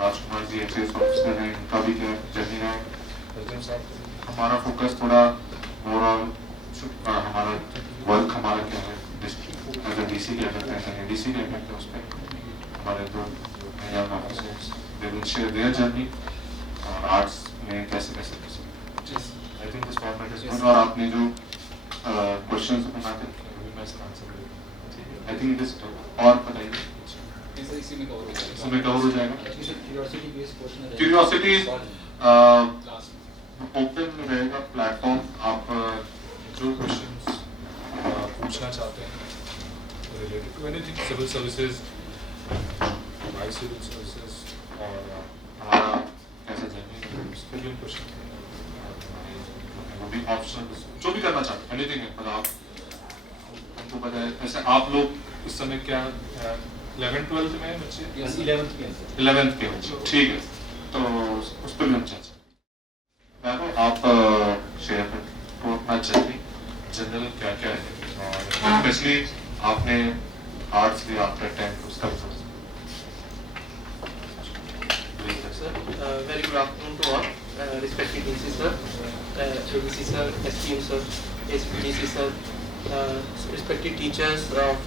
Rajkumar ji excise officer हैं, इनका भी क्या जर्नी रहा है। अर्जुन साहब, हमारा फोकस थोड़ा ओवरऑल हमारा वर्क हमारा क्या है डिस्ट्रिक्ट एज ए डीसी क्या करते हैं, डीसी क्या करते हैं, उस पर हमारे दो young officers they will share their journey और आर्ट्स में कैसे कैसे कैसे I think this format is good. और आपने जो क्वेश्चंस बनाते हैं मैं इसका आंसर दूंगा, आई थिंक दिस और बताइए इसमें कवर हो जाएगा। क्यूरियोसिटी ओपन रहेगा प्लेटफॉर्म, आप जो क्वेश्चंस पूछना चाहते हैं related to anything civil services, vice civil services और हमारा कैसा जर्नी उसके भी क्वेश्चन वो भी ऑप्शन जो भी करना चाहते हैं एनीथिंग है, मतलब आप हमको पता है। ऐसे आप लोग इस समय क्या 11th-12th में बच्चे? 11th के बच्चे, ठीक है, तो उस पर भी हम चर्चा आप शेयर करें तो अपना जनरल क्या क्या है और स्पेशली आपने आर्ट्स लिया आफ्टर 10th उसका Sir, very good afternoon to all, respected DC sir, ADC sir, SPM sir, SPDC sir, respected teachers of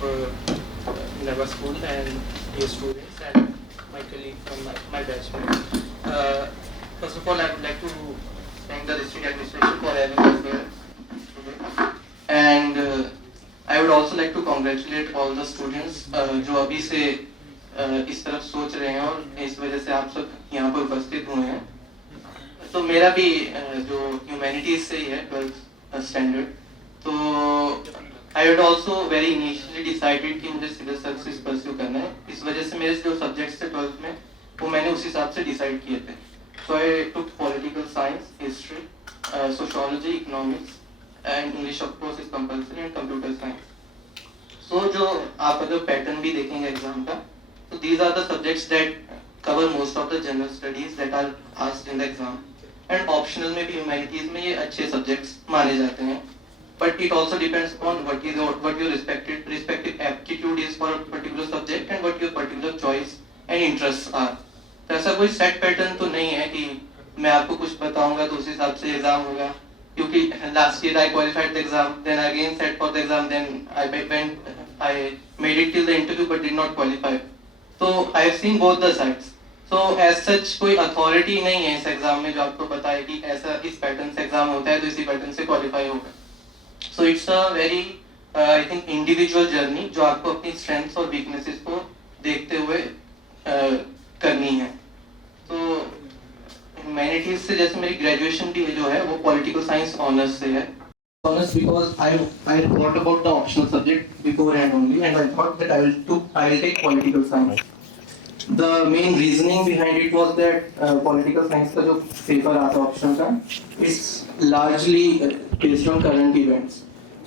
Nava School and your students and my colleague from my batchmate. First of all, I would like to thank the district administration for having us here today. And I would also like to congratulate all the students जो अभी से इस तरफ सोच रहे हैं और इस वजह से आप सब यहाँ पर उपस्थित हुए हैं। तो मेरा भी जो ह्यूमैनिटीज से ही है 12th स्टैंडर्ड, तो I had also very initially decided कि मुझे सिविल सर्विसेज परस्यू करना है। इस वजह से मेरे जो सब्जेक्ट्स थे 12th में वो मैंने उस हिसाब से डिसाइड किए थे। So I took political science, history, sociology, economics and English of course is compulsory and computer science. So जो आप अगर पैटर्न भी देखेंगे एग्जाम का, so these are the subjects that cover most of the general studies that are asked in the exam, and optional में भी humanities में ये अच्छे subjects माने जाते हैं, but it also depends on what your respective aptitude is for a particular subject and what your particular choice and interests are. तो ऐसा कोई set pattern तो नहीं है कि मैं आपको कुछ बताऊंगा तो उस हिसाब से एग्जाम होगा, क्योंकि last year I qualified the exam, then I again sat for the exam, then I made it till the interview but did not qualify. तो I have seen both the sides. So as such कोई authority नहीं है इस exam में जो आपको पता है कि ऐसा इस पैटर्न से एग्जाम होता है तो इसी पैटर्न से क्वालिफाई होगा। So it's a very I think individual journey जो आपको अपनी स्ट्रेंथ्स और वीकनेसेस को देखते हुए करनी है। तो ह्यूमैनिटीज से जैसे मेरी ग्रेजुएशन भी जो है वो पॉलिटिकल साइंस ऑनर्स से है। Honest because I thought about the optional subject beforehand only, and I thought that I will take political science. The main reasoning behind it was that political science का जो paper आता है optional का, it's largely based on current events.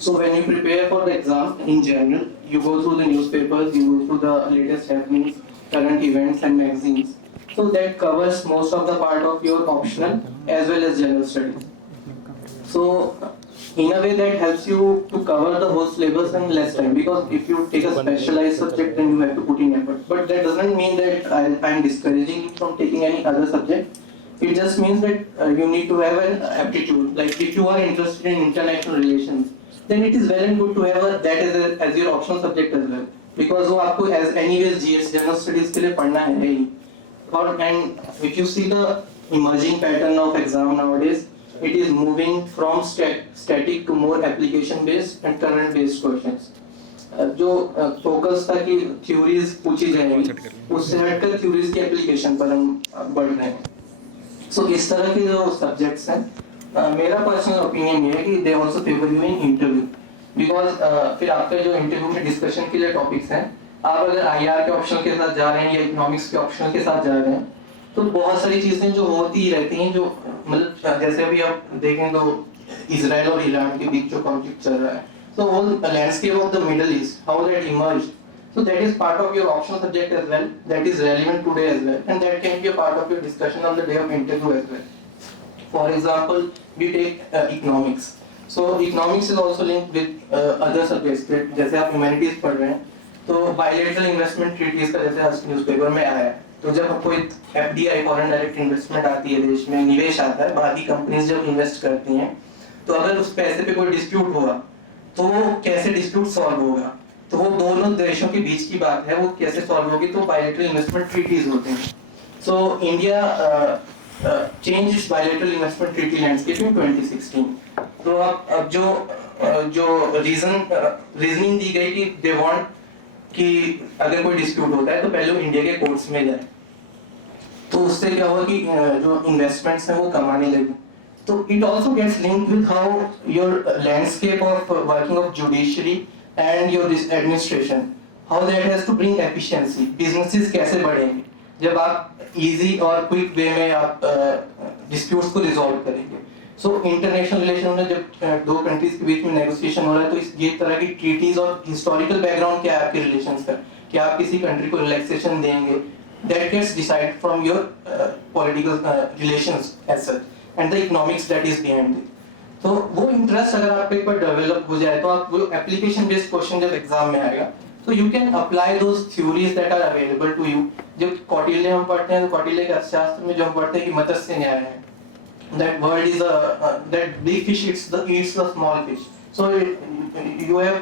So when you prepare for the exam in general, you go through the newspapers, you go through the latest happenings, current events and magazines. So that covers most of the part of your optional as well as general studies. So in a way that helps you to cover the whole syllabus in less time, because if you take a specialized subject then you have to put in effort, but that doesn't mean that I am discouraging you from taking any other subject. It just means that you need to have an aptitude. Like if you are interested in international relations, then it is well and good to have that as your optional subject as well, because वो आपको as anyways GS general studies के लिए पढ़ना है ही। और and if you see the emerging pattern of exam nowadays, it is moving from static to more application based and current based questions. जो focus था कि थ्योरीज पूछी जाएंगी, उससे हटकर थ्योरीज की एप्लीकेशन पर हम बढ़ रहे हैं। सो इस तरह के जो सब्जेक्ट्स हैं, मेरा पर्सनल ओपिनियन ये है कि they also favour you in interview, because फिर आपके जो इंटरव्यू में डिस्कशन के लिए टॉपिक्स हैं, आप अगर आईआर के ऑप्शन के साथ जा रहे हैं या इकोनॉमिक्स के ऑप्शन के साथ जा रहे हैं, तो बहुत सारी चीजें जो होती ही रहती हैं, जो मतलब जैसे अभी आप देखें तो इजराइल और ईरान के बीच जो कॉन्फ्लिक्ट चल रहा है, तो वो landscape of the middle east, how that emerged, so that is part of your optional subject as well, that is relevant today as well, and that can be a part of your discussion on the day of interview as well. For example, we take economics. So economics is also linked with other subjects. जैसे आप humanities पढ़ रहे हैं, तो bilateral investment treaties का जैसे newspaper में आया है, तो जब कोई FDI फॉरेन डायरेक्ट इन्वेस्टमेंट आती है, देश में निवेश आता है, बाहरी कंपनीज जब इन्वेस्ट करती हैं, तो अगर उस पैसे पे कोई डिस्प्यूट हुआ तो वो कैसे डिस्प्यूट सॉल्व होगा, तो वो दोनों देशों के बीच की बात है, वो कैसे सॉल्व होगी, तो बायलैटरल इन्वेस्टमेंट ट्रीटीज होते हैं. So India change it's bilateral investment treaty landscape इन 2016. तो अब जो रीजनिंग दी गई कि दे वांट कि अगर कोई डिस्प्यूट होता है तो पहले वो इंडिया के कोर्ट्स में जाए, तो उससे क्या हुआ कि जो इन्वेस्टमेंट्स हैं वो कमाने लगे. तो it also gets linked with how your landscape of working of judiciary and your administration, how that has to bring efficiency. Businesses कैसे बढ़ेंगे जब आप इजी और क्विक वे में आप डिस्प्यूट्स को रिजॉल्व करेंगे. सो इंटरनेशनल रिलेशन में जब दो कंट्रीज के बीच में नेगोशिएशन हो रहा है, तो इस ये तरह की ट्रीटीज और हिस्टोरिकल बैकग्राउंड क्या है आपके रिलेशंस का, कि आप किसी कंट्री को रिलैक्सेशन देंगे, that gets decided from your political relations as such and the economics that is behind it. तो वो इंटरेस्ट अगर आप एक बार डेवलप हो जाए, तो आप वो एप्लीकेशन बेस्ड क्वेश्चन जब एग्जाम में आएगा, तो you can apply those theories that are available to you. जब कौटिल्य हम पढ़ते हैं, तो कौटिल्य के अर्थशास्त्र में जो हम पढ़ते हैं कि मत्स्य न्याय है, that word is that big fish eats the small fish. So you have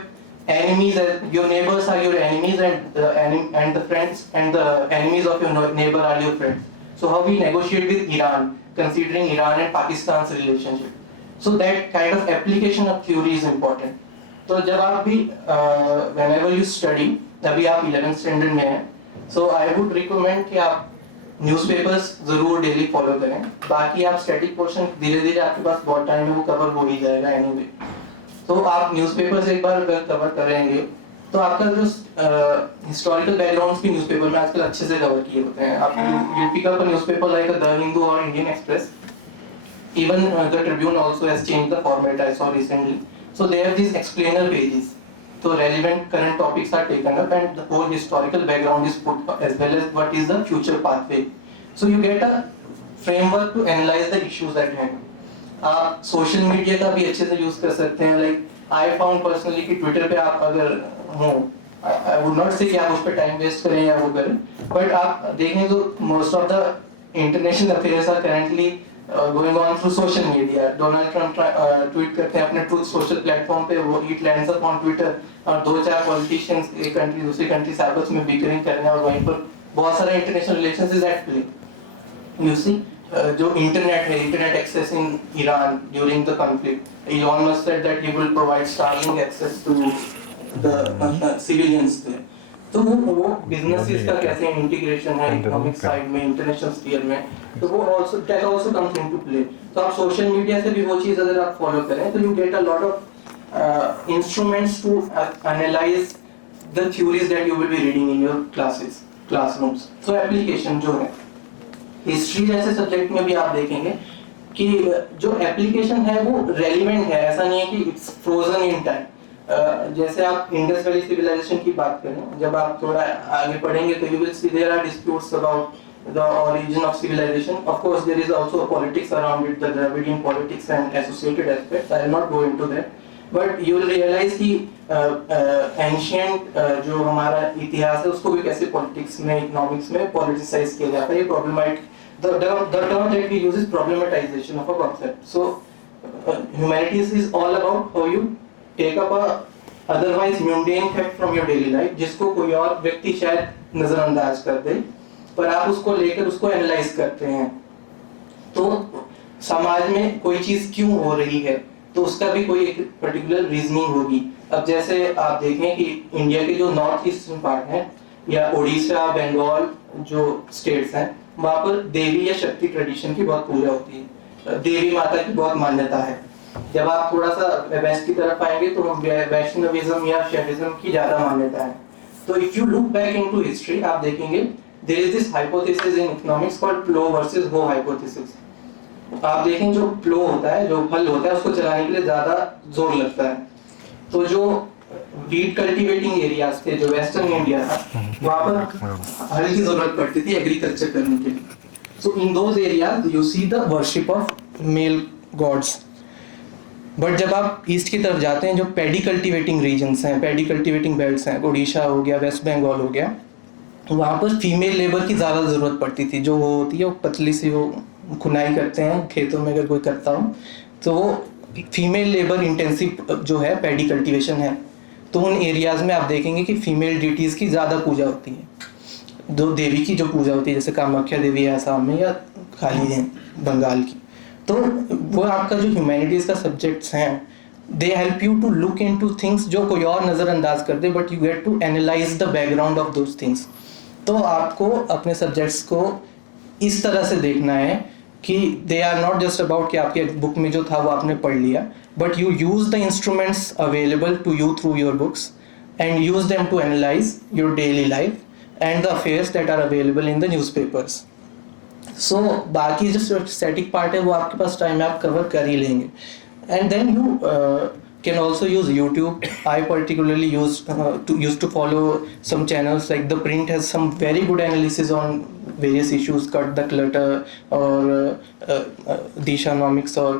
enemies, your neighbors are your enemies, and the friends and the enemies of your neighbor are your friends. So how we negotiate with Iran, considering Iran and Pakistan's relationship. So that kind of application of theory is important. तो जब आप भी whenever you study, अभी आप 11th standard में हैं, so I would recommend कि आप न्यूज़पेपर्स जरूर डेली फॉलो करें. बाकी आप स्टैटिक पोर्शन धीरे धीरे आपके पास बहुत टाइम है, वो कवर हो ही जाएगा एनीवे. तो आप न्यूज़पेपर्स एक बार कवर करेंगे, तो आपका जो हिस्टोरिकल बैकग्राउंड्स भी न्यूज़पेपर में आजकल अच्छे से कवर किए होते हैं. आप यूपी का न्यूज़पेपर लाइक द हिंदू और Indian express, even the Tribune also has changed the format I saw recently. So they have this explainer pages. So relevant current topics are taken up and the whole historical background is put as well as what is the future pathway. So you get a framework to analyze the issues at hand. आप social media का भी अच्छे से use कर सकते हैं. Like I found personally कि Twitter पे आप अगर हो, आई वुड नॉट से कि आप उस पर टाइम वेस्ट करें या वो करें, बट आप देखें तो most of the international affairs are currently going on through social media. Donald Trump tweet करते हैं अपने ट्रूथ सोशल प्लेटफॉर्म पे, वो it lands up on Twitter, और दो चार पॉलिटिशियंस एक कंट्री दूसरी कंट्री से आपस में बिकरिंग कर रहे हैं, और वहीं पर बहुत सारे international relations is at play. You see जो इंटरनेट है, internet access in Iran during the conflict, Elon Musk said that he will provide Starlink access to the civilians there. तो वो बिजनेसेस का कैसे इंटीग्रेशन है इकोनॉमिक साइड में, international sphere में, तो वो also that also comes into play. तो आप सोशल मीडिया से भी वो चीज अगर आप फॉलो करें, तो you get a lot of instruments to analyse the theories that you will be reading in your classrooms. So application जो है हिस्ट्री जैसे सब्जेक्ट में भी आप देखेंगे कि जो एप्लीकेशन है वो रेलिवेंट है, ऐसा नहीं है कि इट्स फ्रोजन इन टाइम. जैसे आप इंडस वैली सिविलाइजेशन की बात करें, जब आप थोड़ा आगे पढ़ेंगे तो you will see there are disputes about the origin of civilization. Of course there is also a politics around it, the Dravidian politics and associated aspects. I will not go into that, but you will realize कि ancient जो हमारा इतिहास है उसको भी कैसे politics में, economics में politicize किया जाता है. ये problematic, the term that we use is problematization of a concept. So humanities is all about how you take up a otherwise mundane fact from your daily life, जिसको कोई और व्यक्ति शायद नजरअंदाज कर दे, पर आप उसको लेकर उसको एनालाइज करते हैं. तो समाज में कोई चीज क्यों हो रही है, तो उसका भी कोई एक पर्टिकुलर रीजनिंग होगी. अब जैसे आप देखें कि इंडिया के जो नॉर्थ ईस्टर्न पार्ट है, या उड़ीसा, बंगाल जो स्टेट्स हैं, वहाँ पर देवी या शक्ति ट्रेडिशन की बहुत पूजा होती है, देवी माता की बहुत मान्यता है. जब आप थोड़ा सा वेस्ट की तरफ आएंगे तो वैष्णविज्म या शैविज्म की ज्यादा मान्यता है. तो if you look back into history, आप देखेंगे there is this hypothesis in economics called Plough versus Hoe hypothesis. आप देखें जो प्लो होता है, जो फल होता है, उसको चलाने के लिए ज्यादा जोर लगता है. तो जो वीट कल्टीवेटिंग एरियाज थे जो वेस्टर्न इंडिया था, वहाँ पर हल की जरूरत पड़ती थी एग्रीकल्चर करने के लिए. So in those areas you see the worship of male gods. But जब आप ईस्ट की तरफ जाते हैं, जो पैडी कल्टीवेटिंग रीजन्स हैं, पैडी कल्टीवेटिंग बेल्ट्स हैं, उड़ीसा हो गया, वेस्ट बंगाल हो गया, वहाँ पर फीमेल लेबर की ज़्यादा ज़रूरत पड़ती थी। जो वो होती है वो पतली सी, वो खुनाई करते हैं खेतों में अगर कोई करता हो, तो वो फीमेल लेबर इंटेंसिव जो है पैडी कल्टीवेशन है। तो उन एरियाज़ में आप देखेंगे कि फीमेल डिटीज़ की ज़्यादा पूजा होती है। दो देवी की जो पूजा होती है, जैसे कामाख्या देवी है आसाम में, या काली है बंगाल की। तो वो आपका जो ह्यूमैनिटीज़ का सब्जेक्ट्स हैं, they help you to look into things जो कोई और नज़रअंदाज कर दे, but you get to analyse the background of those things. तो आपको अपने सब्जेक्ट्स को इस तरह से देखना है कि they are not just about कि आपके बुक में जो था वो आपने पढ़ लिया, but you use the instruments available to you through your books and use them to analyse your daily life and the affairs that are available in the newspapers. So बाकी जो स्टैटिक पार्ट है वो आपके पास time है, आप cover कर ही लेंगे। And then you can also use YouTube. I particularly used to follow some channels, like The Print has some very good analysis on various issues, Cut the Clutter or Dishanomics or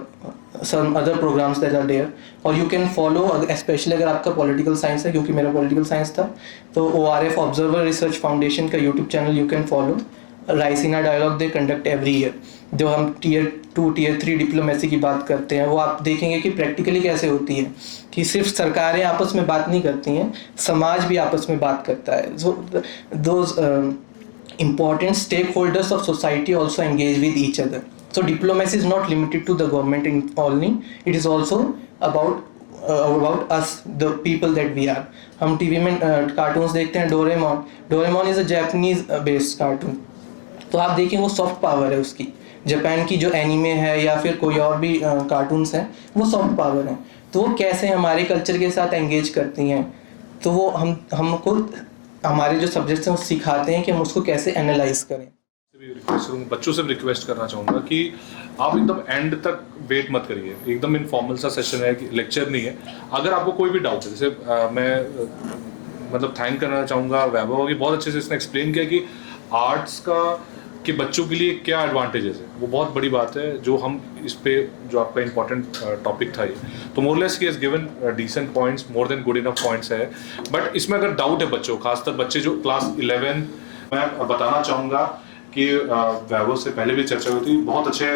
some other programs that are there. और you can follow, especially अगर आपका political science है, क्योंकि मेरा political science था, तो ORF Observer Research Foundation का YouTube channel you can follow. Raisina dialogue they conduct every year. जो हम टीयर 2 टीयर 3 डिप्लोमेसी की बात करते हैं, वो आप देखेंगे कि प्रैक्टिकली कैसे होती है, कि सिर्फ सरकारें आपस में बात नहीं करती हैं, समाज भी आपस में बात करता है। So those important stakeholders of society also engage with each other. So diplomacy is not limited to the government only, it is also about us, the people that we are. हम टीवी में cartoons देखते हैं, Doraemon is a Japanese based cartoon. तो आप देखें वो soft power है उसकी, जापान की जो एनिमे है या फिर कोई और भी कार्टून्स हैं, वो सॉफ्ट पावर है। तो वो कैसे हमारे कल्चर के साथ एंगेज करती हैं, तो वो हमको हमारे जो सब्जेक्ट्स हैं वो सिखाते हैं कि हम उसको कैसे एनालाइज करें। बच्चों से रिक्वेस्ट करना चाहूँगा कि आप एकदम एंड तक वेट मत करिए, एकदम इनफॉर्मल सा सेशन है, लेक्चर नहीं है। अगर आपको कोई भी डाउट है, जैसे मैं मतलब थैंक करना चाहूँगा वैभव की, बहुत अच्छे से इसने एक्सप्लेन किया कि आर्ट्स का कि बच्चों के लिए क्या एडवांटेजेस है। वो बहुत बड़ी बात है जो हम इस पे, जो आपका इंपॉर्टेंट टॉपिक था ये, तो Morales he has given decent points, more than good enough points है। बट इसमें अगर डाउट है बच्चों, खासकर बच्चे जो क्लास 11, मैं बताना चाहूँगा कि वैभव से पहले भी चर्चा हुई थी, बहुत अच्छे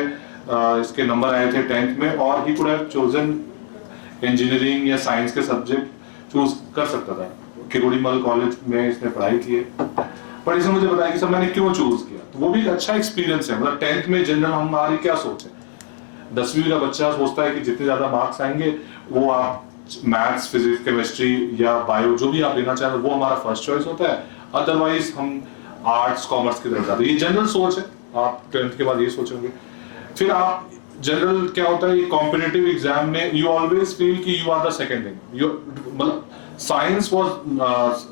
इसके नंबर आए थे 10th में, और he could have chosen engineering या साइंस के सब्जेक्ट चूज कर सकता था। किरोड़ीमल कॉलेज में इसने पढ़ाई की है, पर इसने मुझे बताया कि सर मैंने क्यों चूज किया। तो वो भी एक अच्छा एक्सपीरियंस है। मतलब 10th में जनरल हमारी क्या सोच है, 10वीं का बच्चा सोचता है कि जितने ज्यादा मार्क्स आएंगे वो आप मैथ्स, फिजिक्स, केमिस्ट्री या बायो जो भी आप लेना चाहें वो हमारा फर्स्ट चॉइस होता है, अदरवाइज हम आर्ट्स कॉमर्स की तरफ जाते हैं। ये जनरल सोच है, आप 10th के बाद ये सोचेंगे। फिर आप जनरल क्या होता है, कॉम्पिटिटिव एग्जाम में यू ऑलवेज फील कि you are the second thing. मतलब साइंस वाज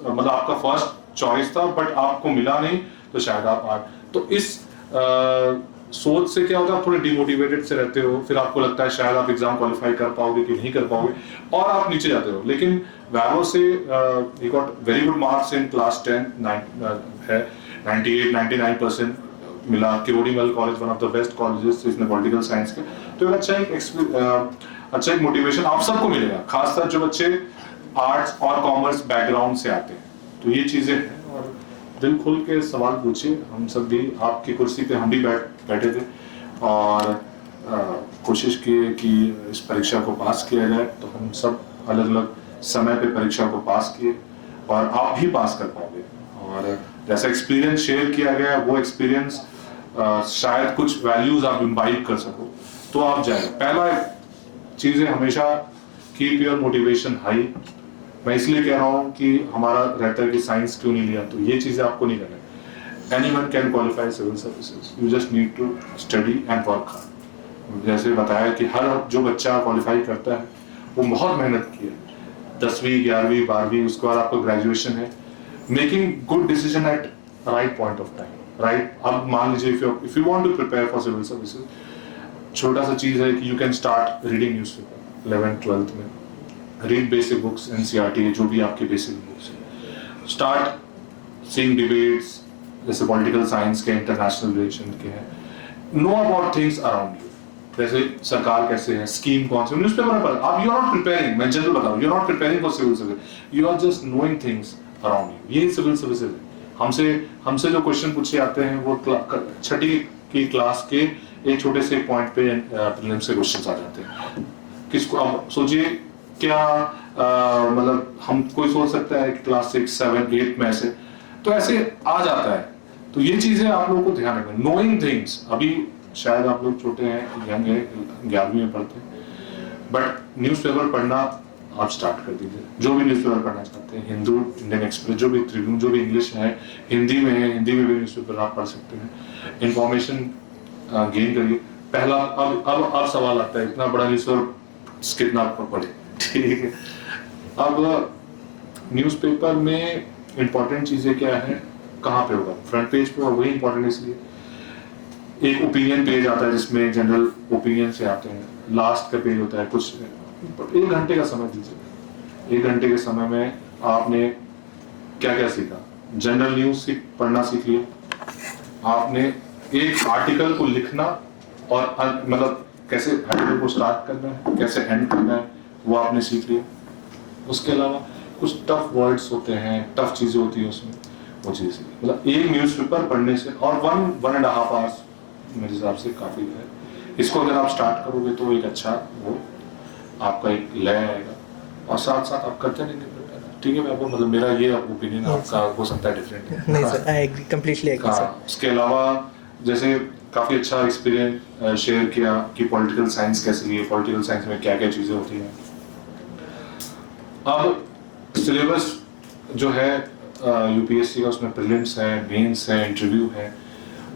मतलब आपका फर्स्ट चॉइस था, बट आपको मिला नहीं, तो शायद आप आर्ट। तो इस सोच से क्या होता है, आप थोड़े डिमोटिवेटेड से रहते हो, फिर आपको लगता है शायद आप एग्जाम क्वालिफाई कर पाओगे कि नहीं कर पाओगे, और आप नीचे जाते हो। लेकिन वैभव से ही got very good marks in class 10 है, 98-99% मिला। Kirori Mal college one of the best colleges इसमें पॉलिटिकल साइंस के। तो अच्छा एक मोटिवेशन आप सबको मिलेगा, खासकर जो बच्चे आर्ट्स और कॉमर्स बैकग्राउंड से आते हैं। तो ये चीजें हैं, और दिल खुल के सवाल पूछिए। हम सब भी आपकी कुर्सी पे हम भी बैठे थे, और कोशिश की कि इस परीक्षा को पास किया जाए। तो हम सब अलग अलग समय पे परीक्षा को पास किए, और आप भी पास कर पाओगे। और जैसा एक्सपीरियंस शेयर किया गया, वो एक्सपीरियंस शायद कुछ वैल्यूज आप इम्बाइब कर सको, तो आप जाए। पहला चीज है हमेशा कीप योर मोटिवेशन हाई। मैं इसलिए कह रहा हूँ कि हमारा रहता है कि साइंस क्यों नहीं लिया, तो ये चीजें आपको नहीं करना। Anyone can qualify civil services, you just need to study and work hard. जैसे बताया कि हर जो बच्चा क्वालिफाई करता है वो बहुत मेहनत की है, 10वीं 11वीं 12वीं, उसके बाद आपको ग्रेजुएशन है। Making good decision at right point of time, right. अब मान लीजिए if you want to prepare for civil services, छोटा सा चीज है कि you can start reading newspaper 11th 12th में। रीड बेसिक बुक्स, NCERT जो भी आपके बेसिक बुक्स हैं। स्टार्ट सीइंग डिबेट्स, जैसे पॉलिटिकल साइंस के, इंटरनेशनल रिलेशन के हैं। Know about things around you, जैसे सरकार कैसे है, स्कीम कौन से, न्यूज़पेपर पर। आप यू आर नॉट प्रिपेयरिंग, मैं जनरल बता रहा हूँ, you are not preparing for civil service, you are just knowing things around you. यही सिविल सर्विसेज है। हमसे जो क्वेश्चन पूछे जाते हैं वो छठी की क्लास के एक छोटे से पॉइंट पे प्रीलिम्स से क्वेश्चन आ जाते हैं। किसको आप सोचिए क्या मतलब हम कोई सोच सकता है कि क्लास 6, 7, 8 में ऐसे तो ऐसे आ जाता है। तो ये चीजें आप लोगों को ध्यान रखना, नोइंग थिंग्स। अभी शायद आप लोग छोटे हैं, यंग है, 11वीं में पढ़ते हैं, बट न्यूज़पेपर पढ़ना आप स्टार्ट कर दीजिए। जो भी न्यूज़पेपर पढ़ना चाहते हैं, हिंदू, इंडियन एक्सप्रेस, जो भी ट्रिब्यून, जो भी इंग्लिश है, हिंदी में है, हिंदी में भी न्यूज़पेपर आप पढ़ सकते हैं। इंफॉर्मेशन गेन करिए। पहला अब सवाल आता है, इतना बड़ा न्यूज़पेपर कितना पढ़े, ठीक है। अब न्यूज़पेपर में इंपॉर्टेंट चीजें क्या है, कहाँ पे होगा, फ्रंट पेज पे, और वही इंपॉर्टेंट इसलिए एक ओपिनियन पेज आता है जिसमें जनरल ओपिनियन से आते हैं। लास्ट का पेज होता है कुछ 1 घंटे का समय दीजिए। 1 घंटे के समय में आपने क्या क्या सीखा, जनरल न्यूज पढ़ना सीख लिया आपने, एक आर्टिकल को लिखना और मतलब कैसे आर्टिकल को स्टार्ट करना है, कैसे एंड करना है, वो आपने सीख लिया। उसके अलावा कुछ टफ वर्ड्स होते हैं, टफ चीजें होती है उसमें, वो चीज़ मतलब एक न्यूज़पेपर पढ़ने से और 1.5 आवर्स मेरे हिसाब से काफ़ी है। इसको अगर आप स्टार्ट करोगे तो एक अच्छा वो आपका एक लय आएगा, और साथ साथ आप करते रहेंगे। ठीक है, मैं आपको मतलब मेरा ये ओपिनियन आपका हो सकता है डिफरेंट। नहीं sir, I agree, completely agree sir. उसके अलावा जैसे काफ़ी अच्छा एक्सपीरियंस शेयर किया कि पॉलिटिकल साइंस कैसे लिए, पॉलिटिकल साइंस में क्या क्या चीज़ें होती हैं। अब सिलेबस जो है यूपीएससी का, उसमें प्रीलिम्स है, मेंस है, इंटरव्यू है,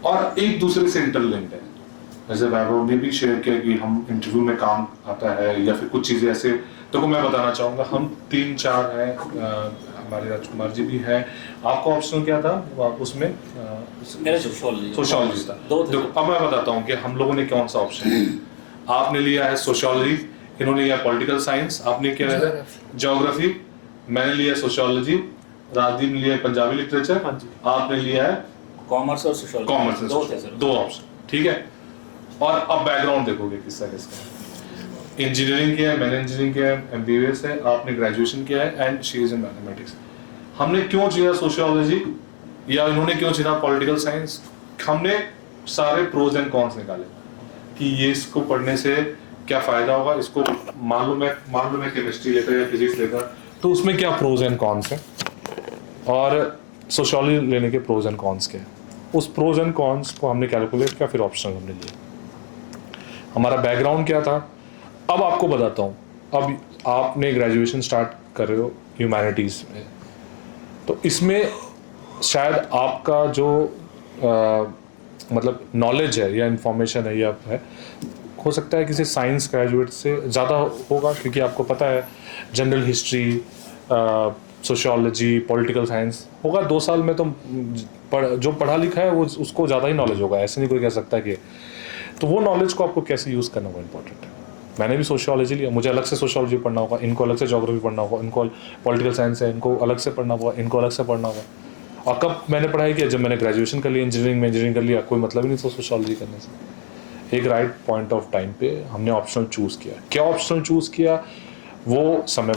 और एक दूसरे से इंटरलिंक्ड है। जैसे वैभव ने भी शेयर किया कि हम इंटरव्यू में काम आता है, या फिर कुछ चीजें ऐसे, तो मैं बताना चाहूंगा हम 3-4 हैं, हमारे राजकुमार जी भी है। आपका ऑप्शन क्या था उसमें? मेरा सोशियोलॉजी था। देखो अब मैं बताता हूँ कि हम लोगों ने कौन सा ऑप्शन, आपने लिया है सोशियोलॉजी, इन्होंने लिया पॉलिटिकल साइंस, आपने क्या है ज्योग्राफी, मैंने लिया सोशियोलॉजी, राजदीप ने लिया पंजाबी लिटरेचर, आपने लिया है कॉमर्स और सोशियोलॉजी। कॉमर्स, दो ऑप्शन, ठीक है। और अब बैकग्राउंड देखोगे किसका किसका। इंजीनियरिंग किया है, मैंने इंजीनियरिंग किया है, एमबीबीएस है, आपने ग्रेजुएशन किया है, and she is in mathematics. हमने क्यों चुना सोशियोलॉजी, या इन्होंने क्यों चुना पॉलिटिकल साइंस? हमने सारे प्रोज एंड कॉन्स निकाले कि ये इसको पढ़ने से क्या फायदा होगा, इसको मान लो मैं केमिस्ट्री लेता या फिजिक्स लेता तो उसमें क्या प्रोज एंड कॉन्स है, और सोशियोलॉजी लेने के प्रोज एंड कॉन्स के, उस प्रोज एंड कॉन्स को हमने कैलकुलेट किया, फिर ऑप्शनल हमने लिए। हमारा बैकग्राउंड क्या था, अब आपको बताता हूँ। अब आपने ग्रेजुएशन स्टार्ट कर रहे हो ह्यूमैनिटीज़ में, तो इसमें शायद आपका जो मतलब नॉलेज है या इंफॉर्मेशन है या है, हो सकता है किसी साइंस ग्रेजुएट से ज़्यादा होगा, क्योंकि आपको पता है general history, sociology, political science होगा 2 साल में, तो जो पढ़ा लिखा है वो उसको ज़्यादा ही नॉलेज होगा, ऐसे नहीं कोई कह सकता कि। तो वो नॉलेज को आपको कैसे यूज़ करना वो इम्पोर्टेंट है। मैंने भी सोशियोलॉजी लिया, मुझे अलग से सोशियोलॉजी पढ़ना होगा, इनको अलग से ज्योग्राफी पढ़ना होगा, इनको पॉलिटिकल साइंस है, इनको अलग से पढ़ना होगा, इनको अलग से पढ़ना होगा। और कब मैंने पढ़ाई किया, जब मैंने ग्रेजुएशन कर लिया, इंजीनियरिंग कर लिया, कोई मतलब ही नहीं था सोशियोलॉजी करने से। एक राइट पॉइंट ऑफ टाइम पे हमने ऑप्शनल चूज़ किया। क्या ऑप्शनल चूज़ किया, वो समय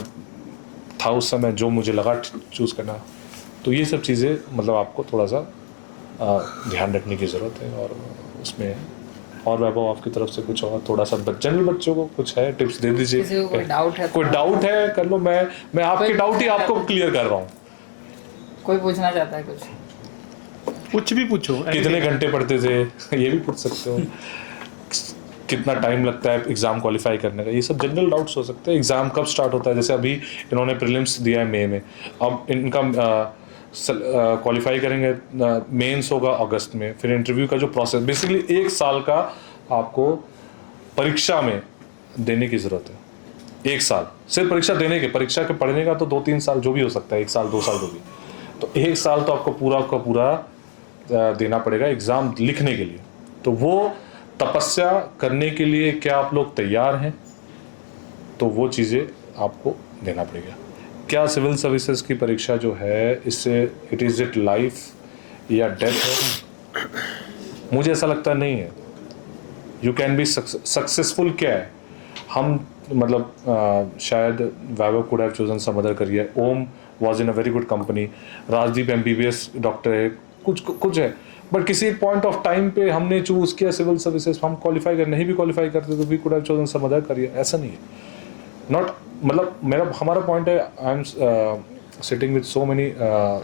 था उस समय जो मुझे लगा चूज़ करना। तो ये सब चीज़ें मतलब आपको थोड़ा सा ध्यान रखने की ज़रूरत है। और उसमें और वैभव आपकी तरफ से कुछ और थोड़ा सा जनरल बच्चों को कुछ है टिप्स दे दीजिए। कोई डाउट है कर लो, मैं आपके डाउट ही आपको क्लियर कर रहा हूँ। कोई पूछना चाहता है कुछ भी पूछो। कितने घंटे पढ़ते थे ये भी पूछ सकते हो। कितना टाइम लगता है एग्ज़ाम क्वालिफाई करने का, ये सब जनरल डाउट्स हो सकते हैं। एग्ज़ाम कब स्टार्ट होता है, जैसे अभी इन्होंने प्रीलिम्स दिया है मई में, अब इनका क्वालिफाई करेंगे, मेंस होगा अगस्त में, फिर इंटरव्यू का जो प्रोसेस, बेसिकली 1 साल का आपको परीक्षा में देने की ज़रूरत है। 1 साल सिर्फ परीक्षा के पढ़ने का तो 2-3 साल जो भी हो सकता है, 1 साल 2 साल जो भी, तो 1 साल तो आपको पूरा देना पड़ेगा एग्ज़ाम लिखने के लिए। तो वो तपस्या करने के लिए क्या आप लोग तैयार हैं? तो वो चीज़ें आपको देना पड़ेगा। क्या सिविल सर्विसेज की परीक्षा जो है, इससे इट लाइफ या डेथ है? मुझे ऐसा लगता नहीं है। You can be successful. क्या है, हम मतलब शायद Vaibhav could have chosen some other career, Om was in a very good company, Rajdeep MBBS doctor है, कुछ है, बट किसी एक पॉइंट ऑफ टाइम पे हमने चूज़ किया सिविल सर्विसेज, हम क्वालिफाई कर नहीं भी क्वालिफाई करते तो we could have chosen some other career, ऐसा नहीं है। नॉट मतलब हमारा पॉइंट है, I am sitting with so many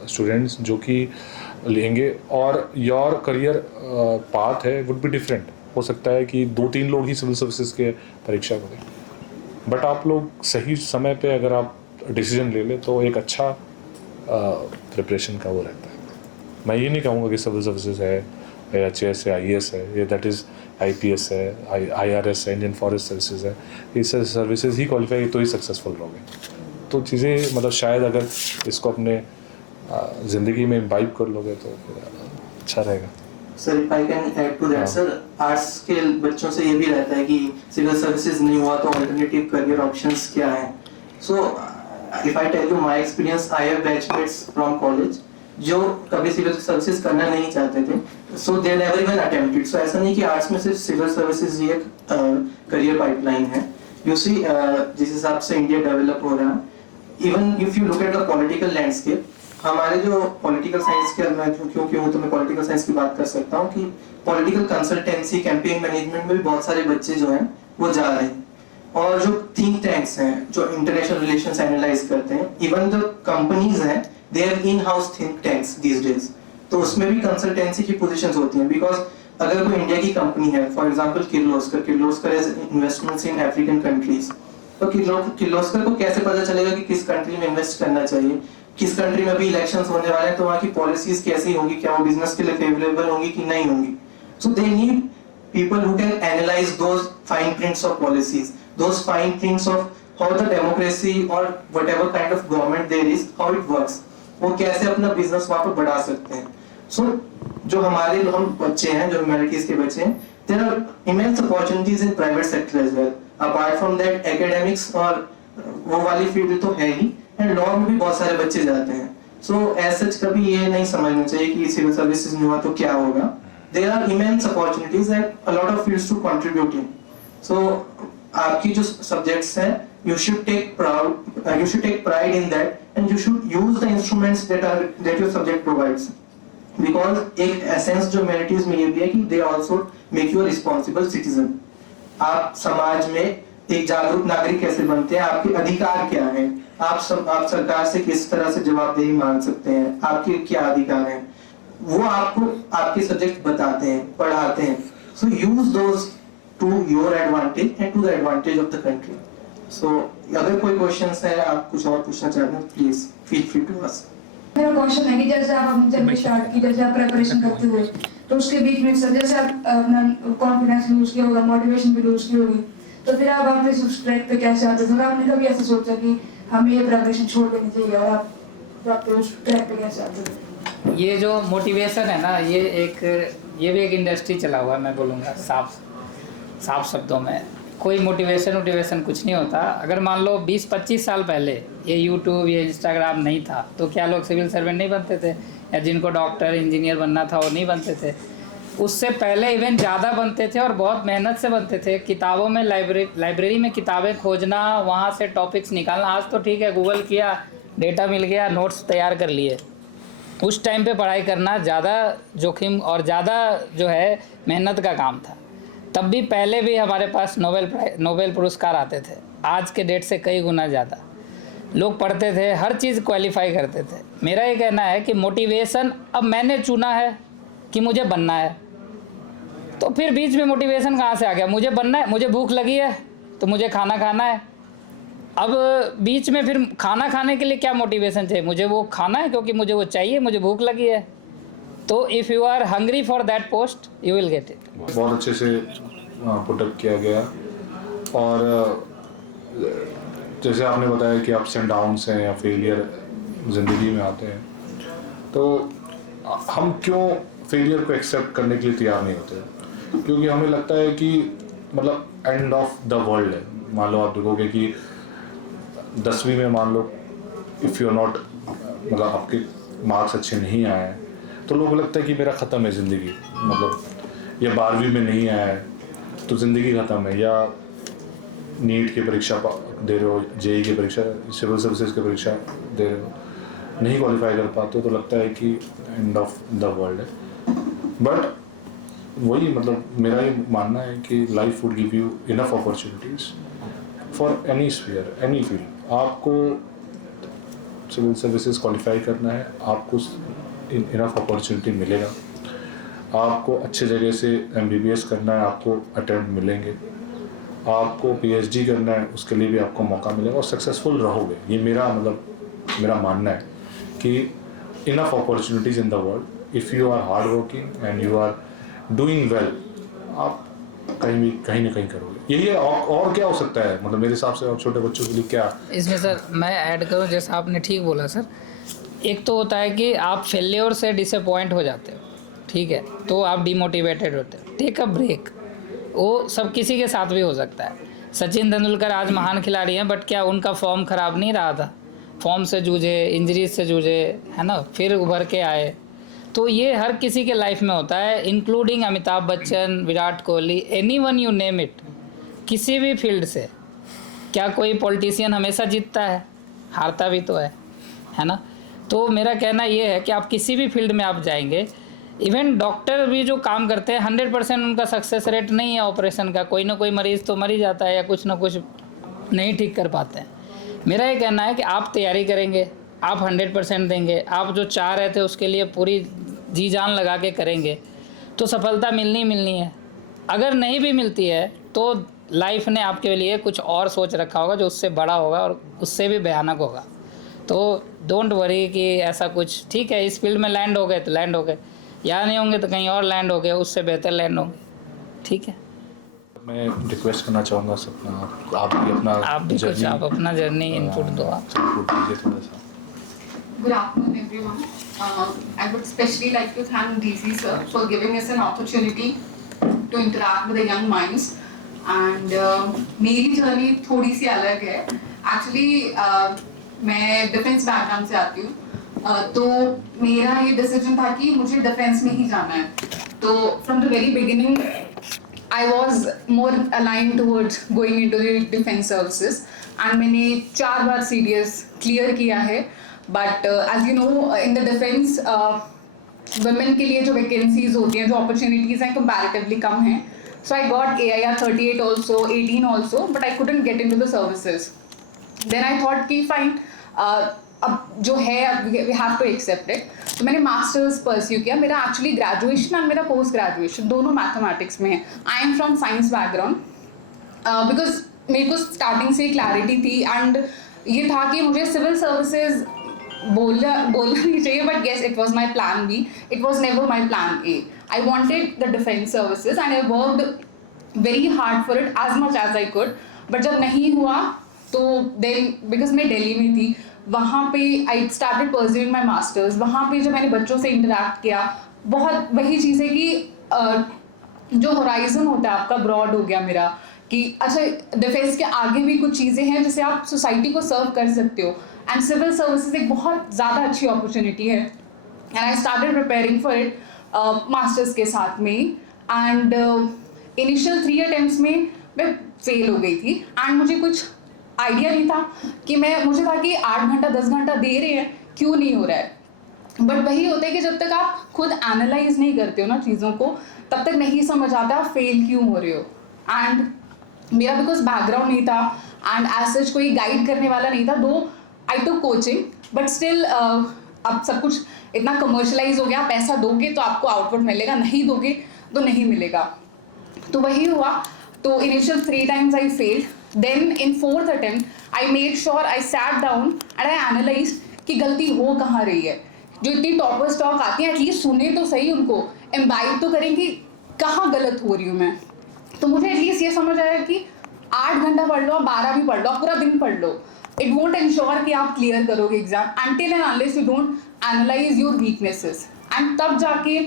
students जो कि लेंगे और योर करियर पाथ है वुड बी डिफरेंट, हो सकता है कि 2-3 लोग ही सिविल सर्विसेज के परीक्षा करें, बट आप लोग सही समय पे अगर आप डिसीजन ले लें तो एक अच्छा प्रिपरेशन का वो रहता है। मैं ये नहीं कहूँगा कि सिविल सर्विसेज है या HAS है, IAS है, ये दैट इज़ IPS है, IRS है, इंडियन फॉरेस्ट सर्विसेज है, ये सर्विसेज ही क्वालिफाई तो ही सक्सेसफुल रहोगे। तो चीज़ें मतलब शायद अगर इसको अपने ज़िंदगी में इम्बाइब कर लोगे तो फिर अच्छा रहेगा। Sir if I can add to that sir, arts के बच्चों से ये भी रहता है कि सिविल सर्विसेज नहीं हुआ तो अल्टरनेटिव करियर ऑप्शंस क्या हैं। So if I tell you my experience, I have batchmates from college जो कभी सिविल सर्विसेज करना नहीं चाहते थे, so they never even attempted. So ऐसा नहीं कि आर्ट्स में सिर्फ सिविल सर्विसेज ही एक करियर पाइपलाइन है। यू सी जिस हिसाब से इंडिया डेवलप हो रहा है, even if you look at the political landscape, हमारे जो पॉलिटिकल साइंस के, मैं क्योंकि हूँ तो मैं पॉलिटिकल साइंस की बात कर सकता हूँ कि पॉलिटिकल कंसल्टेंसी, कैंपेन मैनेजमेंट में भी बहुत सारे बच्चे जो हैं वो जा रहे हैं। और जो थिंक टैंक्स हैं जो इंटरनेशनल रिलेशंस एनालाइज करते हैं, इवन जो कंपनीज हैं they have in house think tanks these days, तो उसमें भी कंसल्टेंसी की पोजीशंस होती हैं। बिकॉज अगर कोई इंडिया की कंपनी है, for example Kirloskar has investments in African countries, तो किर्लोस्कर को कैसे पता चलेगा कि किस कंट्री में इन्वेस्ट करना चाहिए, किस कंट्री में भी इलेक्शंस होने वाले हैं तो वहाँ की पॉलिसीज कैसी होंगी, क्या वो बिजनेस के लिए फेवरेबल होंगी कि नहीं होंगी। So they need people who can analyze those fine prints of policies, those fine prints of how the democracy or whatever kind of government there is, how it works, वो कैसे अपना business वहाँ पर बढ़ा सकते हैं। सो जो हमारे हम बच्चे हैं, जो ह्यूमैनिटीज के बच्चे हैं, there are immense opportunities in private sector as well, apart from that academics और वो वाली फील्ड तो है ही, एंड लॉ में भी बहुत सारे बच्चे जाते हैं। सो एज सच कभी ये नहीं समझना चाहिए कि सिविल सर्विसेज में हुआ तो क्या होगा। There are immense opportunities and a lot of fields to contribute in. So आपकी जो subjects हैं, you should take pride in that, and you should use the instruments that your subject provides. Because एक essence जो humanities में ये भी है कि they also make you a responsible citizen. आप समाज में एक जागरूक नागरिक कैसे बनते हैं, आपके अधिकार क्या हैं, आप सरकार से किस तरह से जवाबदेही मांग सकते हैं, आपके क्या अधिकार हैं, वो आपको आपके सब्जेक्ट बताते हैं, पढ़ाते हैं। So use those to your advantage and to the advantage of the country. So अगर कोई क्वेश्चंस है, आप कुछ और पूछना चाहते हैं, please feel free to ask. मेरा क्वेश्चन है कि जैसे आप अपनी जर्नी स्टार्ट की, जैसे आप प्रिपरेशन करते हुए, तो उसके बीच में सर जैसे आप अपना कॉन्फिडेंस लूज किया होगा, मोटिवेशन भी लूज की होगी, तो फिर आप अपने उस ट्रैक पे कैसे आते थे? आपने कभी ऐसा सोचा कि हमें ये प्रिपरेशन छोड़ देनी चाहिए, और आप उस ट्रैक पे कैसे आते थे? ये जो मोटिवेशन है ना, ये भी एक इंडस्ट्री चला हुआ है, मैं बोलूँगा साफ शब्दों में। कोई मोटिवेशन कुछ नहीं होता। अगर मान लो 20-25 साल पहले ये यूट्यूब, ये इंस्टाग्राम नहीं था तो क्या लोग सिविल सर्वेंट नहीं बनते थे, या जिनको डॉक्टर इंजीनियर बनना था वो नहीं बनते थे? उससे पहले इवन ज़्यादा बनते थे और बहुत मेहनत से बनते थे। किताबों में लाइब्रेरी में किताबें खोजना, वहाँ से टॉपिक्स निकालना। आज तो ठीक है, गूगल किया, डेटा मिल गया, नोट्स तैयार कर लिए। उस टाइम पे पढ़ाई करना ज़्यादा जोखिम और ज़्यादा जो है मेहनत का काम था। तब भी पहले भी हमारे पास नोबेल पुरस्कार आते थे, आज के डेट से कई गुना ज़्यादा। लोग पढ़ते थे, हर चीज़ क्वालिफाई करते थे। मेरा ये कहना है कि मोटिवेशन, अब मैंने चुना है कि मुझे बनना है, तो फिर बीच में मोटिवेशन कहाँ से आ गया? मुझे बनना है, मुझे भूख लगी है तो मुझे खाना खाना है। अब बीच में फिर खाना खाने के लिए क्या मोटिवेशन चाहिए? मुझे वो खाना है क्योंकि मुझे वो चाहिए, मुझे भूख लगी है। तो if you are hungry for that post you will get it. बहुत अच्छे से पुटअप किया गया। और जैसे आपने बताया कि अप्स एंड डाउन्स हैं या फेलियर ज़िंदगी में आते हैं, तो हम क्यों फेलियर को एक्सेप्ट करने के लिए तैयार नहीं होते? क्योंकि हमें लगता है कि मतलब एंड ऑफ द वर्ल्ड है। मान लो आप देखोगे कि 10वीं में मान लो इफ़ यू आर नॉट, मतलब आपके मार्क्स अच्छे नहीं आए हैं तो लोगों को लगता है कि मेरा ख़त्म है ज़िंदगी, मतलब या 12वीं में नहीं आया है तो ज़िंदगी ख़त्म है, या नीट की परीक्षा दे रहे हो, जेई की परीक्षा, सिविल सर्विसेज की परीक्षा दे रहे हो नहीं क्वालिफाई कर पाते हो तो लगता है कि एंड ऑफ द वर्ल्ड है। बट वही मतलब मेरा ये मानना है कि life would give you enough opportunities for any sphere any field. आपको सिविल सर्विसेज क्वालिफाई करना है, आपको इनफ अपॉर्चुनिटी मिलेगा। आपको अच्छे जगह से MBBS करना है, आपको अटेम्प्ट मिलेंगे। आपको PhD करना है, उसके लिए भी आपको मौका मिलेगा और सक्सेसफुल रहोगे। ये मेरा मानना है कि enough opportunities in the world, if you are hard working and you are doing well, आप कहीं ना कहीं करोगे। यही है, और क्या हो सकता है? मतलब मेरे हिसाब से और छोटे बच्चों के लिए क्या इसमें सर मैं ऐड करूं, जैसा आपने ठीक बोला सर, एक तो होता है कि आप फेल्योर से डिसअपॉइंट हो जाते हो, ठीक है, तो आप डिमोटिवेटेड होते हो। टेक अ ब्रेक, वो सब किसी के साथ भी हो सकता है। सचिन तेंदुलकर आज महान खिलाड़ी हैं, बट क्या उनका फॉर्म ख़राब नहीं रहा था? फॉर्म से जूझे, इंजरीज से जूझे, है ना, फिर उभर के आए। तो ये हर किसी के लाइफ में होता है, including Amitabh Bachchan, Virat Kohli, anyone you name it, किसी भी फील्ड से। क्या कोई पॉलिटिशियन हमेशा जीतता है? हारता भी तो है ना। तो मेरा कहना ये है कि आप किसी भी फील्ड में आप जाएंगे, इवन डॉक्टर भी जो काम करते हैं 100% उनका सक्सेस रेट नहीं है ऑपरेशन का। कोई ना कोई मरीज़ तो मर ही जाता है या कुछ ना कुछ नहीं ठीक कर पाते हैं। मेरा ये कहना है कि आप तैयारी करेंगे, आप 100% देंगे, आप जो चाह रहे थे उसके लिए पूरी जी जान लगा के करेंगे तो सफलता मिलनी है। अगर नहीं भी मिलती है तो लाइफ ने आपके लिए कुछ और सोच रखा होगा जो उससे बड़ा होगा और उससे भी भयानक होगा। तो डोंट वरी कि ऐसा कुछ, ठीक है, इस फील्ड में लैंड हो गए तो लैंड हो गए, या नहीं होंगे तो कहीं और लैंड हो गए, उससे बेहतर लैंड होंगे, ठीक है। मैं रिक्वेस्ट करना चाहूँगा सपना, आप भी कुछ आप अपना जर्नी इनपुट दो, आप इनपुट दीजिए थोड़ा सा। Good afternoon, everyone. I would especially like to thank DC sir for giving us an opportunity to interact with the young minds. And मेरी जर्नी थोड़ी सी अलग है। Actually, मैं डिफेंस बैकग्राउंड से आती हूँ, तो मेरा ये डिसीजन था कि मुझे डिफेंस में ही जाना है। तो from the very beginning I was more aligned towards going into the defense services and मैंने 4 बार CDS क्लियर किया है। But as you know in the defense women के लिए जो वैकेंसीज होती हैं, जो अपॉर्चुनिटीज़ हैं, comparatively कम हैं। So I got AIR 38 also, 18 also, but I couldn't get into the services. Then I thought कि fine, अब जो है we have to accept it. तो मैंने मास्टर्स परस्यू किया। मेरा एक्चुअली ग्रेजुएशन और मेरा पोस्ट ग्रेजुएशन दोनों मैथमेटिक्स में है। I am from science background because मेरे को स्टार्टिंग से क्लैरिटी थी एंड ये था कि मुझे सिविल सर्विसेज बोलना नहीं चाहिए, but yes it was my plan B, it was never my plan A. I wanted the defence services and I worked very hard for it as much as I could. But जब नहीं हुआ तो then because मैं दिल्ली में थी, वहाँ पे I started pursuing my masters. वहाँ पे जब मैंने बच्चों से इंटरेक्ट किया, बहुत वही चीज़ है कि जो होराइजन होता है आपका ब्रॉड हो गया मेरा, कि अच्छा डिफेंस के आगे भी कुछ चीज़ें हैं जिससे आप सोसाइटी को सर्व कर सकते हो एंड सिविल सर्विसेज एक बहुत ज़्यादा अच्छी अपॉर्चुनिटी है। And I started preparing for it masters के साथ में एंड इनिशियल 3 अटेम्प्ट्स में मैं फेल हो गई थी एंड मुझे कुछ आइडिया नहीं था कि मुझे था कि 8 घंटा 10 घंटा दे रहे हैं, क्यों नहीं हो रहा है। बट वही होता है कि जब तक आप खुद एनालाइज नहीं करते हो ना चीज़ों को, तब तक नहीं समझ आता आप फेल क्यों हो रहे हो। एंड मेरा बिकॉज बैकग्राउंड नहीं था एंड एज सच कोई गाइड करने वाला नहीं था, दो आई टू कोचिंग, बट स्टिल अब सब कुछ इतना कमर्शलाइज हो गया, पैसा दोगे तो आपको आउटपुट मिलेगा, नहीं दोगे तो नहीं मिलेगा। तो वही हुआ। तो initial 3 times I failed. Then in 4th attempt I made sure I sat down and I analyzed कि गलती हो कहाँ रही है। जो इतनी टॉपर स्टॉक आती हैं एटलीस्ट सुने तो सही, उनको एम्बाइब तो करें कि कहाँ गलत हो रही हूँ मैं। तो मुझे एटलीस्ट ये समझ आया कि 8 घंटा पढ़ लो, 12 भी पढ़ लो, पूरा दिन पढ़ लो, इट वोंट इंश्योर कि आप क्लियर करोगे exam until and unless you don't analyze your weaknesses। And तब जाके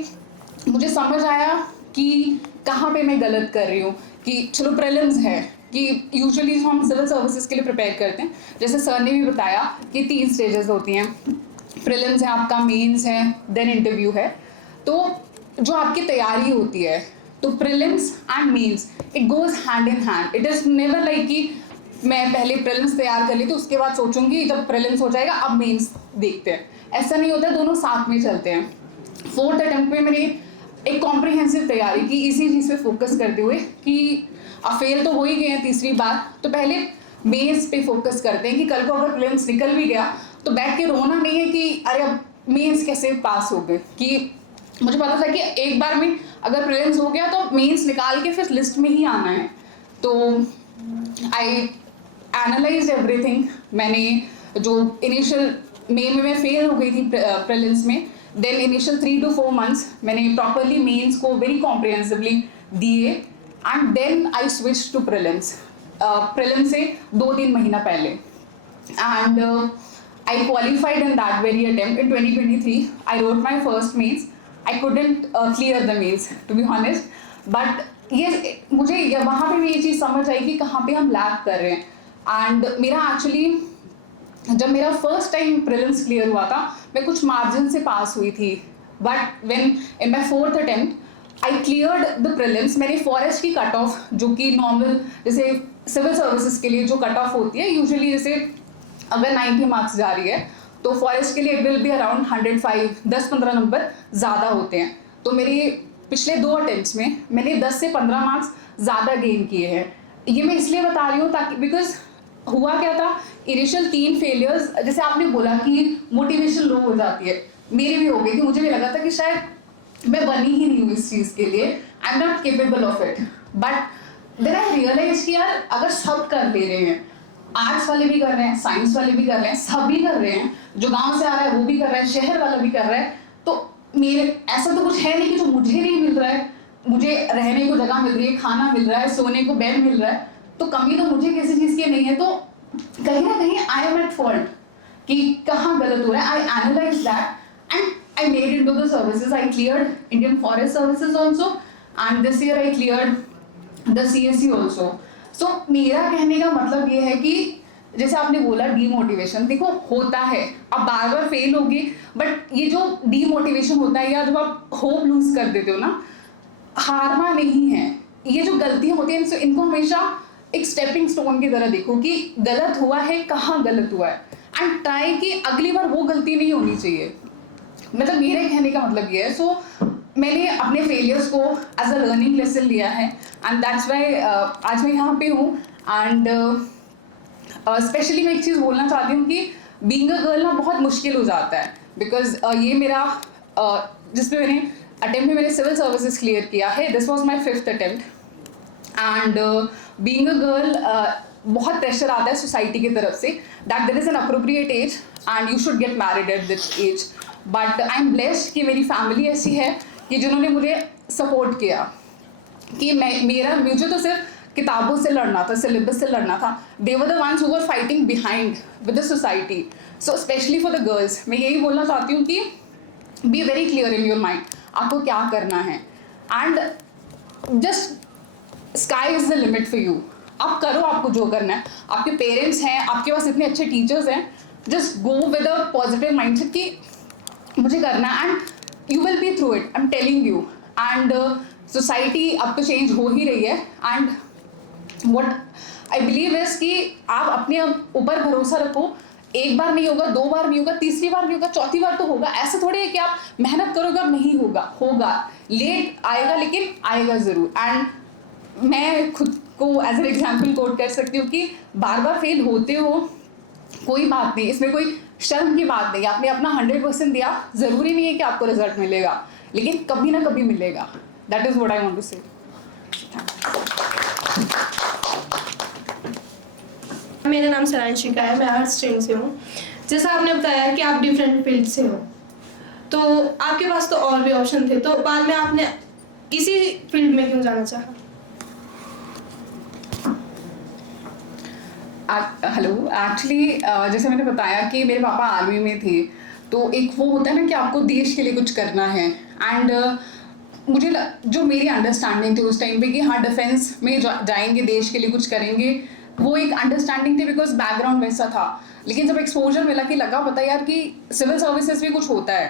मुझे समझ आया कि कहाँ पे मैं गलत कर रही हूँ। कि चलो प्रीलिम्स है कि यूजुअली जो हम सिविल सर्विसेज के लिए प्रिपेयर करते हैं, जैसे सर ने भी बताया कि 3 स्टेजेस होती हैं। प्रीलिम्स है आपका, मेंस है, देन इंटरव्यू है। तो जो आपकी तैयारी होती है, तो prelims and mains it goes hand in hand. It is never like कि मैं पहले प्रीलिम्स तैयार कर ली तो उसके बाद सोचूंगी जब प्रीलिम्स हो जाएगा अब मेंस देखते हैं। ऐसा नहीं होता, दोनों साथ में चलते हैं। 4th अटेम्प्ट में मैंने एक कॉम्प्रिहेंसिव तैयारी की इसी चीज़ पे फोकस करते हुए कि अब फेल तो हो ही गए हैं तीसरी बार, तो पहले मेंस पे फोकस करते हैं कि कल को अगर प्रीलिम्स निकल भी गया तो बैठ के रोना नहीं है कि अरे अब मेंस कैसे पास हो गए। कि मुझे पता था कि एक बार में अगर प्रीलिम्स हो गया तो मेंस निकाल के फिर लिस्ट में ही आना है। तो आई एनालाइज एवरीथिंग। मैंने जो इनिशियल में मैं फेल हो गई थी प्रीलिम्स में, देन इनिशियल 3 to 4 months मैंने प्रॉपरली मेंस को वेरी कॉम्प्रिहेंसिवली दिए and then I switch to prelims. Prelims से 2-3 महीना पहले and I qualified in that very attempt in 2023. I wrote my first mains. I couldn't clear the mains to be honest. But ये मुझे वहाँ पे भी ये चीज़ समझ आई कि कहाँ पे हम लैग कर रहे हैं। एंड मेरा एक्चुअली जब मेरा फर्स्ट टाइम प्रीलिम्स क्लियर हुआ था मैं कुछ मार्जिन से पास हुई थी, but when in my 4th attempt I cleared the prelims. मैंने फॉरेस्ट की कट ऑफ जो कि नॉर्मल जैसे सिविल सर्विसेज के लिए जो कट ऑफ होती है यूजुअली जैसे अगर 90 मार्क्स जा रही है तो फॉरेस्ट के लिए it will be around 105, 10-15 number ज़्यादा होते हैं। तो मेरे पिछले 2 अटेम्प्ट्स में मैंने 10 से 15 मार्क्स ज़्यादा गेन किए हैं। ये मैं इसलिए बता रही हूँ ताकि बिकॉज हुआ क्या था, इनिशियल 3 फेलियर्स जैसे आपने बोला कि मोटिवेशन लो हो जाती है, मेरी भी हो गई थी। मुझे भी लगा था कि शायद मैं बनी ही नहीं हूँ इस चीज़ के लिए, I am not capable of it. But then I realise कि यार अगर सब कर ले रहे हैं, आर्ट्स वाले भी कर रहे हैं, साइंस वाले भी कर रहे हैं, सभी कर रहे हैं, जो गांव से आ रहा है वो भी कर रहा है, शहर वाला भी कर रहा है, तो मेरे ऐसा तो कुछ है नहीं कि जो मुझे नहीं मिल रहा है। मुझे रहने को जगह मिल रही है, खाना मिल रहा है, सोने को बेड मिल रहा है, तो कमी तो मुझे किसी चीज़ की नहीं है। तो कहीं ना कहीं आई एम एट फॉल्ट कि कहाँ गलत हो रहा है। I analyse that and I made into the services. I cleared Indian forest services also and this year I cleared the CSE also. So मेरा कहने का मतलब ये है कि जैसे आपने बोला डीमोटिवेशन, देखो होता है, आप बार बार फेल होगे, बट ये जो डीमोटिवेशन होता है या जब आप होप लूज कर देते हो ना, हारना नहीं है। ये जो गलतियां होती हैं इनको हमेशा एक स्टेपिंग स्टोन की तरह देखो कि गलत हुआ है, कहाँ गलत हुआ है, एंड ट्राई कि अगली बार वो गलती नहीं होनी चाहिए। मतलब मेरे कहने का मतलब ये है। सो मैंने अपने फेलियर्स को एज अ लर्निंग लेसन लिया है एंड दैट्स वाई आज मैं यहाँ पे हूँ। एंड स्पेशली मैं एक चीज़ बोलना चाहती हूँ कि बीइंग अ गर्ल ना बहुत मुश्किल हो जाता है, बिकॉज ये मेरा जिसमें मैंने अटेम्प्ट में मैंने सिविल सर्विसेज क्लियर किया है, this was my 5th attempt. And being a girl बहुत प्रेशर आता है सोसाइटी की तरफ से that there is an appropriate age and you should get married at this age. But I am blessed कि मेरी फैमिली ऐसी है कि जिन्होंने मुझे सपोर्ट किया कि मुझे तो सिर्फ किताबों से लड़ना था, सिलेबस से लड़ना था। They were the ones who were fighting behind with the society. So specially for the girls मैं यही बोलना चाहती हूँ कि be very clear in your mind आपको क्या करना है and just sky is the limit for you. आप करो आपको जो करना है। आपके पेरेंट्स हैं, आपके पास इतने अच्छे टीचर्स हैं, just go with a positive mindset कि मुझे करना है and you will B through it, I am telling you. And society अब तो चेंज हो ही रही है and what I believe is कि आप अपने ऊपर भरोसा रखो। एक बार नहीं होगा, 2 बार नहीं होगा, तीसरी बार नहीं होगा, चौथी बार तो होगा। ऐसा थोड़ी है कि आप मेहनत करोगे अब नहीं होगा, होगा, लेट आएगा लेकिन आएगा ज़रूर। एंड मैं खुद को एज एन एग्जाम्पल कोट कर सकती हूँ कि बार बार फेल होते हो कोई बात नहीं, इसमें कोई शर्म की बात नहीं। आपने अपना 100% दिया, ज़रूरी नहीं है कि आपको रिजल्ट मिलेगा, लेकिन कभी ना कभी मिलेगा। That is what I want to say. मेरा नाम सरांशिका है, मैं आर्ट्स स्ट्रीम से हूँ। जैसा आपने बताया कि आप डिफरेंट फील्ड से हो, तो आपके पास तो और भी ऑप्शन थे, तो बाद में आपने इसी फील्ड में क्यों जाना चाहा? हेलो, एक्चुअली जैसे मैंने बताया कि मेरे पापा आर्मी में थे, तो एक वो होता है ना कि आपको देश के लिए कुछ करना है। एंड मुझे जो मेरी अंडरस्टैंडिंग थी उस टाइम पे कि हाँ डिफेंस में जाएंगे, देश के लिए कुछ करेंगे, वो एक अंडरस्टैंडिंग थी बिकॉज बैकग्राउंड वैसा था। लेकिन जब एक्सपोजर मिला कि लगा पता यार कि सिविल सर्विसेज भी कुछ होता है,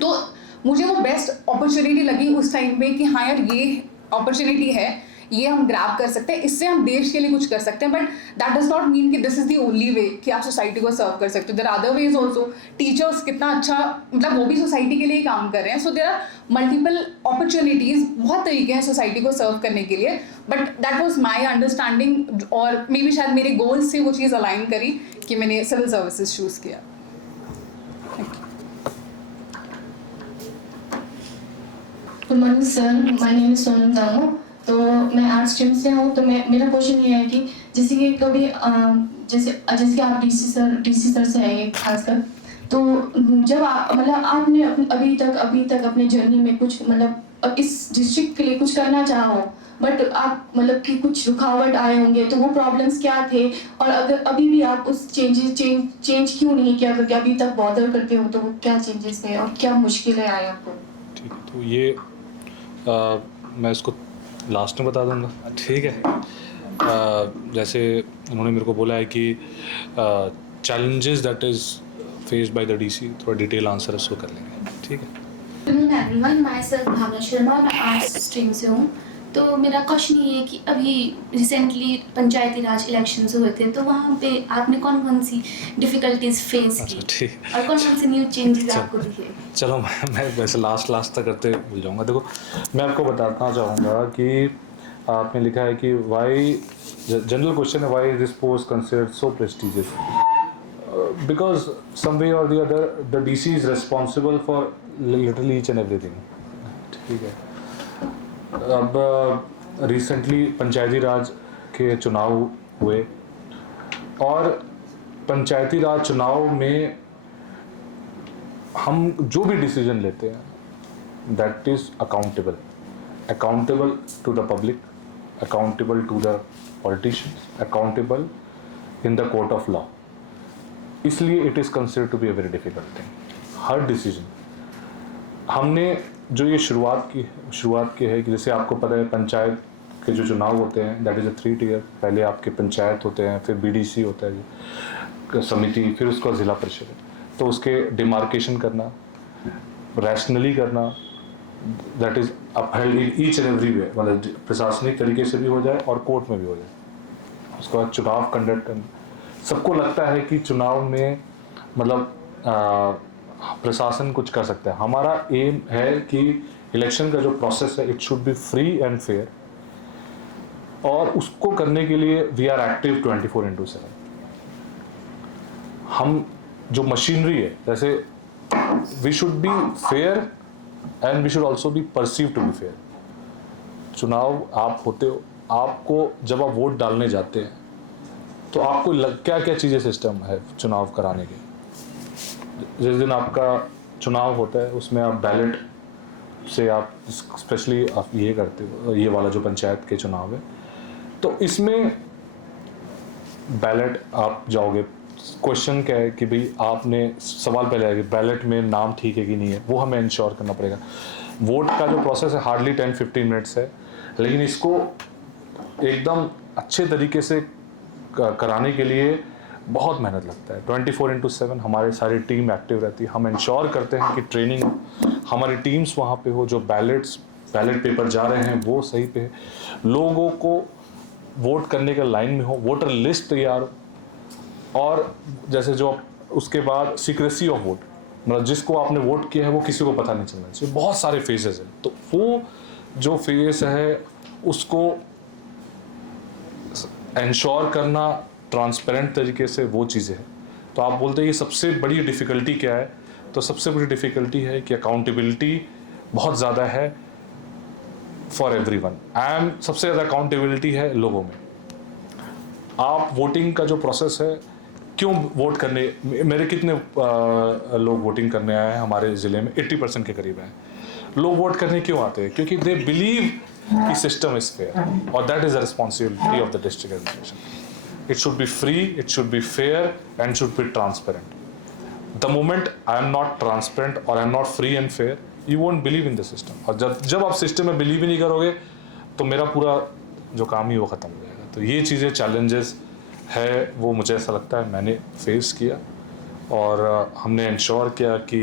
तो मुझे वो बेस्ट अपॉर्चुनिटी लगी उस टाइम पे कि हाँ यार ये अपॉर्चुनिटी है, ये हम ग्रैब कर सकते हैं, इससे हम देश के लिए कुछ कर सकते हैं, but that does not mean कि this is the only way कि आप सोसाइटी को सर्व कर सकते हो. There are other ways also. Teachers कितना अच्छा, मतलब वो भी सोसाइटी के लिए ही काम कर रहे हैं. So there are multiple opportunities, बहुत तरीके हैं सोसाइटी को सर्व करने के लिए. But that was my understanding, और मे बी शायद मेरे गोल्स से वो चीज़ अलाइन करी कि मैंने सिविल सर्विसेज चूज़ किया. Good morning sir, my name is Sonam दामो. तो मैं आर्ट्स स्ट्रीम से हूँ. तो मेरा क्वेश्चन ये है कि जैसे कि कभी जैसे कि आप डीसी सर से आएंगे खासकर, तो जब आप मतलब आपने अभी तक अपने जर्नी में कुछ मतलब इस डिस्ट्रिक्ट के लिए कुछ करना चाहा हो, बट आप मतलब कि कुछ रुकावट आए होंगे, तो वो प्रॉब्लम्स क्या थे, और अगर अभी भी आप उस चेंज क्यों नहीं किया, क्योंकि अभी तक बॉदर करते हो, तो वो क्या चेंजेस थे और क्या मुश्किलें आए आपको? ठीक है, तो ये मैं इसको लास्ट में बता दूंगा, ठीक है. जैसे उन्होंने मेरे को बोला है कि challenges that is faced by the DC, थोड़ा डिटेल आंसर उसको कर लेंगे, ठीक है. एवरीवन, मैं सर भावना शर्मा, मैं आर्ट्स स्ट्रीम से हूँ. तो मेरा क्वेश्चन ये है कि अभी रिसेंटली पंचायती राज इलेक्शंस हुए थे, तो वहाँ पे आपने कौन कौन सी डिफ़िकल्टीज फेस की, ठीक, और कौन कौन से न्यू चेंजेस आपको दिखे? चलो मैं वैसे लास्ट तक करते भूल जाऊँगा. देखो, मैं आपको बताना चाहूँगा कि आपने लिखा है कि वाई, जनरल क्वेश्चन है, why is this post considered so prestigious, because some way और the other the DC is responsible for literally each and everything, ठीक है. अब रिसेंटली पंचायती राज के चुनाव हुए, और पंचायती राज चुनाव में हम जो भी डिसीजन लेते हैं that is accountable to the public, accountable to the politicians, accountable in the court of law. इसलिए it is considered to be a very difficult thing. हर डिसीजन हमने जो ये शुरुआत की है कि जैसे आपको पता है पंचायत के जो चुनाव होते हैं दैट इज़ अ 3 tier. पहले आपके पंचायत होते हैं, फिर बीडीसी होता है समिति, फिर उसका ज़िला परिषद है. तो उसके डिमार्केशन करना, रैशनली करना, that is upheld in each and every way, मतलब प्रशासनिक तरीके से भी हो जाए और कोर्ट में भी हो जाए. उसके बाद चुनाव कंडक्ट करना. सबको लगता है कि चुनाव में मतलब प्रशासन कुछ कर सकता है. हमारा एम है कि इलेक्शन का जो प्रोसेस है it should be free and fair, और उसको करने के लिए वी आर एक्टिव 24/7. हम जो मशीनरी है, जैसे we should be fair and we should also be perceive to be fair. चुनाव आप होते हो, आपको जब आप वोट डालने जाते हैं तो आपको क्या क्या चीज़ें सिस्टम है चुनाव कराने के. जिस दिन आपका चुनाव होता है उसमें आप बैलेट से आप स्पेशली आप ये करते हो, ये वाला जो पंचायत के चुनाव है, तो इसमें बैलेट आप जाओगे. क्वेश्चन क्या है कि भाई आपने सवाल पहले आएगा बैलेट में नाम ठीक है कि नहीं है, वो हमें इंश्योर करना पड़ेगा. वोट का जो प्रोसेस है हार्डली 10-15 मिनट्स है, लेकिन इसको एकदम अच्छे तरीके से कराने के लिए बहुत मेहनत लगता है. 24/7 हमारी सारी टीम एक्टिव रहती है. हम इंश्योर करते हैं कि ट्रेनिंग हमारी टीम्स वहाँ पे हो, जो बैलेट पेपर जा रहे हैं वो सही पे है, लोगों को वोट करने के लाइन में हो, वोटर लिस्ट तैयार हो, और जैसे जो उसके बाद सीक्रेसी ऑफ वोट, मतलब जिसको आपने वोट किया है वो किसी को पता नहीं चलना चाहिए. बहुत सारे फेजेस हैं, तो वो जो फेज है उसको इंश्योर करना ट्रांसपेरेंट तरीके से, वो चीज़ें हैं. तो आप बोलते हैं ये सबसे बड़ी डिफ़िकल्टी क्या है, तो सबसे बड़ी डिफ़िकल्टी है कि अकाउंटेबिलिटी बहुत ज़्यादा है फॉर एवरीवन, एंड सबसे ज़्यादा अकाउंटेबिलिटी है लोगों में. आप वोटिंग का जो प्रोसेस है, क्यों वोट करने, मेरे कितने लोग वोटिंग करने आए हैं हमारे ज़िले में, 80% के करीब हैं. लोग वोट करने क्यों आते हैं? क्योंकि दे बिलीव कि सिस्टम इज़ फेयर, और that is the responsibility of the district administration. It should be free, it should be fair, and should be transparent. The moment I am not transparent or I am not free and fair, you won't believe in the system. और जब आप system में believe ही नहीं करोगे तो मेरा पूरा जो काम ही वो ख़त्म हो जाएगा. तो ये चीज़ें चैलेंजेस है, वो मुझे ऐसा लगता है मैंने फेस किया, और हमने इंश्योर किया कि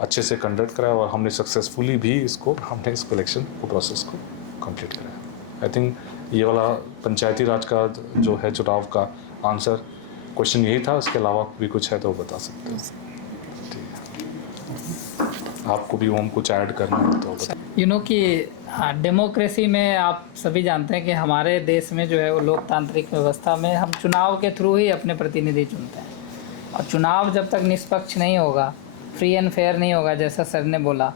अच्छे से कंडक्ट कराया, और हमने सक्सेसफुली भी हमने इसको इलेक्शन प्रोसेस को कंप्लीट कराया. आई थिंक ये वाला पंचायती राज का जो है चुनाव का आंसर क्वेश्चन यही था, उसके अलावा भी कुछ है तो बता सकते हैं। आपको भी हम कुछ ऐड करना है तो यू नो कि हाँ, डेमोक्रेसी में आप सभी जानते हैं कि हमारे देश में जो है वो लोकतांत्रिक व्यवस्था में हम चुनाव के थ्रू ही अपने प्रतिनिधि चुनते हैं, और चुनाव जब तक निष्पक्ष नहीं होगा, फ्री एंड फेयर नहीं होगा, जैसा सर ने बोला,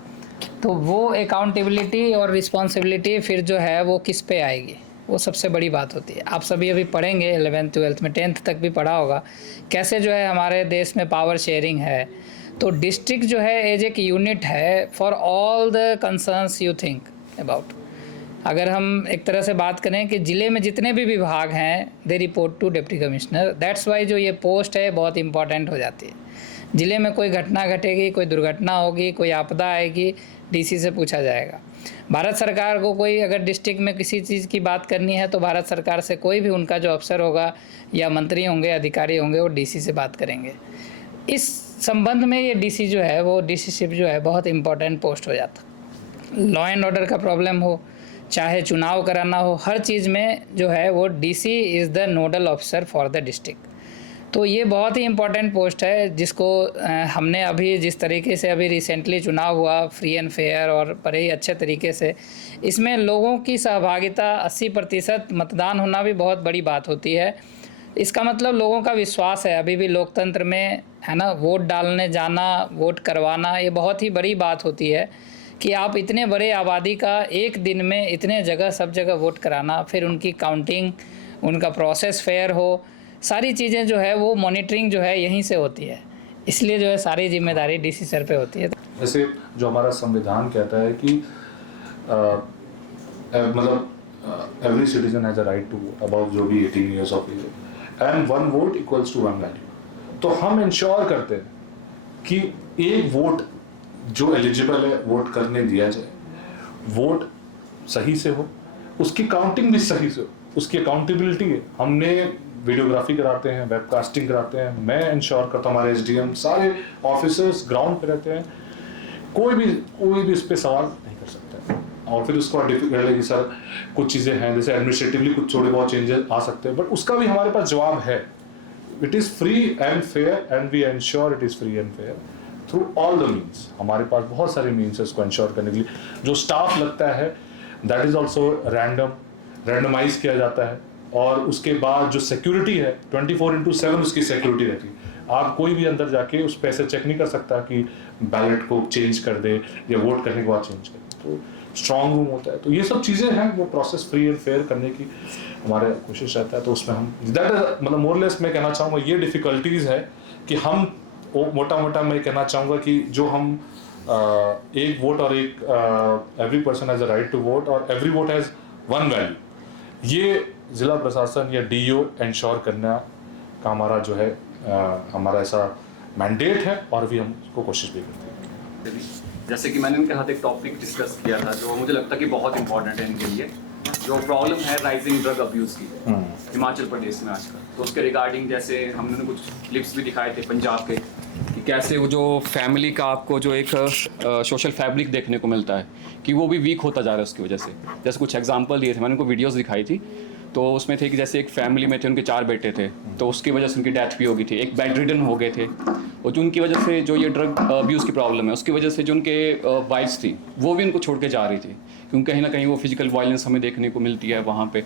तो वो अकाउंटेबिलिटी और रिस्पॉन्सिबिलिटी फिर जो है वो किस पे आएगी, वो सबसे बड़ी बात होती है। आप सभी अभी पढ़ेंगे 11th 12th में, 10th तक भी पढ़ा होगा कैसे जो है हमारे देश में पावर शेयरिंग है। तो डिस्ट्रिक्ट जो है एज एक यूनिट है for all the concerns you think about. अगर हम एक तरह से बात करें कि ज़िले में जितने भी विभाग हैं they report to deputy commissioner, that's why जो ये पोस्ट है बहुत इंपॉर्टेंट हो जाती है। ज़िले में कोई घटना घटेगी, कोई दुर्घटना होगी, कोई आपदा आएगी, डीसी से पूछा जाएगा। भारत सरकार को कोई अगर डिस्ट्रिक्ट में किसी चीज़ की बात करनी है तो भारत सरकार से कोई भी उनका जो अफसर होगा या मंत्री होंगे, अधिकारी होंगे, वो डीसी से बात करेंगे। इस संबंध में ये डीसी जो है वो डीसीशिप जो है बहुत इंपॉर्टेंट पोस्ट हो जाता। लॉ एंड ऑर्डर का प्रॉब्लम हो, चाहे चुनाव कराना हो, हर चीज़ में जो है वो DC is the nodal officer for the district. तो ये बहुत ही इम्पॉर्टेंट पोस्ट है जिसको हमने अभी जिस तरीके से अभी रिसेंटली चुनाव हुआ फ्री एंड फेयर और बड़े ही अच्छे तरीके से, इसमें लोगों की सहभागिता 80% मतदान होना भी बहुत बड़ी बात होती है। इसका मतलब लोगों का विश्वास है अभी भी लोकतंत्र में, है ना। वोट डालने जाना, वोट करवाना, ये बहुत ही बड़ी बात होती है कि आप इतने बड़े आबादी का एक दिन में इतने जगह सब जगह वोट कराना, फिर उनकी काउंटिंग, उनका प्रोसेस फेयर हो, सारी चीज़ें जो है वो मॉनिटरिंग जो है यहीं से होती है। इसलिए जो है सारी जिम्मेदारी डीसी सर पे होती है। जैसे जो हमारा संविधान कहता है कि मतलब every citizen has a right to about जो भी 18 years of age and 1 vote equals to 1 value. तो हम इंश्योर करते हैं कि एक वोट जो एलिजिबल है वोट करने दिया जाए, वोट सही से हो, उसकी काउंटिंग भी सही से हो, उसकी अकाउंटेबिलिटी है। हमने वीडियोग्राफी कराते हैं, वेबकास्टिंग कराते हैं, मैं इंश्योर करता हूँ, हमारे एसडीएम सारे ऑफिसर्स ग्राउंड पे रहते हैं, कोई भी इस पे सवाल नहीं कर सकता है। और फिर उसको डिफिकल्ट है कि सर कुछ चीज़ें हैं जैसे एडमिनिस्ट्रेटिवली कुछ थोड़े बहुत चेंजेस आ सकते हैं, बट उसका भी हमारे पास जवाब है। It is free and fair and we ensure it is free and fair through all the means. हमारे पास बहुत सारे मीन्स है इसको इंश्योर करने के लिए। जो स्टाफ लगता है दैट इज़ ऑल्सो रैंडमाइज किया जाता है, और उसके बाद जो सिक्योरिटी है 24/7 उसकी सिक्योरिटी रहती है। आप कोई भी अंदर जाके उस पैसे चेक नहीं कर सकता कि बैलेट को चेंज कर दे या वोट करने के बाद चेंज कर दे। तो स्ट्रॉन्ग रूम होता है। तो ये सब चीज़ें हैं, वो प्रोसेस फ्री एंड फेयर करने की हमारे कोशिश रहता है। तो उसमें हम मतलब मोरलेस मैं कहना चाहूँगा ये डिफ़िकल्टीज़ है कि हम मोटा मैं कहना चाहूँगा कि जो हम एक वोट और एक every person has a right to vote और एवरी वोट हैज़ 1 वैल्यू, ये जिला प्रशासन या डीओ इंश्योर करना का हमारा जो है हमारा ऐसा मैंडेट है, और भी हम उसको कोशिश भी करते हैं। जैसे कि मैंने इनके साथ एक टॉपिक डिस्कस किया था जो मुझे लगता है कि बहुत इंपॉर्टेंट है इनके लिए, जो प्रॉब्लम है राइजिंग ड्रग अब्यूज़ की हिमाचल प्रदेश में आजकल। तो उसके रिगार्डिंग जैसे हमने कुछ क्लिप्स भी दिखाए थे पंजाब के कि कैसे वो जो फैमिली का आपको जो एक सोशल फैब्रिक देखने को मिलता है कि वो भी वीक होता जा रहा है उसकी वजह से। जैसे कुछ एग्जांपल दिए थे, मैंने उनको वीडियोस दिखाई थी, तो उसमें थे कि जैसे एक फैमिली में थे, उनके 4 बेटे थे, तो उसकी वजह से उनकी डेथ भी हो गई थी। एक बेड रिडन हो गए थे, और जो उनकी वजह से जो ये ड्रग अब्यूज़ की प्रॉब्लम है उसकी वजह से जो उनके वाइफ्स थी वो भी उनको छोड़ के जा रही थी, क्योंकि कहीं ना कहीं वो फिजिकल वायलेंस हमें देखने को मिलती है वहाँ पे।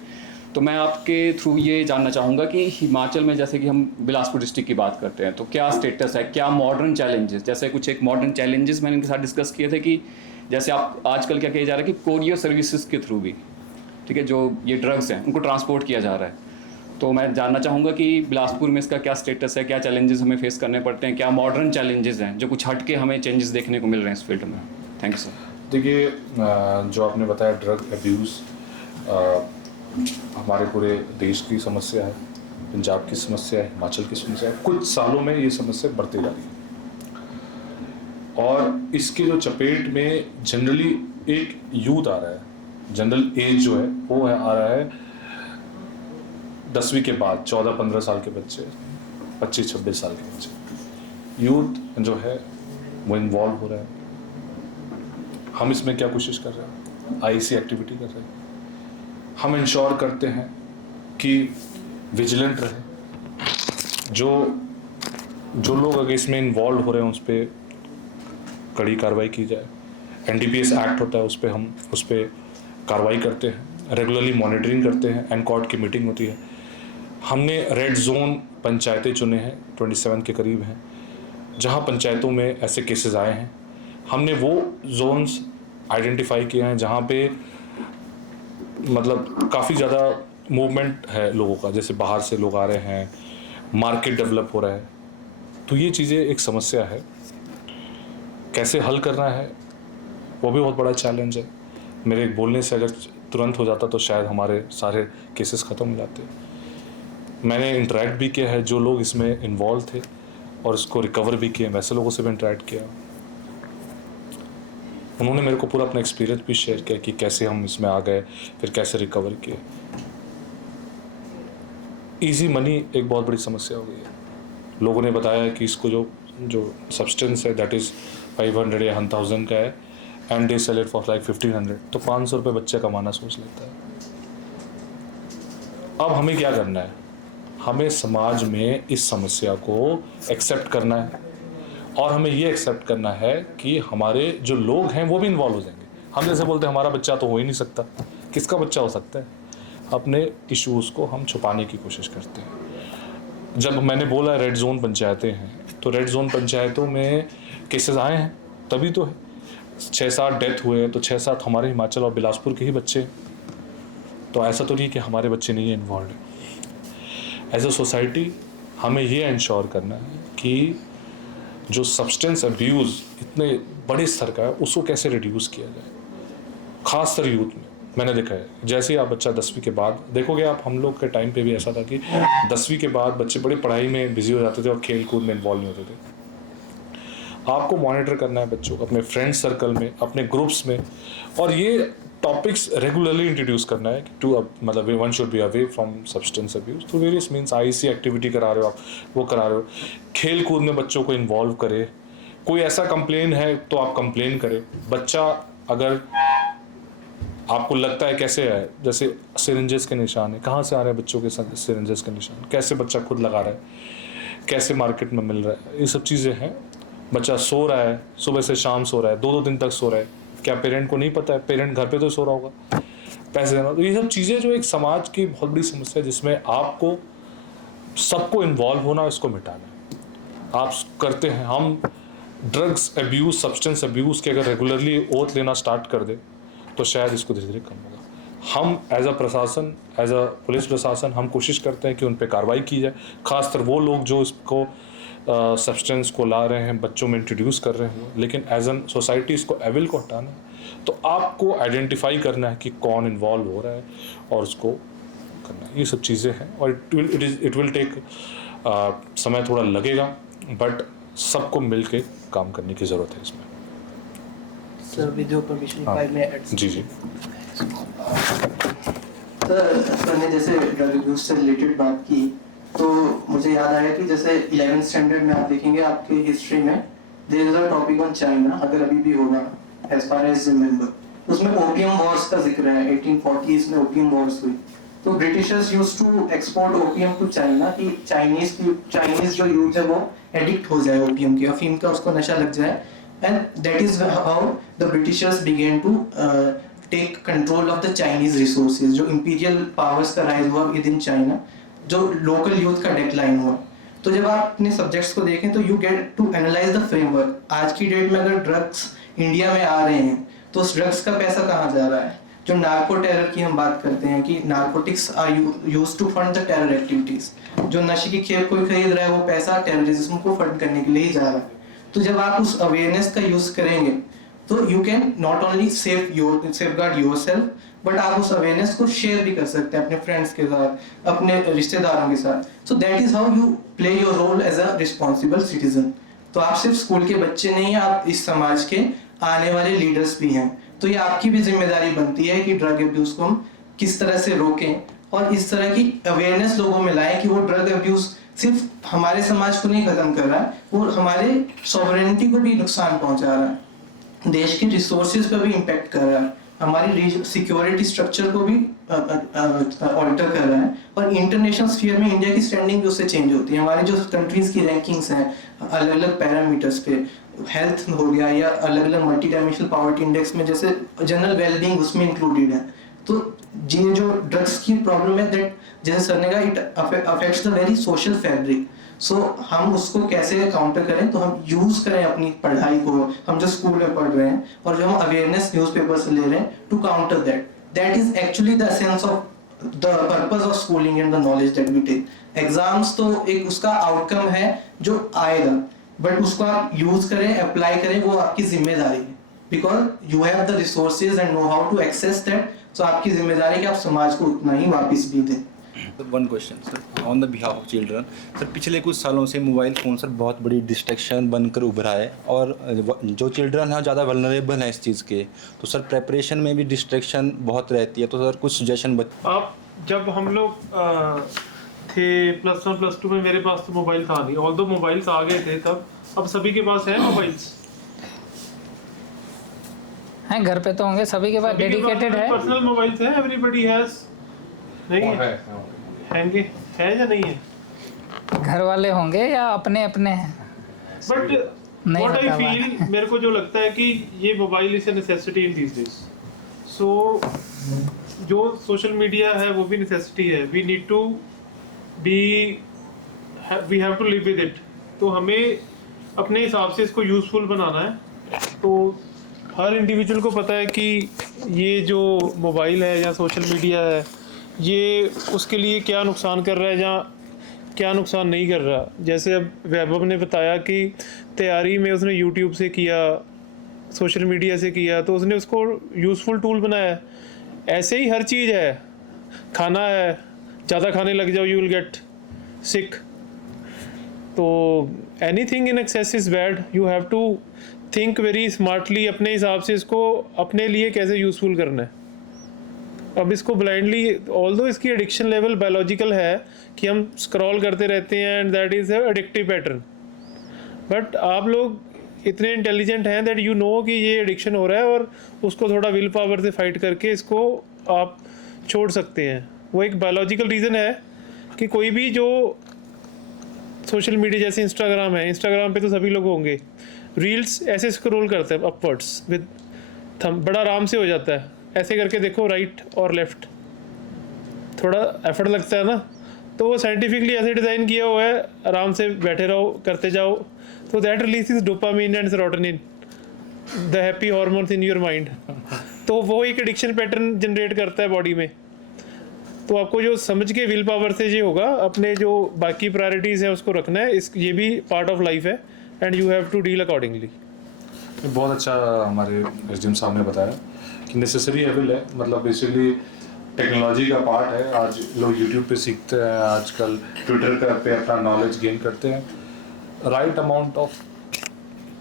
तो मैं आपके थ्रू ये जानना चाहूँगा कि हिमाचल में जैसे कि हम बिलासपुर डिस्ट्रिक्ट की बात करते हैं तो क्या स्टेटस है, क्या मॉडर्न चैलेंजेस, जैसे कुछ एक मॉडर्न चैलेंजेस मैंने इनके साथ डिस्कस किए थे कि जैसे आप आजकल क्या किया जा रहा है कि कोरियर सर्विसेज के थ्रू भी, ठीक है, जो ये ड्रग्स हैं उनको ट्रांसपोर्ट किया जा रहा है। तो मैं जानना चाहूँगा कि बिलासपुर में इसका क्या स्टेटस है, क्या चैलेंजेस हमें फेस करने पड़ते हैं, क्या मॉडर्न चैलेंजेस हैं जो कुछ हट के हमें चेंजेस देखने को मिल रहे हैं इस फील्ड में। Thank you sir. देखिए, जो आपने बताया ड्रग अब्यूज़ हमारे पूरे देश की समस्या है, पंजाब की समस्या है, हिमाचल की समस्या है। कुछ सालों में ये समस्या बढ़ती जा रही है, और इसकी जो चपेट में जनरली एक यूथ आ रहा है, जनरल एज जो है वो आ रहा है 10वीं के बाद, 14-15 साल के बच्चे, 25-26 साल के बच्चे, यूथ जो है वो इन्वॉल्व हो रहा है। हम इसमें क्या कोशिश कर रहे हैं, आईसी एक्टिविटी कर रहे हैं, हम इंश्योर करते हैं कि विजिलेंट रहे, जो लोग अगर इसमें इन्वॉल्व हो रहे हैं उस पर कड़ी कार्रवाई की जाए। NDPS एक्ट होता है, उस पर कार्रवाई करते हैं, रेगुलरली मॉनिटरिंग करते हैं, एनकॉर्ड की मीटिंग होती है। हमने रेड जोन पंचायतें चुने हैं, 27 के करीब हैं, जहां पंचायतों में ऐसे केसेस आए हैं। हमने वो जोन्स आइडेंटिफाई किए हैं जहां पे मतलब काफ़ी ज़्यादा मूवमेंट है लोगों का, जैसे बाहर से लोग आ रहे हैं, मार्केट डेवलप हो रहा है। तो ये चीज़ें एक समस्या है, कैसे हल करना है वो भी बहुत बड़ा चैलेंज है। मेरे बोलने से अगर तुरंत हो जाता तो शायद हमारे सारे केसेस ख़त्म हो जाते। मैंने इंटरेक्ट भी किया है, जो लोग इसमें इन्वॉल्व थे और इसको रिकवर भी किए, वैसे लोगों से भी इंटरेक्ट किया। उन्होंने मेरे को पूरा अपना एक्सपीरियंस भी शेयर किया कि कैसे हम इसमें आ गए, फिर कैसे रिकवर किए। इजी मनी एक बहुत बड़ी समस्या हो गई है। लोगों ने बताया कि इसको जो सब्सटेंस है दैट इज़ 500 या 1000 का है and they sell it for like 1500, तो 500 रुपये बच्चे कमाना सोच लेता है। अब हमें क्या करना है? हमें समाज में इस समस्या को एक्सेप्ट करना है और हमें ये एक्सेप्ट करना है कि हमारे जो लोग हैं वो भी इन्वॉल्व हो जाएंगे। हम जैसे बोलते हैं हमारा बच्चा तो हो ही नहीं सकता, किसका बच्चा हो सकता है? अपने इश्यूज़ को हम छुपाने की कोशिश करते हैं। जब मैंने बोला रेड जोन पंचायतें हैं, तो रेड जोन पंचायतों में केसेस आए हैं तभी तो है। 6-7 डेथ हुए तो 6-7 हमारे हिमाचल और बिलासपुर के ही बच्चे। तो ऐसा तो नहीं कि हमारे बच्चे नहीं इन्वॉल्व हैं। एज अ सोसाइटी हमें ये इंश्योर करना है कि जो सब्सटेंस अब्यूज़ इतने बड़े स्तर का है उसको कैसे रिड्यूस किया जाए, खासकर यूथ में। मैंने देखा है जैसे ही आप बच्चा 10वीं के बाद देखोगे आप, हम लोग के टाइम पे भी ऐसा था कि 10वीं के बाद बच्चे बड़ी पढ़ाई में बिजी हो जाते थे और खेल कूद में इन्वॉल्व नहीं होते थे। आपको मॉनिटर करना है बच्चों को अपने फ्रेंड सर्कल में, अपने ग्रुप्स में, और ये टॉपिक्स रेगुलरली इंट्रोड्यूस करना है टू मतलब one should be away from substance abuse through various means. IC activity करा रहे हो आप, वो करा रहे हो, खेल कूद में बच्चों को इन्वॉल्व करे। कोई ऐसा कंप्लेन है तो आप कंप्लेन करें। बच्चा अगर आपको लगता है कैसे है, जैसे सिरिंजेस के निशान है, कहाँ से आ रहे हैं बच्चों के सिरिंजेस के निशान, कैसे बच्चा खुद लगा रहा है, कैसे मार्केट में मिल रहा है, ये सब चीज़ें हैं। बच्चा सो रहा है, सुबह से शाम सो रहा है, 2-2 दिन तक सो रहा है, क्या पेरेंट को नहीं पता है? पेरेंट घर पे तो सो रहा होगा, पैसे देना। तो ये सब चीज़ें जो एक समाज की बहुत बड़ी समस्या है, जिसमें आपको सबको इन्वॉल्व होना, इसको मिटाना है। आप करते हैं, हम ड्रग्स अब्यूज़, सब्सटेंस अब्यूज़ के अगर रेगुलरली ओथ लेना स्टार्ट कर दे तो शायद इसको धीरे धीरे कम होगा। हम एज अ प्रशासन, एज अ पुलिस प्रशासन, हम कोशिश करते हैं कि उन पर कार्रवाई की जाए, खासकर वो लोग जो इसको सब्सटेंस को ला रहे हैं, बच्चों में इंट्रोड्यूस कर रहे हैं। लेकिन एज एन सोसाइटी इसको एविल को हटाना है, तो आपको आइडेंटिफाई करना है कि कौन इन्वॉल्व हो रहा है और उसको करना है। ये सब चीज़ें हैं और इट विल टेक समय थोड़ा लगेगा, बट सबको मिल के काम करने की ज़रूरत है इसमें। Sir with your permission, 5 minute. जी जी सर ने जैसे ड्रग अब्यूज से रिलेटेड बात की तो मुझे याद आया कि जैसे 11th स्टैंडर्ड में आप देखेंगे आपके हिस्ट्री में there is a topic on China, अगर अभी भी होगा एज फार एज रिमेंबर, उसमें ओपियम वॉर्स का जिक्र है। 1840s में ओपियम वॉर्स हुई तो Britishers used to export opium to China कि चाइनीज जो यूथ है वो एडिक्ट हो जाए ओपियम की, अफीम का उसको नशा लग जाए। And that is how the Britishers began to take control of the Chinese resources. जो इंपीरियल पावर्स का राइज हुआ विद इन चाइना, जो लोकल यूथ का डेक्लाइन हुआ। तो जब आप अपने सब्जेक्ट्स को देखें तो you get to analyse the framework. आज की डेट में अगर ड्रग्स इंडिया में आ रहे हैं तो उस ड्रग्स का पैसा कहाँ जा रहा है? जो नार्को टेरर की हम बात करते हैं कि narcotics are used to fund the terror activities, जो नशे की खेप कोई खरीद रहा है वो पैसा टेररिज्म को फंड करने के लिए ही जा रहा है। तो जब आप उस अवेयरनेस का यूज करेंगे तो you can not only safeguard yourself, but आप उस अवेयरनेस को शेयर भी कर सकते हैं अपने फ्रेंड्स के साथ, अपने रिश्तेदारों के साथ। So that is how you play your role as a responsible citizen. तो आप सिर्फ स्कूल के बच्चे नहीं हैं, आप इस समाज के आने वाले लीडर्स भी हैं। तो ये आपकी भी जिम्मेदारी बनती है कि ड्रग अब्यूज को हम किस तरह से रोकें और इस तरह की अवेयरनेस लोगों में लाएं कि वो ड्रग अब्यूज सिर्फ हमारे समाज को नहीं खत्म कर रहा है, वो हमारे सॉवरेनिटी को भी नुकसान पहुंचा रहा है, देश के रिसोर्सेज पर भी इम्पैक्ट कर रहा है। हमारी सिक्योरिटी स्ट्रक्चर को भी ऑल्टर कर रहा है, और इंटरनेशनल स्फीयर में इंडिया की स्टैंडिंग भी उससे चेंज होती है। हमारी जो कंट्रीज की रैंकिंग्स हैं अलग अलग पैरामीटर्स पे, हेल्थ हो गया या अलग अलग मल्टी डायमेंशनल पॉवर्टी इंडेक्स में, जैसे जनरल वेलबींग उसमें इंक्लूडेड है। तो ये जो ड्रग्स की प्रॉब्लम है, दैट जैसे सर ने कहा, it affects the very social fabric. So हम उसको कैसे काउंटर करें, तो हम यूज करें अपनी पढ़ाई को, हम जो स्कूल में पढ़ रहे हैं और जो हम अवेयरनेस न्यूज़पेपर से ले रहे हैं, to counter that is actually the essence of the purpose of schooling and the knowledge that we take. Exams तो एक उसका आउटकम है जो आएगा, बट उसको आप यूज करें, अप्लाई करें, वो आपकी जिम्मेदारी है, because you have the resources and know how to access that. So आपकी जिम्मेदारी है कि आप समाज को उतना ही वापस भी दें। One question sir, on the behalf of children sir, पिछले कुछ सालों से मोबाइल फ़ोन सर बहुत बड़ी डिस्ट्रैक्शन बनकर उभरा है, और जो चिल्ड्रन हैं ज़्यादा वल्नरेबल हैं इस चीज़ के, तो सर प्रेपरेशन में भी डिस्ट्रैक्शन बहुत रहती है। तो सर कुछ सजेशन आप जब हम लोग थे +1 +2 में, मेरे पास तो मोबाइल था नहीं, ऑल्दो मोबाइल्स आ गए थे तब, अब सभी के पास है मोबाइल्स हैं, घर पे तो होंगे सभी के पास, डेडिकेटेड है, पर्सनल मोबाइल्स है, एवरीबॉडी हैज, नहीं है है या नहीं है, घर वाले होंगे या अपने अपने हैं, बट व्हाट आई फील, मेरे को जो लगता है कि ये mobile is a necessity in these days. So जो सोशल मीडिया है वो भी नेसेसिटी है, we need to we have to live with it. तो हमें अपने हिसाब से इसको यूजफुल बनाना है। तो हर इंडिविजुअल को पता है कि ये जो मोबाइल है या सोशल मीडिया है, ये उसके लिए क्या नुकसान कर रहा है या क्या नुकसान नहीं कर रहा। जैसे अब वैभव ने बताया कि तैयारी में उसने यूट्यूब से किया, सोशल मीडिया से किया, तो उसने उसको यूज़फुल टूल बनाया। ऐसे ही हर चीज़ है, खाना है, ज़्यादा खाने लग जाओ यू विल गेट सिक। तो anything in excess is bad, you have to think very smartly, अपने हिसाब से इसको अपने लिए कैसे यूज़फुल करना है। अब इसको ब्लाइंडली, ऑल्दो इसकी एडिक्शन लेवल बायोलॉजिकल है कि हम स्क्रॉल करते रहते हैं and that is a addictive pattern, but आप लोग इतने इंटेलिजेंट हैं दैट यू नो कि ये एडिक्शन हो रहा है और उसको थोड़ा विल पावर से फाइट करके इसको आप छोड़ सकते हैं। वो एक बायोलॉजिकल रीज़न है कि कोई भी जो सोशल मीडिया जैसे इंस्टाग्राम है, इंस्टाग्राम पे तो सभी लोग होंगे, रील्स ऐसे स्क्रॉल करते हैं अपवर्ड्स विद थंब, बड़ा आराम से हो जाता है, ऐसे करके देखो राइट और लेफ्ट, थोड़ा एफर्ट लगता है ना। तो वो साइंटिफिकली ऐसे डिज़ाइन किया हुआ है, आराम से बैठे रहो, करते जाओ, तो that release dopamine and serotonin, the happy hormones in your mind. तो वो एक एडिक्शन पैटर्न जनरेट करता है बॉडी में। तो आपको जो समझ के विल पावर से ये होगा, अपने जो बाकी प्रायोरिटीज़ हैं उसको रखना है, इस ये भी पार्ट ऑफ लाइफ है and you have to deal accordingly. बहुत अच्छा हमारे एसडीएम साहब ने बताया कि नेसेसरी एविल है, मतलब बेसिकली टेक्नोलॉजी का पार्ट है। आज लोग यूट्यूब पे सीखते हैं, आजकल ट्विटर पे अपना नॉलेज गेन करते हैं। राइट अमाउंट ऑफ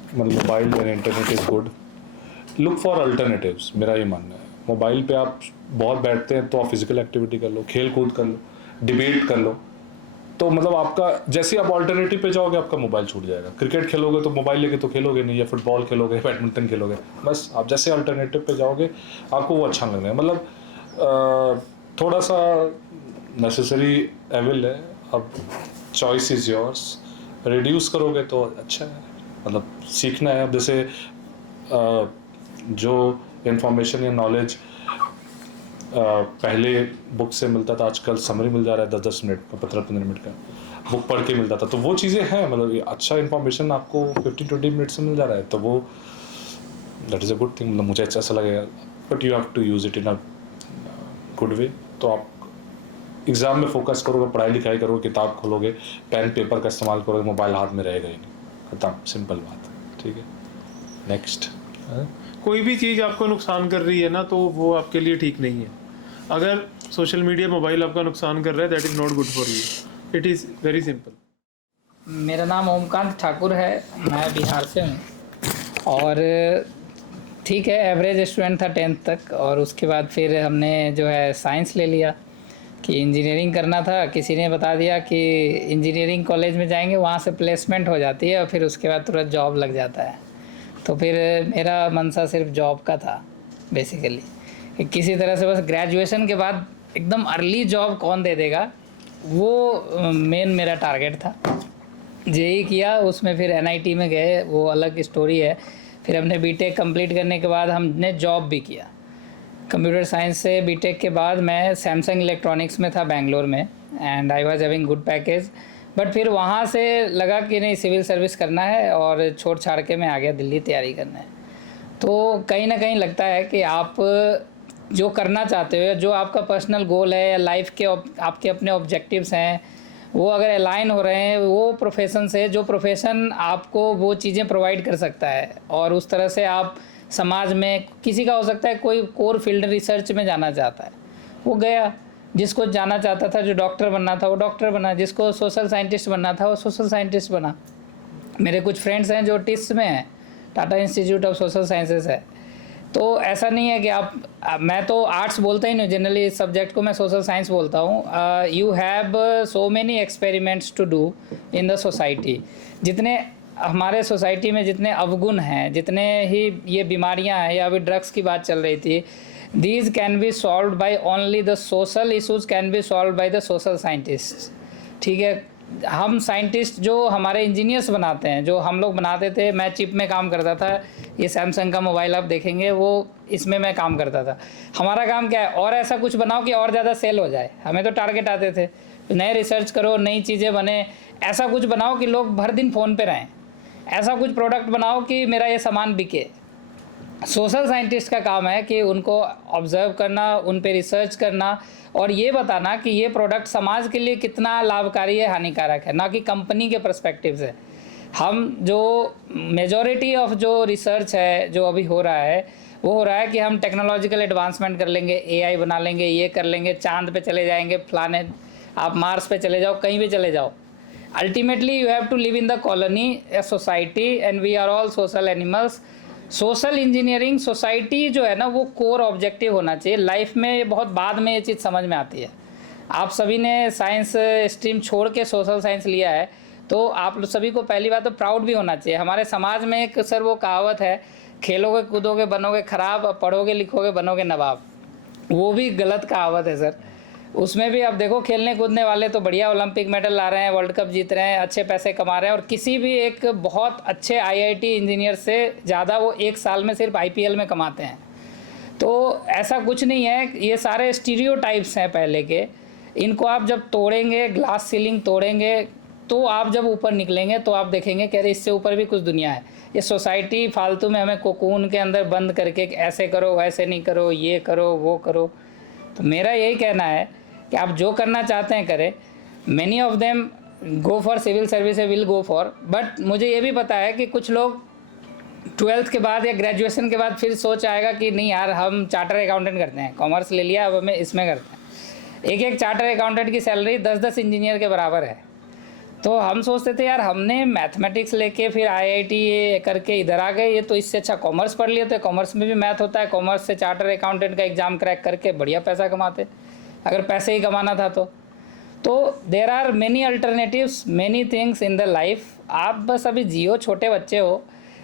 मतलब mobile and internet is good, look for alternatives, मेरा ये मानना है। मोबाइल पे आप बहुत बैठते हैं तो आप फिजिकल एक्टिविटी कर लो, खेल कूद कर लो, डिबेट कर लो, तो मतलब आपका जैसे आप ऑल्टरनेटिव पे जाओगे आपका मोबाइल छूट जाएगा। क्रिकेट खेलोगे तो मोबाइल लेके तो खेलोगे नहीं, या फुटबॉल खेलोगे, बैडमिंटन खेलोगे, बस आप जैसे ऑल्टरनेटिव पे जाओगे आपको वो अच्छा लगना है। मतलब थोड़ा सा नेसेसरी एविल है, अब चॉइस इज़ योर्स, रिड्यूस करोगे तो अच्छा है, मतलब सीखना है। अब जैसे जो इंफॉर्मेशन या नॉलेज पहले बुक से मिलता था, आजकल समरी मिल जा रहा है 10-10 मिनट का, 15-15 मिनट का बुक पढ़ के मिलता था, तो वो चीज़ें हैं, मतलब अच्छा इंफॉर्मेशन आपको 15-20 मिनट से मिल जा रहा है, तो वो that is a good thing. मतलब मुझे अच्छा लगेगा, but you have to use it in a good way. तो आप एग्ज़ाम में फोकस करोगे, पढ़ाई लिखाई करोगे, किताब खोलोगे, पेन पेपर का इस्तेमाल करोगे, मोबाइल हाथ में रहेगा ही नहीं, खत्म, सिंपल बात है। ठीक है, नेक्स्ट। कोई भी चीज़ आपको नुकसान कर रही है ना, तो वो आपके लिए ठीक नहीं है। अगर सोशल मीडिया, मोबाइल आपका नुकसान कर रहा है, that is not good for you, it is very simple. मेरा नाम ओमकांत ठाकुर है, मैं बिहार से हूँ, और ठीक है एवरेज स्टूडेंट था 10th तक, और उसके बाद फिर हमने जो है साइंस ले लिया कि इंजीनियरिंग करना था। किसी ने बता दिया कि इंजीनियरिंग कॉलेज में जाएंगे, वहाँ से प्लेसमेंट हो जाती है और फिर उसके बाद तुरंत जॉब लग जाता है। तो फिर मेरा मनसा सिर्फ जॉब का था बेसिकली, कि किसी तरह से बस ग्रेजुएशन के बाद एकदम अर्ली जॉब कौन दे देगा, वो मेन मेरा टारगेट था। जेई किया, उसमें फिर एनआईटी में गए, वो अलग स्टोरी है। फिर हमने बीटेक कंप्लीट करने के बाद हमने जॉब भी किया। कंप्यूटर साइंस से बीटेक के बाद मैं सैमसंग इलेक्ट्रॉनिक्स में था बेंगलोर में, and I was having good package. But फिर वहाँ से लगा कि नहीं, सिविल सर्विस करना है, और छोड़ छाड़ के मैं आ गया दिल्ली तैयारी करना है। तो कहीं ना कहीं लगता है कि आप जो करना चाहते हो, जो आपका पर्सनल गोल है या लाइफ के आपके अपने ऑब्जेक्टिव्स हैं, वो अगर अलाइन हो रहे हैं वो प्रोफेशन से, जो प्रोफेशन आपको वो चीज़ें प्रोवाइड कर सकता है, और उस तरह से आप समाज में, किसी का हो सकता है कोई कोर फील्ड रिसर्च में जाना चाहता है, वो गया। जिसको जाना चाहता था, जो डॉक्टर बनना था, वो डॉक्टर बना। जिसको सोशल साइंटिस्ट बनना था, वो सोशल साइंटिस्ट बना। मेरे कुछ फ्रेंड्स हैं जो टिस में हैं, Tata institute of social sciences है। तो ऐसा नहीं है कि मैं तो आर्ट्स बोलता ही नहीं, जनरली इस सब्जेक्ट को मैं सोशल साइंस बोलता हूँ। You have so many experiments to do in the society. जितने हमारे सोसाइटी में जितने अवगुण हैं, जितने ही ये बीमारियां हैं, या अभी ड्रग्स की बात चल रही थी, these can be solve by only the social issues can be solve by the social scientist. ठीक है, हम साइंटिस्ट जो हमारे इंजीनियर्स बनाते हैं, जो हम लोग बनाते थे, मैं चिप में काम करता था, ये सैमसंग का मोबाइल आप देखेंगे, वो इसमें मैं काम करता था। हमारा काम क्या है, और ऐसा कुछ बनाओ कि और ज़्यादा सेल हो जाए। हमें तो टारगेट आते थे, नए रिसर्च करो, नई चीज़ें बने, ऐसा कुछ बनाओ कि लोग भर दिन फ़ोन पे रहें, ऐसा कुछ प्रोडक्ट बनाओ कि मेरा ये सामान बिके। सोशल साइंटिस्ट का काम है कि उनको ऑब्जर्व करना, उन पे रिसर्च करना, और ये बताना कि ये प्रोडक्ट समाज के लिए कितना लाभकारी है, हानिकारक है, ना कि कंपनी के पर्सपेक्टिव से। हम जो मेजॉरिटी ऑफ जो रिसर्च है जो अभी हो रहा है, वो हो रहा है कि हम टेक्नोलॉजिकल एडवांसमेंट कर लेंगे, एआई बना लेंगे, ये कर लेंगे, चांद पे चले जाएंगे, फलाने, आप मार्स पे चले जाओ, कहीं भी चले जाओ। Ultimately you have to live in the colony, a society, and we are all social animals. Social engineering society जो है ना, वो कोर ऑब्जेक्टिव होना चाहिए लाइफ में। ये बहुत बाद में ये चीज़ समझ में आती है। आप सभी ने साइंस स्ट्रीम छोड़ के सोशल साइंस लिया है, तो आप सभी को पहली बात तो प्राउड भी होना चाहिए। हमारे समाज में एक सर वो कहावत है, खेलोगे कूदोगे बनोगे खराब, पढ़ोगे लिखोगे बनोगे नवाब। वो भी गलत कहावत है सर। उसमें भी आप देखो, खेलने कूदने वाले तो बढ़िया ओलंपिक मेडल ला रहे हैं, वर्ल्ड कप जीत रहे हैं, अच्छे पैसे कमा रहे हैं, और किसी भी एक बहुत अच्छे आईआईटी इंजीनियर से ज़्यादा वो एक साल में सिर्फ आईपीएल में कमाते हैं। तो ऐसा कुछ नहीं है, ये सारे स्टीरियोटाइप्स हैं पहले के। इनको आप जब तोड़ेंगे, ग्लास सीलिंग तोड़ेंगे, तो आप जब ऊपर निकलेंगे तो आप देखेंगे कि अरे इससे ऊपर भी कुछ दुनिया है। ये सोसाइटी फालतू में हमें कोकून के अंदर बंद करके ऐसे करो, वैसे नहीं करो, ये करो, वो करो। तो मेरा यही कहना है कि आप जो करना चाहते हैं करें। Many of them go for civil service, will go for, but मुझे ये भी पता है कि कुछ लोग 12th के बाद या ग्रेजुएशन के बाद फिर सोच आएगा कि नहीं यार, हम चार्टर अकाउंटेंट करते हैं, कॉमर्स ले लिया, अब हमें इसमें करते हैं। एक चार्टर अकाउंटेंट की सैलरी 10 इंजीनियर के बराबर है। तो हम सोचते थे यार, हमने मैथमेटिक्स लेके फिर आईआईटी ये करके इधर आ गए, ये तो इससे अच्छा कॉमर्स पढ़ लिए। तो कॉमर्स में भी मैथ होता है, कॉमर्स से चार्टर अकाउंटेंट का एग्ज़ाम क्रैक करके बढ़िया पैसा कमाते, अगर पैसे ही कमाना था तो there are many alternatives, many things in the life. आप बस अभी जियो, छोटे बच्चे हो,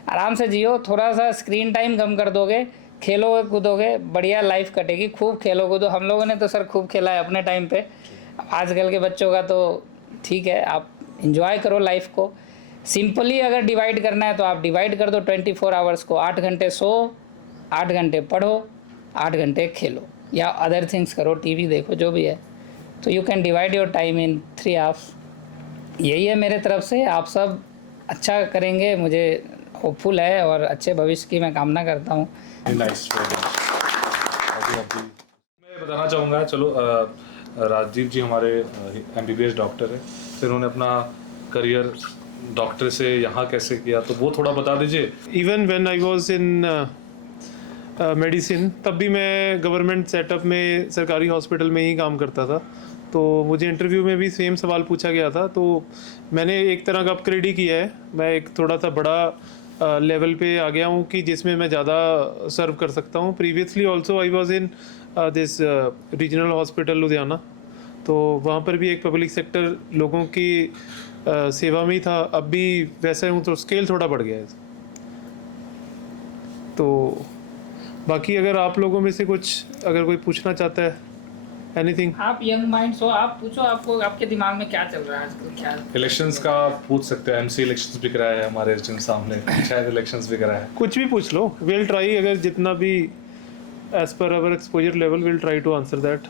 आराम से जियो, थोड़ा सा स्क्रीन टाइम कम कर दोगे, खेलोगे कूदोगे, बढ़िया लाइफ कटेगी। खूब खेलो कूदो। हम लोगों ने तो सर खूब खेला है अपने टाइम पे। आजकल के बच्चों का तो ठीक है, आप इंजॉय करो लाइफ को। सिंपली अगर डिवाइड करना है तो आप डिवाइड कर दो 24 आवर्स को। 8 घंटे सो, 8 घंटे पढ़ो, 8 घंटे खेलो, या अदर थिंग्स करो, टीवी देखो, जो भी है। तो you can divide your time in 3 hours. यही है मेरे तरफ से। आप सब अच्छा करेंगे, मुझे होपफुल है, और अच्छे भविष्य की मैं कामना करता हूँ। मैं बताना चाहूँगा, चलो राजदीप जी हमारे MBBS डॉक्टर है, फिर उन्होंने अपना करियर डॉक्टर से यहाँ कैसे किया, तो वो थोड़ा बता दीजिए। Even when I was in medicine, तब भी मैं गवर्नमेंट सेटअप में सरकारी हॉस्पिटल में ही काम करता था। तो मुझे इंटरव्यू में भी सेम सवाल पूछा गया था, तो मैंने एक तरह का अपग्रेड ही किया है। मैं एक थोड़ा सा बड़ा लेवल पे आ गया हूँ कि जिसमें मैं ज़्यादा सर्व कर सकता हूँ। Previously also I was in this regional hospital Ludhiana, तो वहाँ पर भी एक पब्लिक सेक्टर लोगों की सेवा में ही था। अब भी वैसे हूँ, तो स्केल थोड़ा बढ़ गया है। तो बाकी अगर आप लोगों में से कुछ अगर कोई पूछना चाहता है एनीथिंग। आप यंग माइंड्स हो, आप पूछो, आपको आपके दिमाग में क्या चल रहा है आजकल, क्या इलेक्शंस का पूछ सकते हैं, एमसी इलेक्शंस भी कराया है हमारे जिन सामने, शायद इलेक्शंस भी कराया है। कुछ भी पूछ लो, विल ट्राई, अगर जितना भी as per our exposure level will try to answer that.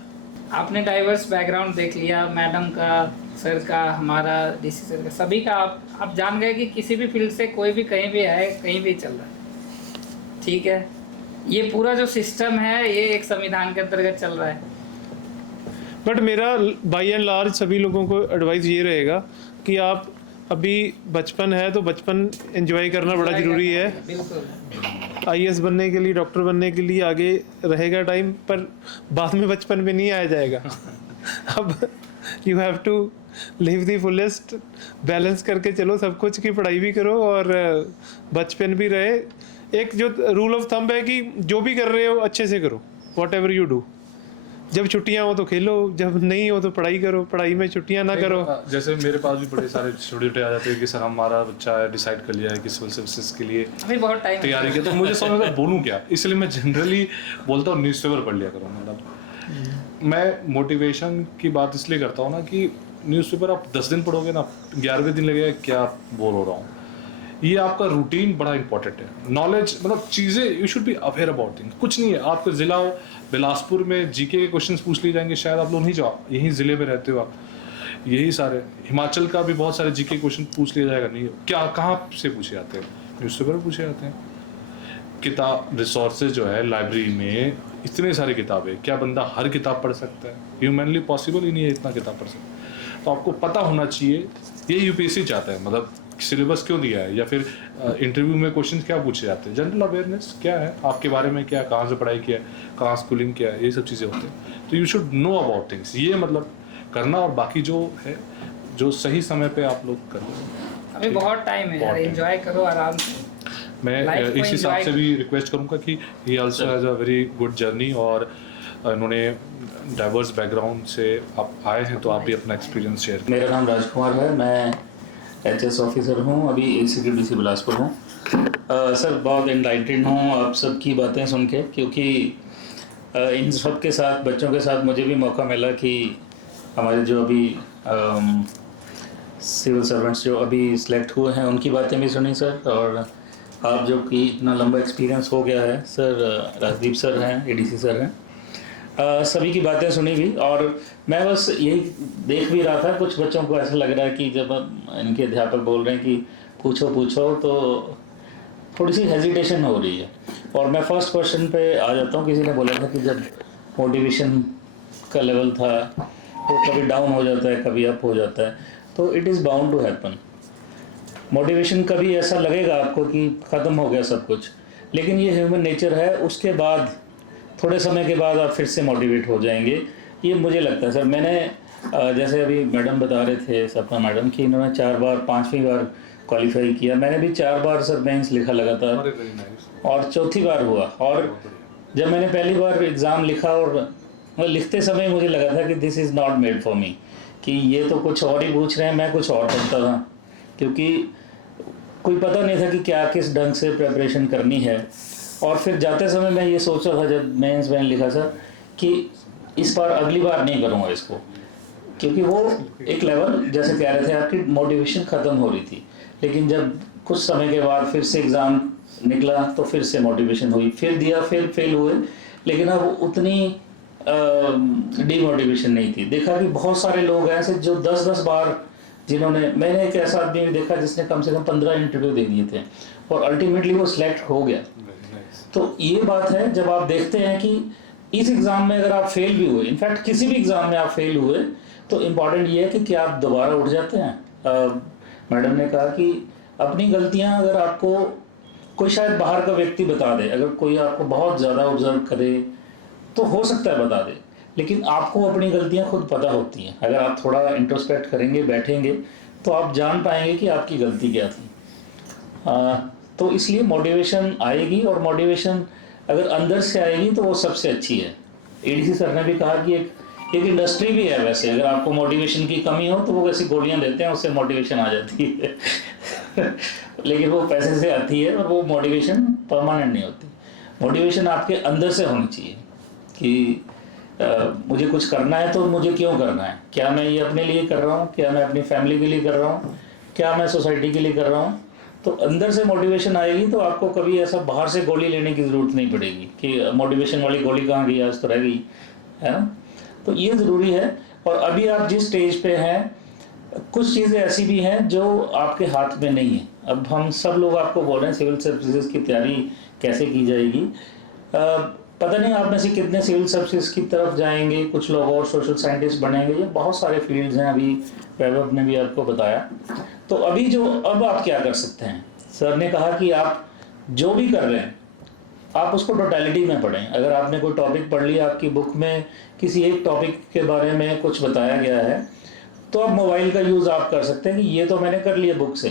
आपने डाइवर्स बैकग्राउंड देख लिया, मैडम का, सर का, हमारा डीसी सर का, सभी का आप जान गए कि किसी भी फील्ड से कोई भी कहीं भी है, कहीं भी चल रहा है। ठीक है, ये पूरा जो सिस्टम है ये एक संविधान के अंतर्गत चल रहा है। बट मेरा बाई एंड लार्ज सभी लोगों को एडवाइस ये रहेगा कि आप अभी बचपन है तो बचपन एंजॉय करना बड़ा ज़रूरी है। बिल्कुल। आईएएस बनने के लिए, डॉक्टर बनने के लिए आगे रहेगा टाइम, पर बाद में बचपन में नहीं आया जाएगा। अब you have to live the fullest, balance करके चलो सब कुछ, की पढ़ाई भी करो और बचपन भी रहे। एक जो रूल ऑफ थंब है कि जो भी कर रहे हो अच्छे से करो, वॉट एवर यू डू। जब छुट्टियां हो तो खेलो, जब नहीं हो तो पढ़ाई करो, पढ़ाई में छुट्टियां ना करो। जैसे मेरे पास भी बड़े सारे छोटे आ जाते हैं कि सर हमारा बच्चा डिसाइड कर लिया है कि सिविल सर्विसेज के लिए अभी बहुत टाइम तैयारी की, तो मुझे समझ में बोलूँ क्या, इसलिए मैं जनरली बोलता हूँ न्यूज़पेपर पढ़ लिया करो। मतलब मैं मोटिवेशन की बात इसलिए करता हूँ ना कि न्यूज़पेपर आप 10 दिन पढ़ोगे ना, 11वें दिन लगेगा क्या बोर हो रहा हूँ। ये आपका रूटीन बड़ा इंपॉर्टेंट है। नॉलेज मतलब चीज़ें, you should be aware about things. कुछ नहीं है, आपको ज़िला बिलासपुर में जीके के क्वेश्चंस पूछ लिए जाएंगे, शायद आप लोग नहीं जाओ, यहीं ज़िले में रहते हो आप, यही सारे। हिमाचल का भी बहुत सारे जीके क्वेश्चन पूछ लिया जाएगा, नहीं क्या, कहाँ से पूछे जाते हैं, न्यूज़पेपर पूछे जाते हैं। किताब रिसोर्सेज जो है लाइब्रेरी में इतने सारी किताबें, क्या बंदा हर किताब पढ़ सकता है? ह्यूमनली पॉसिबल ही नहीं है इतना किताब पढ़ सकता। तो आपको पता होना चाहिए, ये यूपीएससी चाहता है, मतलब सिलेबस क्यों दिया है, या फिर इंटरव्यू में क्वेश्चन क्या पूछे जाते हैं, जनरल अवेयरनेस क्या है आपके बारे में, क्या, कहाँ से पढ़ाई किया है, कहाँ स्कूलिंग किया है, ये सब चीज़ें होती हैं। तो you should know about things, ये मतलब करना, और बाकी जो है जो सही समय पे आप लोग कर लो। अभी बहुत टाइम है यार, एंजॉय करो आराम से। मैं इस हिसाब से भी रिक्वेस्ट करूँगा कि ही also has a very good journey, और इन्होंने डाइवर्स बैकग्राउंड से आप आए हैं, तो आप भी अपना एक्सपीरियंस शेयर। मेरा नाम राजकुमार है, मैं एचएस ऑफिसर हूँ, अभी एसीडीसी बिलासपुर हूँ। सर बहुत एनलाइटेड हूँ आप सबकी बातें सुन के, क्योंकि इन सब के साथ, बच्चों के साथ मुझे भी मौका मिला कि हमारे जो अभी सिविल सर्वेंट्स जो अभी सिलेक्ट हुए हैं उनकी बातें भी सुनी सर। और आप जो कि इतना लंबा एक्सपीरियंस हो गया है सर, राजदीप सर हैं, एडीसी सर हैं, सभी की बातें सुनी भी। और मैं बस यही देख भी रहा था, कुछ बच्चों को ऐसा लग रहा है कि जब इनके अध्यापक बोल रहे हैं कि पूछो पूछो, तो थोड़ी सी हेजिटेशन हो रही है। और मैं फर्स्ट क्वेश्चन पे आ जाता हूँ। किसी ने बोला था कि जब मोटिवेशन का लेवल था वो कभी डाउन हो जाता है, कभी अप हो जाता है, तो it is bound to happen. Motivation कभी ऐसा लगेगा आपको कि ख़त्म हो गया सब कुछ, लेकिन ये ह्यूमन नेचर है। उसके बाद थोड़े समय के बाद आप फिर से मोटिवेट हो जाएंगे, ये मुझे लगता है सर। मैंने जैसे अभी मैडम बता रहे थे, सपना मैडम, कि इन्होंने 4 बार 5वीं बार क्वालिफाई किया। मैंने भी 4 बार सर मेंस लिखा लगातार, और चौथी बार हुआ। और जब मैंने पहली बार एग्ज़ाम लिखा, और लिखते समय मुझे लगा था कि this is not made for me, कि ये तो कुछ और ही पूछ रहे हैं, मैं कुछ और पढ़ता था, क्योंकि कोई पता नहीं था कि क्या किस ढंग से प्रिपरेशन करनी है। और फिर जाते समय मैं ये सोच रहा था जब मेंस मैंने लिखा सर कि इस बार अगली बार नहीं करूँगा इसको, क्योंकि वो एक लेवल, जैसे कह रहे थे, आपकी मोटिवेशन ख़त्म हो रही थी। लेकिन जब कुछ समय के बाद फिर से एग्ज़ाम निकला तो फिर से मोटिवेशन हुई, फिर दिया, फिर फेल हुए, लेकिन अब उतनी डीमोटिवेशन नहीं थी। देखा कि बहुत सारे लोग ऐसे जो 10-10 बार, जिन्होंने, मैंने एक ऐसा आदमी भी देखा जिसने कम से कम 15 इंटरव्यू दे दिए थे और अल्टीमेटली वो सिलेक्ट हो गया। तो ये बात है, जब आप देखते हैं कि इस एग्ज़ाम में अगर आप फेल भी हुए, इनफैक्ट किसी भी एग्ज़ाम में आप फेल हुए, तो इम्पॉर्टेंट ये है कि क्या आप दोबारा उठ जाते हैं। मैडम ने कहा कि अपनी गलतियां अगर आपको कोई शायद बाहर का व्यक्ति बता दे, अगर कोई आपको बहुत ज़्यादा ऑब्जर्व करे तो हो सकता है बता दे, लेकिन आपको अपनी गलतियां खुद पता होती हैं। अगर आप थोड़ा इंट्रोस्पेक्ट करेंगे, बैठेंगे, तो आप जान पाएंगे कि आपकी गलती क्या थी। तो इसलिए मोटिवेशन आएगी, और मोटिवेशन अगर अंदर से आएगी तो वो सबसे अच्छी है। एडीसी सर ने भी कहा कि एक इंडस्ट्री भी है वैसे, अगर आपको मोटिवेशन की कमी हो तो वो वैसी गोलियां देते हैं, उससे मोटिवेशन आ जाती है लेकिन वो पैसे से आती है, और वो मोटिवेशन परमानेंट नहीं होती। मोटिवेशन आपके अंदर से होनी चाहिए कि मुझे कुछ करना है तो मुझे क्यों करना है, क्या मैं ये अपने लिए कर रहा हूँ, क्या मैं अपनी फैमिली के लिए कर रहा हूँ, क्या मैं सोसाइटी के लिए कर रहा हूँ। तो अंदर से मोटिवेशन आएगी तो आपको कभी ऐसा बाहर से गोली लेने की ज़रूरत नहीं पड़ेगी कि मोटिवेशन वाली गोली कहाँ गई, आज तो रह गई, है ना। तो ये ज़रूरी है। और अभी आप जिस स्टेज पे हैं, कुछ चीज़ें ऐसी भी हैं जो आपके हाथ में नहीं है। अब हम सब लोग आपको बोल रहे हैं सिविल सर्विसेज की तैयारी कैसे की जाएगी। पता नहीं आप में से कितने सिविल सर्विसेज की तरफ जाएंगे, कुछ लोग और सोशल साइंटिस्ट बनेंगे, ये बहुत सारे फील्ड्स हैं। अभी वैभव ने भी आपको बताया। तो अभी अब आप क्या कर सकते हैं, सर ने कहा कि आप जो भी कर रहे हैं आप उसको टोटलिटी में पढ़ें। अगर आपने कोई टॉपिक पढ़ लिया, आपकी बुक में किसी एक टॉपिक के बारे में कुछ बताया गया है, तो अब मोबाइल का यूज़ आप कर सकते हैं कि ये तो मैंने कर लिया बुक से,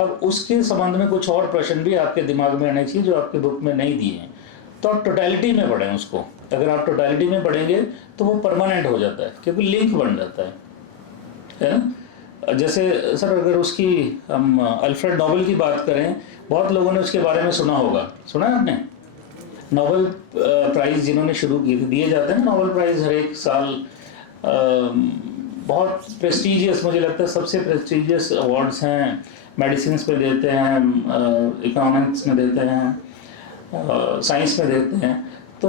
अब उसके संबंध में कुछ और प्रश्न भी आपके दिमाग में आने चाहिए जो आपके बुक में नहीं दिए हैं। तो आप टोटलिटी में पढ़ें उसको। अगर आप टोटलिटी में पढ़ेंगे तो वो परमानेंट हो जाता है, क्योंकि लिंक बन जाता है ना। जैसे सर अगर उसकी हम अल्फ्रेड नोबेल की बात करें, बहुत लोगों ने उसके बारे में सुना होगा, सुना है आपने? नोबेल प्राइज़ जिन्होंने शुरू किए थे, दिए जाते हैं नोबेल प्राइज़ हर एक साल। बहुत प्रेस्टीजियस, मुझे लगता है सबसे प्रेस्टीजियस अवार्ड्स हैं। मेडिसिन पे देते हैं, इकोनॉमिक्स में देते हैं, साइंस में देते हैं। तो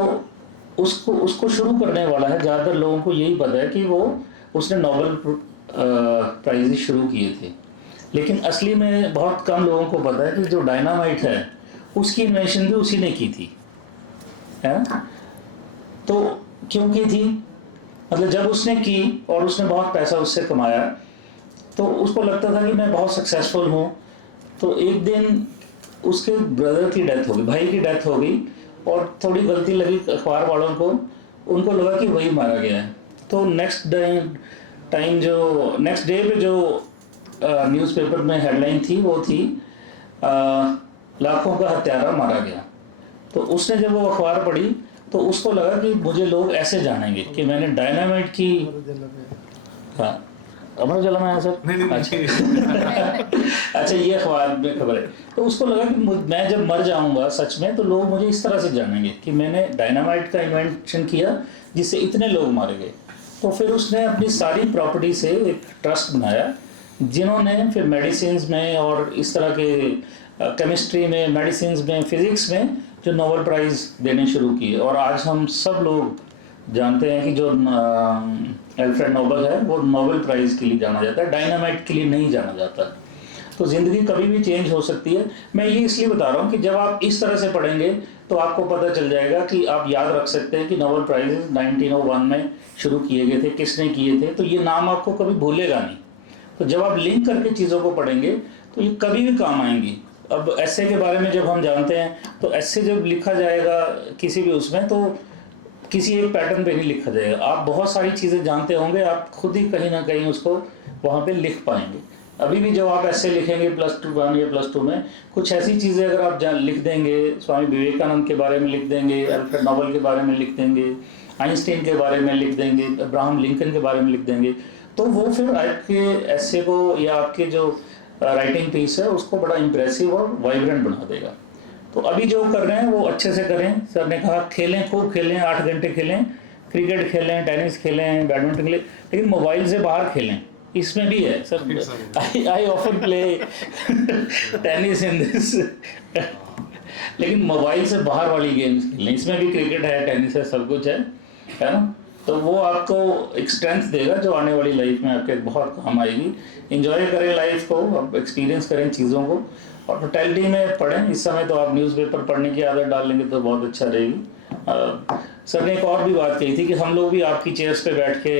उसको शुरू करने वाला है, ज़्यादातर लोगों को यही पता है कि उसने नोबेल प्राइज़ शुरू किए थे, लेकिन असली में बहुत कम लोगों को पता है कि जो डायनामाइट है उसकी इन्वेंशन भी उसी ने की थी, है। तो क्यों की थी? मतलब जब उसने की और उसने बहुत पैसा उससे कमाया तो उसको लगता था कि मैं बहुत सक्सेसफुल हूँ। तो एक दिन उसके ब्रदर की डेथ हो गई, भाई की डेथ हो गई, और थोड़ी गलती लगी अखबार वालों को, उनको लगा कि वही मारा गया है। तो नेक्स्ट डे पे जो न्यूज़पेपर में हेडलाइन थी वो थी लाखों का हत्यारा मारा गया। तो उसने जब वो अखबार पढ़ी तो उसको लगा कि मुझे लोग ऐसे जानेंगे कि मैंने डायनामाइट की, हाँ अमर उजाला में आया सर, अच्छा ये अखबार में खबर है। तो उसको लगा कि मैं जब मर जाऊंगा सच में तो लोग मुझे इस तरह से जानेंगे कि मैंने डायनामाइट का इन्वेंशन किया जिससे इतने लोग मारे गए। तो फिर उसने अपनी सारी प्रॉपर्टी से एक ट्रस्ट बनाया, जिन्होंने फिर मेडिसिन में और इस तरह के केमिस्ट्री में, मेडिसिन में, फिजिक्स में जो नोबेल प्राइज़ देने शुरू किए। और आज हम सब लोग जानते हैं कि जो अल्फ्रेड नोबेल है वो नोबेल प्राइज़ के लिए जाना जाता है, डायनामाइट के लिए नहीं जाना जाता। तो ज़िंदगी कभी भी चेंज हो सकती है। मैं ये इसलिए बता रहा हूँ कि जब आप इस तरह से पढ़ेंगे तो आपको पता चल जाएगा कि आप याद रख सकते हैं कि नोबेल प्राइज़ 1901 में शुरू किए गए थे, किसने किए थे, तो ये नाम आपको कभी भूलेगा नहीं। तो जब आप लिंक करके चीज़ों को पढ़ेंगे तो ये कभी भी काम आएंगी। अब ऐसे के बारे में जब हम जानते हैं तो ऐसे जब लिखा जाएगा किसी भी उसमें, तो किसी एक पैटर्न पे नहीं लिखा जाएगा। आप बहुत सारी चीज़ें जानते होंगे, आप खुद ही कहीं ना कहीं उसको वहाँ पे लिख पाएंगे। अभी भी जब आप ऐसे लिखेंगे +1 या +2 में, कुछ ऐसी चीज़ें अगर आप लिख देंगे, स्वामी विवेकानंद के बारे में लिख देंगे, अल्फ्रेड नोबेल के बारे में लिख देंगे, आइंस्टीन के बारे में लिख देंगे, अब्राहम लिंकन के बारे में लिख देंगे, तो वो फिर आपके ऐसे को या आपके जो राइटिंग पीस है उसको बड़ा इम्प्रेसिव और वाइब्रेंट बना देगा। तो अभी जो कर रहे हैं वो अच्छे से करें। सर ने कहा खेलें, खूब खेलें, 8 घंटे खेलें, क्रिकेट खेलें, टेनिस खेलें, बैडमिंटन खेलें, लेकिन मोबाइल से बाहर खेलें। इसमें भी है sir, I often play tennis in this, लेकिन मोबाइल से बाहर वाली गेम्स खेलें। इसमें भी क्रिकेट है, टेनिस है, सब कुछ है ना। तो वो आपको एक स्ट्रेंथ देगा जो आने वाली लाइफ में आपके बहुत काम आएगी। एंजॉय करें लाइफ को, आप एक्सपीरियंस करें चीज़ों को, और टोटलिटी में पढ़ें। इस समय तो आप न्यूज़पेपर पढ़ने की आदत डाल लेंगे तो बहुत अच्छा रहेगी। सर ने एक और भी बात कही थी कि हम लोग भी आपकी चेयर्स पे बैठ के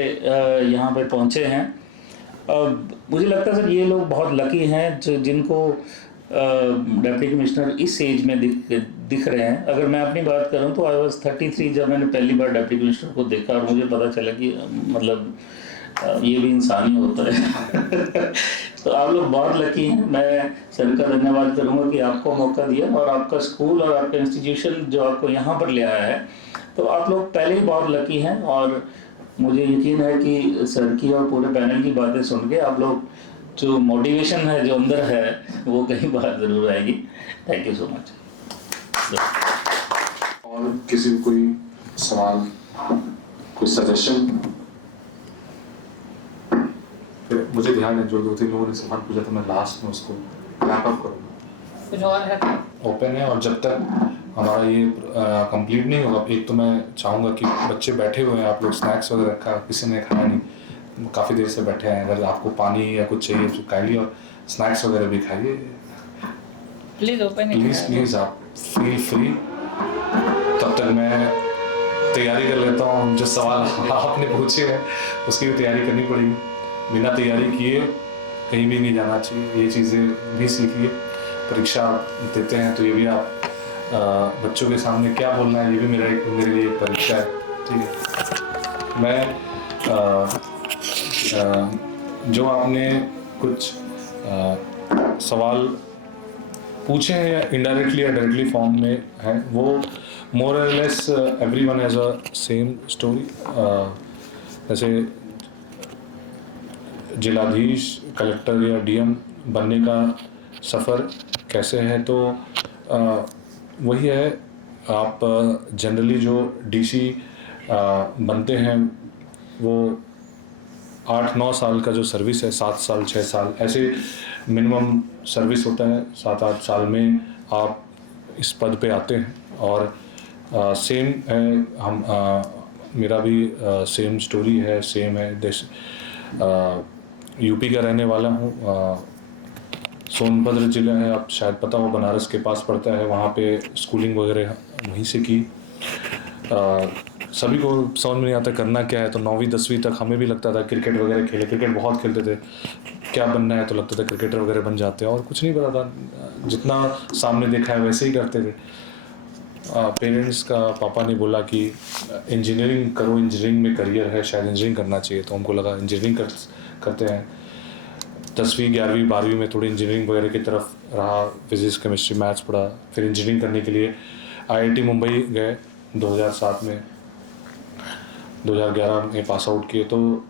यहाँ पे पहुँचे हैं। मुझे लगता है सर ये लोग बहुत लकी हैं जो जिनको डिप्टी कमिश्नर इस एज में दिख रहे हैं। अगर मैं अपनी बात करूं तो आई वाज 33 जब मैंने पहली बार डिप्टी कमिश्नर को देखा, और मुझे पता चला कि मतलब ये भी इंसान ही होता है। तो आप लोग बहुत लकी हैं। मैं सर का धन्यवाद करूंगा कि आपको मौका दिया, और आपका स्कूल और आपका इंस्टीट्यूशन जो आपको यहाँ पर ले आया है, तो आप लोग पहले ही बहुत लकी हैं। और मुझे यकीन है कि सर की और पूरे पैनल की बातें सुन के आप लोग जो मोटिवेशन है जो अंदर है वो कहीं बाहर ज़रूर आएगी। Thank you so much. किसी को कोई सवाल, कोई सजेशन? मुझे ध्यान है जो 2-3 लोगों ने सवाल पूछा था, मैं लास्ट में उसको रैप अप करूँगा। कुछ और है? ओपन है, और जब तक हमारा ये कंप्लीट नहीं होगा, एक तो मैं चाहूँगा कि बच्चे बैठे हुए हैं, आप लोग स्नैक्स वगैरह रखा, किसी ने खाया नहीं, काफ़ी देर से बैठे हैं, अगर आपको पानी या कुछ चाहिए तो खाइए, और स्नैक्स वगैरह भी खाइए। प्लीज़ ओपन प्लीज़ आप फील फ्री। तब तक मैं तैयारी कर लेता हूँ, जो सवाल आपने पूछे हैं उसकी भी तैयारी करनी पड़ेगी। बिना तैयारी किए कहीं भी नहीं जाना चाहिए, ये चीज़ें भी सीखिए। परीक्षा देते हैं तो ये भी आप बच्चों के सामने क्या बोलना है, ये भी मेरे लिए एक परीक्षा है, ठीक है। मैं जो आपने कुछ सवाल पूछे हैं या इनडायरेक्टली या डायरेक्टली फॉर्म में हैं, वो मोर और less everyone has a same story. जैसे जिलाधीश, कलेक्टर या डीएम बनने का सफ़र कैसे है, तो वही है। आप जनरली जो डीसी बनते हैं वो 8-9 साल का जो सर्विस है, 7 साल 6 साल ऐसे मिनिमम सर्विस होता है। 7-8 साल में आप इस पद पे आते हैं, और सेम है हम मेरा भी सेम स्टोरी है, सेम है। यूपी का रहने वाला हूँ, सोनभद्र जिला है, आप शायद पता हो, बनारस के पास पड़ता है, वहाँ पे स्कूलिंग वगैरह वहीं से की। सभी को समझ में नहीं आता करना क्या है, तो 9वीं 10वीं तक हमें भी लगता था क्रिकेट वगैरह खेले, क्रिकेट बहुत खेलते थे, क्या बनना है तो लगता था क्रिकेटर वगैरह बन जाते हैं, और कुछ नहीं पता था, जितना सामने देखा है वैसे ही करते थे। पेरेंट्स का पापा ने बोला कि इंजीनियरिंग करो, इंजीनियरिंग में करियर है, शायद इंजीनियरिंग करना चाहिए, तो हमको लगा इंजीनियरिंग करते हैं। 10वीं 11वीं 12वीं में थोड़ी इंजीनियरिंग वगैरह की तरफ रहा, फिजिक्स केमिस्ट्री मैथ्स पढ़ा, फिर इंजीनियरिंग करने के लिए IIT मुंबई गए 2007 में, 2011 में पास आउट किए, तो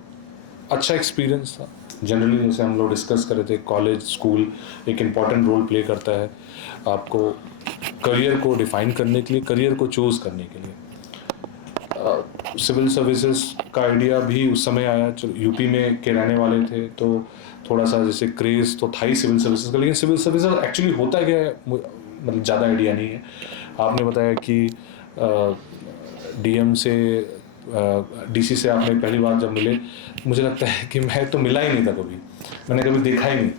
अच्छा एक्सपीरियंस था। जनरली जैसे हम लोग डिस्कस कर रहे थे, कॉलेज स्कूल एक इम्पॉर्टेंट रोल प्ले करता है आपको करियर को डिफाइन करने के लिए, करियर को चूज़ करने के लिए। सिविल सर्विसेज का आइडिया भी उस समय आया, यूपी में के रहने वाले थे, तो थोड़ा सा जैसे क्रेज़ तो था ही सिविल सर्विसेज का, लेकिन सिविल सर्विसेज एक्चुअली होता क्या है मतलब ज़्यादा आइडिया नहीं है। आपने बताया कि डीएम से डीसी से आपने पहली बार जब मिले, मुझे लगता है कि मैं तो मिला ही नहीं था कभी, मैंने कभी देखा ही नहीं,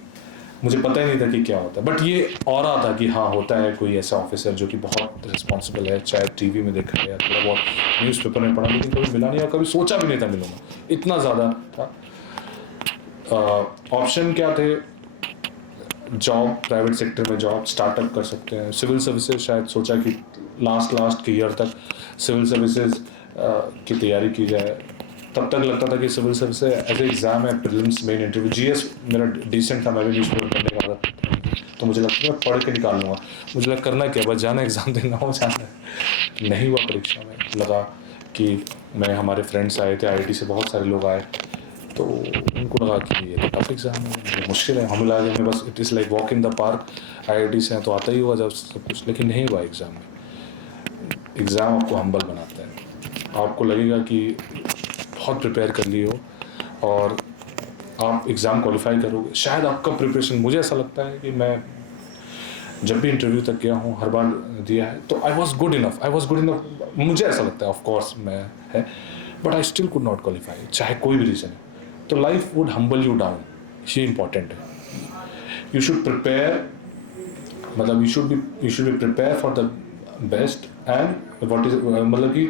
मुझे पता ही नहीं था कि क्या होता है, बट ये ऑरा था कि हाँ होता है कोई ऐसा ऑफिसर जो कि बहुत रिस्पॉन्सिबल है। चाहे टीवी में देखा है या थोड़ा बहुत न्यूज़पेपर में पढ़ा, लेकिन कभी मिला नहीं और कभी सोचा भी नहीं था मिलूँगा, इतना ज़्यादा था। ऑप्शन क्या थे? जॉब, प्राइवेट सेक्टर में जॉब, स्टार्टअप कर सकते हैं। सिविल सर्विसेज शायद सोचा कि लास्ट के ईयर तक सिविल सर्विसेज की तैयारी की जाए। तब तक लगता था कि civil service as a exam है, प्रीलिम्स, मेन इंटरव्यू। जीएस मेरा डिसेंट था, मैं भी न्यूज़पेपर पढ़ने का आदत, तो मुझे लगता है मैं पढ़ के निकाल लूँगा। मुझे लगा करना क्या, बस जाना एग्ज़ाम देना हो जाना है। नहीं हुआ परीक्षा में, लगा कि मैं, हमारे फ्रेंड्स आए थे IIT से, बहुत सारे लोग आए, तो उनको लगा कि ये टफ एग्ज़ाम है, मुश्किल है। हमें लगा कि बस it is like walk in the park, IIT से हैं तो आता ही हुआ जब सब कुछ, लेकिन नहीं हुआ एग्ज़ाम में। एग्ज़ाम आपको हम्बल बनाता है, आपको लगेगा कि बहुत प्रिपेयर कर लिए हो और आप एग्ज़ाम क्वालिफाई करोगे। शायद आपका प्रिपरेशन, मुझे ऐसा लगता है कि मैं जब भी इंटरव्यू तक गया हूँ, हर बार दिया है, तो आई वॉज गुड इनफ, मुझे ऐसा लगता है। ऑफ कोर्स मैं है, but I still could not qualify, चाहे कोई भी रीज़न है। तो life would humble you down, ये इंपॉर्टेंट है। यू शुड प्रिपेयर, मतलब you should be prepare for the best and what is, मतलब कि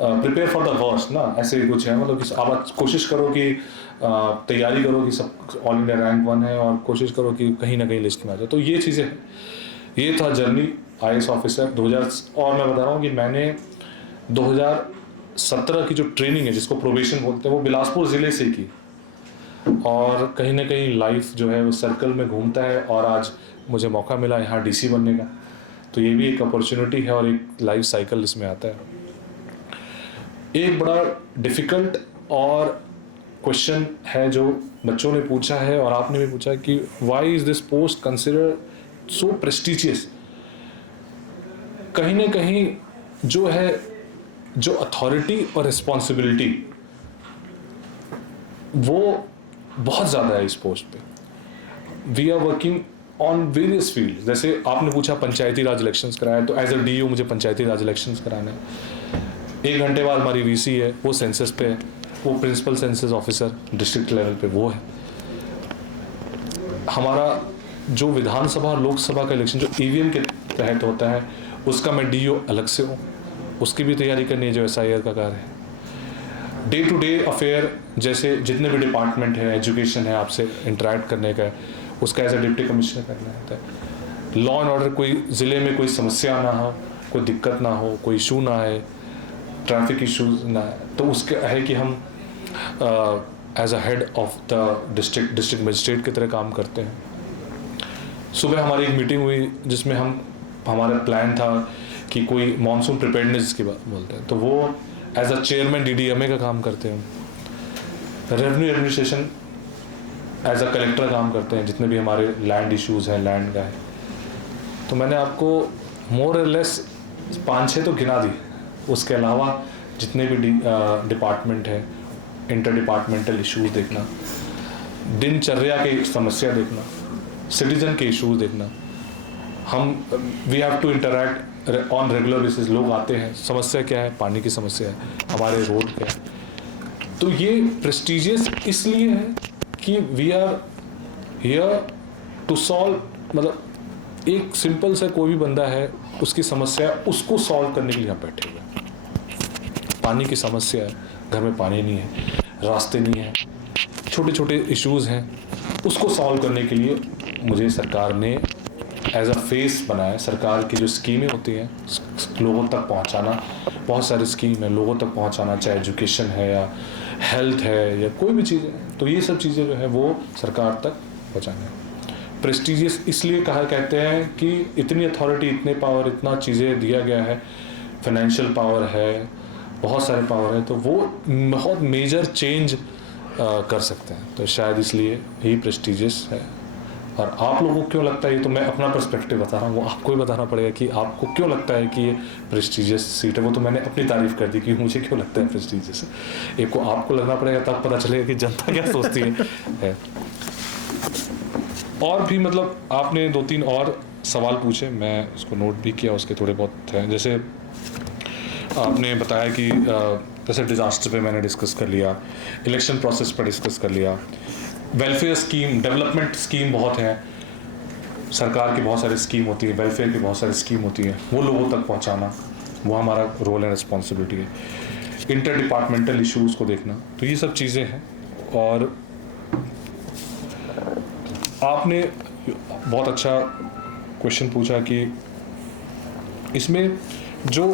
प्रिपेयर फॉर द वर्स्ट ना, ऐसे कुछ है। मतलब कि आप कोशिश करो कि तैयारी करो कि सब ऑल इंडिया रैंक 1 है, और कोशिश करो कि कहीं ना कहीं लिस्ट में आ जाए। तो ये चीज़ें हैं। ये था जर्नी IAS ऑफिसर 2000। और मैं बता रहा हूँ कि मैंने 2017 की जो ट्रेनिंग है, जिसको प्रोबेशन बोलते हैं, वो बिलासपुर ज़िले से की, और कहीं ना कहीं लाइफ जो है वो सर्कल में घूमता है, और आज मुझे मौका मिला यहाँ DC बनने का। तो ये भी एक अपॉर्चुनिटी है और एक लाइफ साइकिल इसमें आता है। एक बड़ा डिफ़िकल्ट और क्वेश्चन है जो बच्चों ने पूछा है और आपने भी पूछा कि why is this post considered so prestigious. कहीं ना कहीं जो है, जो अथॉरिटी और रिस्पॉन्सिबिलिटी वो बहुत ज़्यादा है इस पोस्ट पे। We are working on various field. जैसे आपने पूछा पंचायती राज इलेक्शंस कराया, तो एज अ DO मुझे पंचायती राज इलेक्शंस कराने हैं। 1 घंटे बाद हमारी VC है, वो सेंसस पे है, वो principal census officer district level पे वो है। हमारा जो विधानसभा और लोकसभा का इलेक्शन जो EVM के तहत होता है, उसका मैं DO अलग से हूँ, उसकी भी तैयारी करनी है जो SIR का कार्य है। डे टू डे अफेयर जैसे जितने भी डिपार्टमेंट है, एजुकेशन है, आपसे इंटरेक्ट करने का है, उसका एज ए डिप्टी कमिश्नर करना होता है। लॉ एंड ऑर्डर, कोई ज़िले में कोई समस्या ना हो, कोई दिक्कत ना हो, कोई इशू ना है, ट्रैफिक इशूज ना है, तो उसके है कि हम as a head of the district magistrate की तरह काम करते हैं। सुबह हमारी एक मीटिंग हुई जिसमें हमारा प्लान था कि कोई मानसून प्रिपेयर्डनेस की बात बोलते हैं, तो वो एज अ चेयरमैन DDMA का काम करते हैं। Revenue administration as a collector काम करते हैं, जितने भी हमारे लैंड इश्यूज़ हैं, लैंड का है। तो मैंने आपको मोर और लेस 5-6 तो गिना दी। उसके अलावा जितने भी डिपार्टमेंट हैं, इंटर डिपार्टमेंटल इश्यूज़ देखना, दिनचर्या की समस्या देखना, सिटीजन के इश्यूज़ देखना। हम we have to interact on regular basis. लोग आते हैं, समस्या क्या है, पानी की समस्या है, हमारे रोड क्या है। तो ये प्रेस्टिजियस इसलिए है कि we are here to solve, मतलब एक सिंपल सा कोई भी बंदा है, उसकी समस्या उसको सॉल्व करने के लिए यहाँ बैठे हुए हैं। पानी की समस्या है, घर में पानी नहीं है, रास्ते नहीं है, छोटे छोटे इश्यूज़ हैं, उसको सॉल्व करने के लिए मुझे सरकार ने एज अ फेस बनाया। सरकार की जो स्कीमें होती हैं लोगों तक पहुंचाना, बहुत सारी स्कीम है लोगों तक पहुंचाना, चाहे एजुकेशन है या हेल्थ है या कोई भी चीज़ है, तो ये सब चीज़ें जो है वो सरकार तक पहुंचाना। प्रेस्टिजियस इसलिए कहते हैं कि इतनी अथॉरिटी, इतने पावर, इतना चीज़ें दिया गया है, फाइनेंशियल पावर है, बहुत सारे पावर है, तो वो बहुत मेजर चेंज कर सकते हैं। तो शायद इसलिए ही प्रेस्टिजियस है। और आप लोगों को क्यों लगता है, ये तो मैं अपना पर्सपेक्टिव बता रहा हूँ, वो आपको ही बताना पड़ेगा कि आपको क्यों लगता है कि ये प्रेस्टिजियस सीट है। वो तो मैंने अपनी तारीफ कर दी कि मुझे क्यों लगता है प्रेस्टिजियस है। एक को आपको लगना पड़ेगा, तब पता चलेगा कि जनता क्या सोचती है। और भी मतलब आपने 2-3 और सवाल पूछे, मैं उसको नोट भी किया, उसके थोड़े बहुत हैं। जैसे आपने बताया कि जैसे डिज़ास्टर पे मैंने डिस्कस कर लिया, इलेक्शन प्रोसेस पर डिस्कस कर लिया, वेलफेयर स्कीम, डेवलपमेंट स्कीम बहुत है, सरकार की बहुत सारी स्कीम होती है, वेलफेयर की बहुत सारी स्कीम होती है, वो लोगों तक पहुंचाना, वो हमारा रोल एंड रिस्पॉन्सिबिलिटी है। इंटर डिपार्टमेंटल इश्यूज़ को देखना, तो ये सब चीज़ें हैं। और आपने बहुत अच्छा क्वेश्चन पूछा कि इसमें जो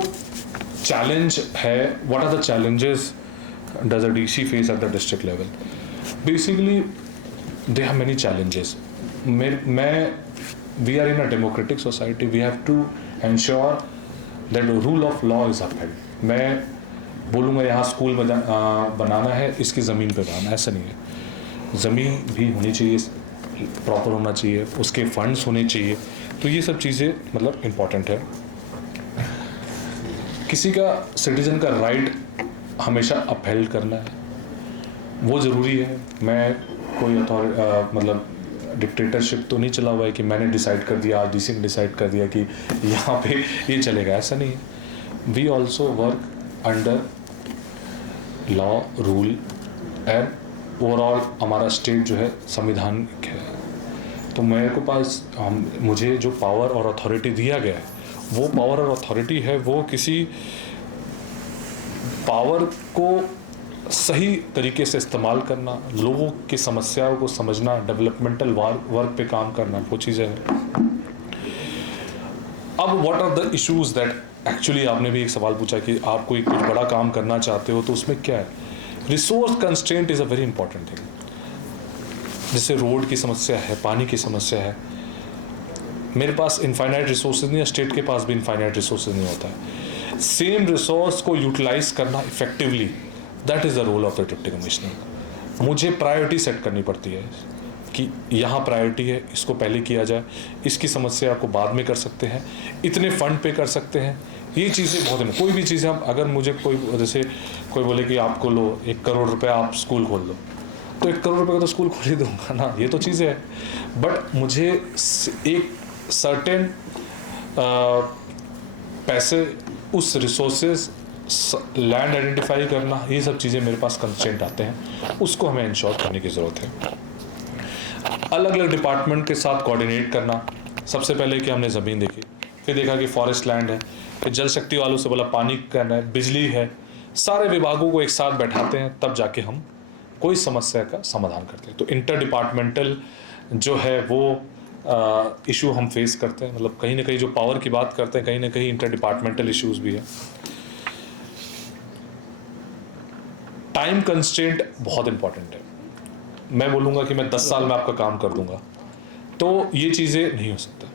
चैलेंज है, what are the challenges does a DC face at the district level. Basically there are many challenges. We are in a democratic society. We have to ensure that the rule of law is upheld. मैं बोलूँगा यहाँ school बनाना है, इसकी ज़मीन पे बनाना, ऐसा नहीं है। ज़मीन भी होनी चाहिए, प्रॉपर होना चाहिए, उसके फंड्स होने चाहिए। तो ये सब चीज़ें मतलब इम्पॉर्टेंट है। किसी का सिटीजन का राइट हमेशा अपहेल्ड करना है, वो ज़रूरी है। मैं कोई मतलब डिक्टेटरशिप तो नहीं चला हुआ है कि मैंने डिसाइड कर दिया, DC ने डिसाइड कर दिया कि यहाँ पे ये चलेगा, ऐसा नहीं है। We also work under law, rule and overall हमारा स्टेट जो है संविधानिक है। तो मेरे को पास मुझे जो पावर और अथॉरिटी दिया गया है, वो पावर और अथॉरिटी है, वो किसी पावर को सही तरीके से इस्तेमाल करना, लोगों की समस्याओं को समझना, डेवलपमेंटल वर्क पे काम करना, वो चीज़ें हैं। अब what are the issues that actually, आपने भी एक सवाल पूछा कि आप कोई कुछ बड़ा काम करना चाहते हो तो उसमें क्या है। Resource constraint is a very important thing. जैसे रोड की समस्या है, पानी की समस्या है, मेरे पास इनफाइनाइट रिसोर्सेज नहीं है, स्टेट के पास भी इनफाइनाइट रिसोर्सेज नहीं होता है। सेम रिसोर्स को यूटिलाइज करना effectively, that is the role of the deputy commissioner. मुझे प्रायोरिटी सेट करनी पड़ती है कि यहाँ प्रायोरिटी है, इसको पहले किया जाए, इसकी समस्या को बाद में कर सकते हैं, इतने फंड पे कर सकते हैं, ये चीज़ें बहुत हैं। कोई भी चीज़ आप अगर मुझे कोई जैसे कोई बोले कि आपको लो 1 करोड़ रुपए आप स्कूल खोल दो, तो 1 करोड़ रुपए का तो स्कूल खोल ही दूंगा ना, ये तो चीज़ें है। बट मुझे एक सर्टेन पैसे, उस रिसोर्सेज, लैंड आइडेंटिफाई करना, ये सब चीज़ें मेरे पास कंस्ट्रेंट आते हैं, उसको हमें इंश्योर करने की ज़रूरत है। अलग अलग डिपार्टमेंट के साथ कोऑर्डिनेट करना, सबसे पहले कि हमने ज़मीन देखी, फिर देखा कि फॉरेस्ट लैंड है, फिर जल शक्ति वालों से बोला पानी करना है, बिजली है, सारे विभागों को एक साथ बैठाते हैं, तब जाके हम कोई समस्या का समाधान करते हैं। तो इंटर डिपार्टमेंटल जो है वो इशू हम फेस करते हैं, मतलब कहीं ना कहीं जो पावर की बात करते हैं, कहीं ना कहीं इंटर डिपार्टमेंटल इश्यूज भी है। टाइम कंस्ट्रेंट बहुत इंपॉर्टेंट है। मैं बोलूँगा कि मैं 10 साल में आपका काम कर दूंगा, तो ये चीज़ें नहीं हो सकता।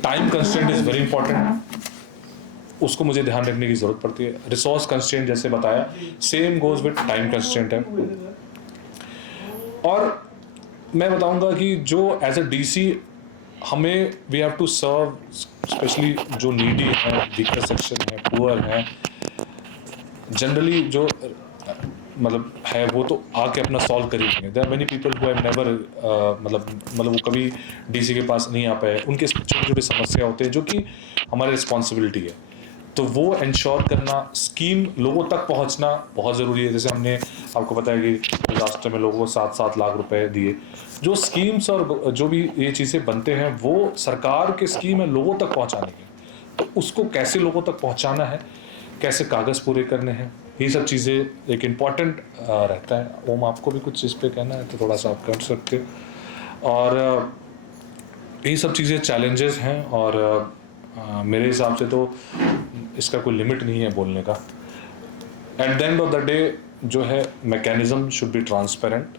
Time constraint is very important, उसको मुझे ध्यान रखने की ज़रूरत पड़ती है। रिसोर्स कंस्ट्रेंट जैसे बताया, same goes with time constraint है। और मैं बताऊंगा कि जो एज अ डीसी हमें we have to serve specially जो नीडी है, वीकर सेक्शन है, पुअर है, जनरली जो मतलब है वो तो आके अपना सॉल्व कर ही लेंगे। There are many people who have never मतलब वो कभी डीसी के पास नहीं आ पाए, उनके छोटे छोटे समस्या होते हैं जो कि हमारी रिस्पॉन्सिबिलिटी है। तो वो इंश्योर करना, स्कीम लोगों तक पहुंचना बहुत ज़रूरी है। जैसे हमने आपको बताया कि डिजास्टर में लोगों को 7-7 लाख रुपए दिए। जो स्कीम्स और जो भी ये चीज़ें बनते हैं वो सरकार के स्कीम है लोगों तक पहुंचाने की, तो उसको कैसे लोगों तक पहुंचाना है, कैसे कागज़ पूरे करने हैं, ये सब चीज़ें एक इम्पॉर्टेंट रहता है। ओम, आपको भी कुछ इस पर कहना है तो थोड़ा सा आप कर सकते हो। और ये सब चीज़ें चैलेंजेस हैं, और मेरे हिसाब से तो इसका कोई लिमिट नहीं है बोलने का। At the end of the day जो है मैकेनिज्म शुड बी ट्रांसपेरेंट।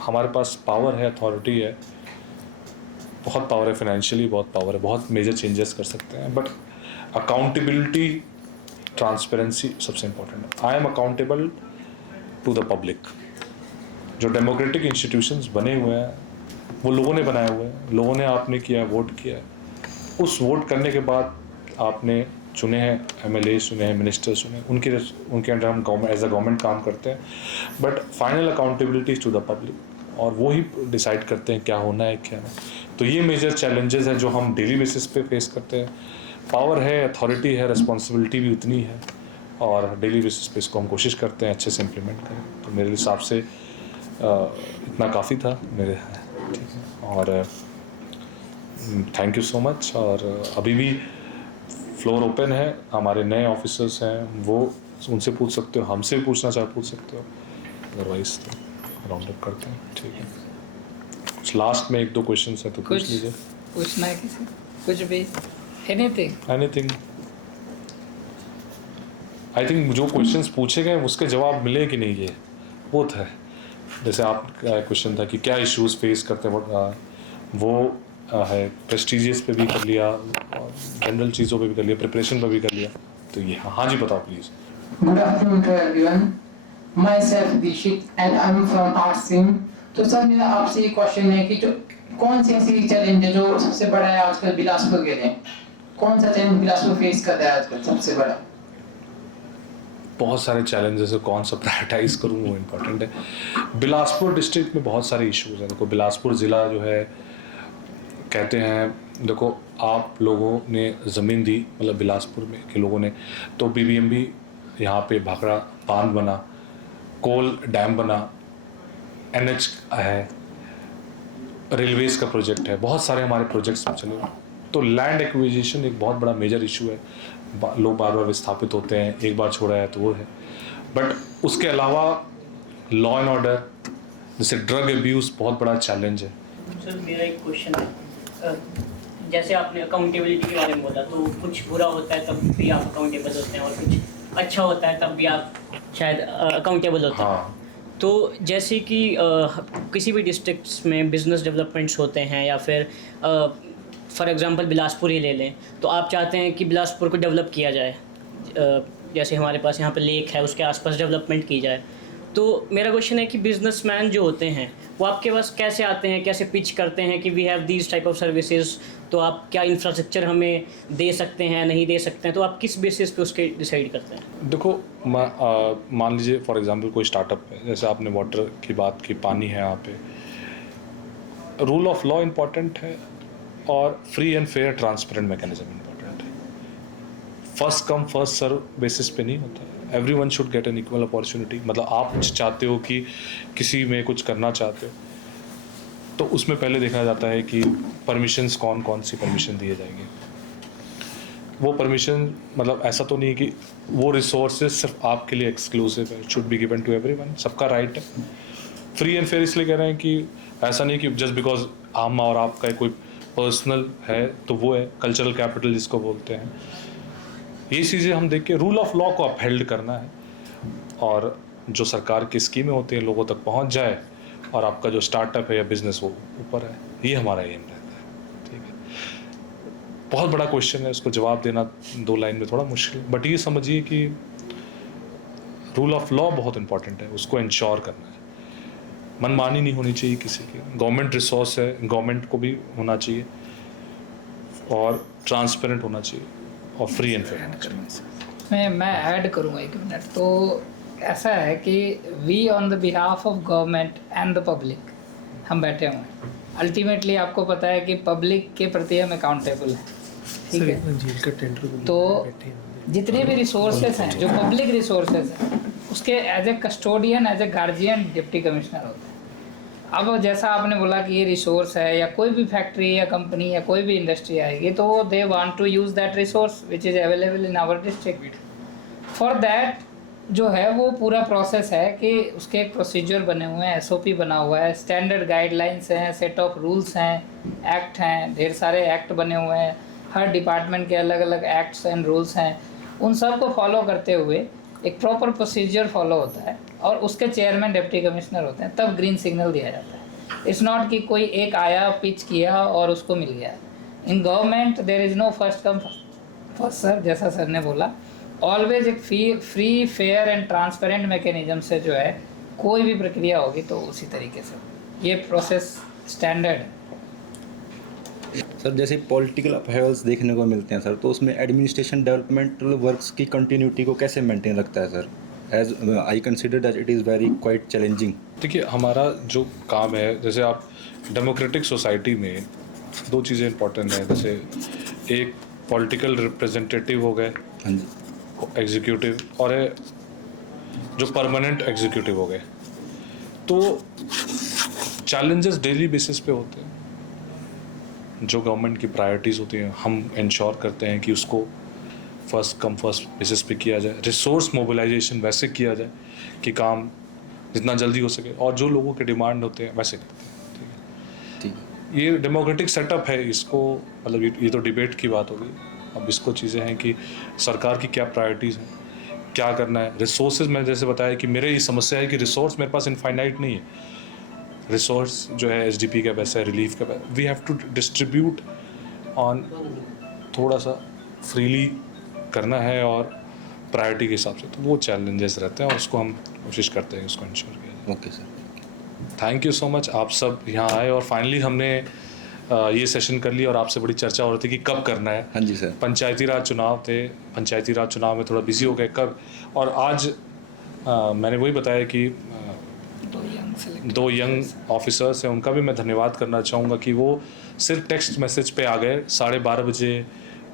हमारे पास पावर है, अथॉरिटी है, बहुत पावर है, फाइनेंशियली बहुत पावर है, बहुत मेजर चेंजेस कर सकते हैं, बट अकाउंटेबिलिटी, ट्रांसपेरेंसी सबसे इम्पोर्टेंट है। I am accountable to the public. जो डेमोक्रेटिक इंस्टीट्यूशंस बने हुए हैं वो लोगों ने बनाए हुए हैं, लोगों ने आपने किया, वोट किया, उस वोट करने के बाद आपने चुने हैं, एमएलए चुने हैं, मिनिस्टर चुने, उनके अंडर हम गवर्नमेंट एज अ गवर्नमेंट काम करते हैं, but final accountability to the public, और वो ही डिसाइड करते हैं क्या होना है क्या नहीं। तो ये मेजर चैलेंजेस हैं जो हम डेली बेसिस पे फेस करते हैं। पावर है, अथॉरिटी है, रिस्पॉन्सिबिलिटी भी उतनी है, और डेली बेसिस पे इसको हम कोशिश करते हैं अच्छे से इम्प्लीमेंट करें। तो मेरे हिसाब से इतना काफ़ी था मेरे, ठीक है, और थैंक यू सो मच। और अभी भी फ्लोर ओपन है, हमारे नए ऑफिसर्स हैं, वो उनसे पूछ सकते हो, हमसे भी पूछना चाहे पूछ सकते हो, अदरवाइज तो राउंड अप करते हैं, ठीक है। कुछ लास्ट में 1-2 क्वेश्चंस है तो पूछ लीजिए। पूछना है किसी, कुछ भी, एनीथिंग। आई थिंक जो क्वेश्चंस पूछे गए उसके जवाब मिले कि नहीं, ये वो था। जैसे आपका क्वेश्चन था कि क्या इश्यूज फेस करते हैं, वो है प्रेस्टीजियस पे भी कर लिया, जनरल चीज़ों पे भी कर लिया, प्रिपरेशन पे भी कर लिया, तो ये हाँ जी बताओ please. Good afternoon to everyone, myself Dikshit and I am from arts stream. तो सर मेरा आपसे ये क्वेश्चन है कि जो कौन सी ऐसी चैलेंज है जो सबसे बड़ा है आजकल बिलासपुर के लिए, कौन सा चैलेंज बिलासपुर फेस कर रहा है आजकल सबसे बड़ा? बहुत सारे चैलेंजेस है, कौन सा प्रायोरिटाइज करूँ वो इम्पोर्टेंट है। बिलासपुर डिस्ट्रिक्ट में बहुत सारे इश्यूज हैं। देखो बिलासपुर ज़िला जो है, कहते हैं, देखो आप लोगों ने ज़मीन दी, मतलब बिलासपुर में के लोगों ने, तो BBMB यहाँ पे भाखड़ा बांध बना, कोल डैम बना, NH है, रेलवेज का प्रोजेक्ट है, बहुत सारे हमारे प्रोजेक्ट्स चले हुए। तो लैंड एक्विजिशन एक बहुत बड़ा मेजर इशू है, लोग बार बार विस्थापित होते हैं, एक बार छोड़ा है तो वो है। बट उसके अलावा लॉ एंड ऑर्डर, जैसे ड्रग एब्यूज़ बहुत बड़ा चैलेंज है। सर मेरा एक क्वेश्चन है, जैसे आपने अकाउंटेबिलिटी के बारे में बोला, तो कुछ बुरा होता है तब भी आप अकाउंटेबल होते हैं, और कुछ अच्छा होता है तब भी आप शायद अकाउंटेबल होते हैं। हाँ। तो जैसे कि किसी भी डिस्ट्रिक्ट्स में बिजनेस डेवलपमेंट्स होते हैं, या फिर फॉर एग्जांपल बिलासपुर ही ले लें, तो आप चाहते हैं कि बिलासपुर को डेवलप किया जाए, जैसे हमारे पास यहाँ पे लेक है, उसके आसपास डेवलपमेंट की जाए, तो मेरा क्वेश्चन है कि बिजनेसमैन जो होते हैं वो आपके पास कैसे आते हैं, कैसे पिच करते हैं कि we have these type of services, तो आप क्या इंफ्रास्ट्रक्चर हमें दे सकते हैं, नहीं दे सकते हैं, तो आप किस बेसिस पे उसके डिसाइड करते हैं? देखो मान लीजिए फॉर एग्जांपल कोई स्टार्टअप है, जैसे आपने वाटर की बात की, पानी है यहाँ पे, रूल ऑफ लॉ इम्पॉर्टेंट है और free and fair transparent mechanism important है। First come first serve basis पे नहीं होता है। Everyone should get an equal opportunity. मतलब आप चाहते हो कि किसी में कुछ करना चाहते हो तो उसमें पहले देखा जाता है कि परमिशंस कौन कौन सी परमिशन दिए जाएंगे। वो परमिशन मतलब ऐसा तो नहीं कि वो रिसोर्सेज सिर्फ आपके लिए एक्सक्लूसिव है, should be given to everyone, सबका राइट है। फ्री एंड फेयर इसलिए कह रहे हैं कि ऐसा नहीं कि जस्ट बिकॉज हम और आपका कोई पर्सनल है तो वो है कल्चरल कैपिटल जिसको बोलते हैं। ये चीज़ें हम देख के रूल ऑफ लॉ को अपहेल्ड करना है और जो सरकार की स्कीमें होती हैं लोगों तक पहुंच जाए और आपका जो स्टार्टअप है या बिजनेस वो ऊपर है, ये हमारा एम रहता है। ठीक है, बहुत बड़ा क्वेश्चन है, उसको जवाब देना 2 लाइन में थोड़ा मुश्किल, बट ये समझिए कि रूल ऑफ लॉ बहुत इंपॉर्टेंट है, उसको इंश्योर करना है। मनमानी नहीं होनी चाहिए किसी की, गवर्नमेंट रिसोर्स है, गवर्नमेंट को भी होना चाहिए और ट्रांसपेरेंट होना चाहिए और फ्री एंड फेयर होना चाहिए। मैं ऐड करूँगा 1 मिनट। तो ऐसा है कि we on the behalf of government and the public हम बैठे हुए हैं। अल्टीमेटली आपको पता है कि पब्लिक के प्रति हम अकाउंटेबल हैं, ठीक है। तो जितने भी रिसोर्सेज हैं जो पब्लिक रिसोर्सेज हैं उसके as a custodian, as a guardian deputy commissioner होता है। अब जैसा आपने बोला कि ये रिसोर्स है या कोई भी फैक्ट्री या कंपनी या कोई भी इंडस्ट्री आएगी तो they want to use that resource which is available in our district. For that जो है वो पूरा प्रोसेस है कि उसके एक प्रोसीजर बने हुए हैं, SOP बना हुआ है, स्टैंडर्ड गाइडलाइंस हैं, सेट ऑफ रूल्स हैं, एक्ट हैं, ढेर सारे एक्ट बने हुए हैं, हर डिपार्टमेंट के अलग अलग एक्ट्स एंड रूल्स हैं। उन सब को फॉलो करते हुए एक प्रॉपर प्रोसीजर फॉलो होता है और उसके चेयरमैन डिप्टी कमिश्नर होते हैं, तब ग्रीन सिग्नल दिया जाता है। इट्स नॉट कि कोई एक आया, पिच किया और उसको मिल गया। In government there is no first come first serve, जैसा सर ने बोला। ऑलवेज एक free fair and transparent mechanism से जो है कोई भी प्रक्रिया होगी तो उसी तरीके से ये प्रोसेस स्टैंडर्ड है। सर जैसे पॉलिटिकल अपहेवल्स देखने को मिलते हैं सर, तो उसमें एडमिनिस्ट्रेशन डेवलपमेंटल वर्क्स की कंटिन्यूटी को कैसे मेंटेन रखता है sir? As I consider that it is very quite challenging. देखिए हमारा जो काम है, जैसे आप डेमोक्रेटिक सोसाइटी में 2 चीज़ें इंपॉर्टेंट हैं। जैसे एक पॉलिटिकल रिप्रेजेंटेटिव हो गए, हाँ जी, एग्जीक्यूटिव, और जो परमानेंट एग्जीक्यूटिव हो गए। तो चैलेंजेस डेली बेसिस पे होते हैं। जो गवर्नमेंट की प्रायोरिटीज़ होती हैं हम इंश्योर करते हैं कि उसको फर्स्ट कम फर्स्ट बेसिस पे किया जाए। रिसोर्स मोबिलाइजेशन वैसे किया जाए कि काम जितना जल्दी हो सके और जो लोगों के डिमांड होते हैं वैसे करते हैं। ठीक है, ये डेमोक्रेटिक सेटअप है। इसको मतलब ये तो डिबेट की बात होगी। अब इसको चीज़ें हैं कि सरकार की क्या प्रायोरिटीज़ हैं, क्या करना है। रिसोर्सेज मैंने जैसे बताया कि मेरे ये समस्या है कि रिसोर्स मेरे पास इनफाइनाइट नहीं है। रिसोर्स जो है SDP का पैसा है, रिलीफ का पैसा, we have to distribute on थोड़ा सा फ्रीली करना है और प्रायोरिटी के हिसाब से। तो वो चैलेंजेस रहते हैं और उसको हम कोशिश करते हैं उसको इंश्योर किया जाए। Okay sir, thank you so much. आप सब यहाँ आए और फाइनली हमने ये सेशन कर लिया और आपसे बड़ी चर्चा हो रही थी कि कब करना है। हाँ जी सर, पंचायती राज चुनाव थे, पंचायती राज चुनाव में थोड़ा बिजी हो गए कब, और आज मैंने वही बताया कि 2 यंग ऑफिसर्स हैं, उनका भी मैं धन्यवाद करना चाहूँगा कि वो सिर्फ टेक्स्ट मैसेज पे आ गए। 12:30 बजे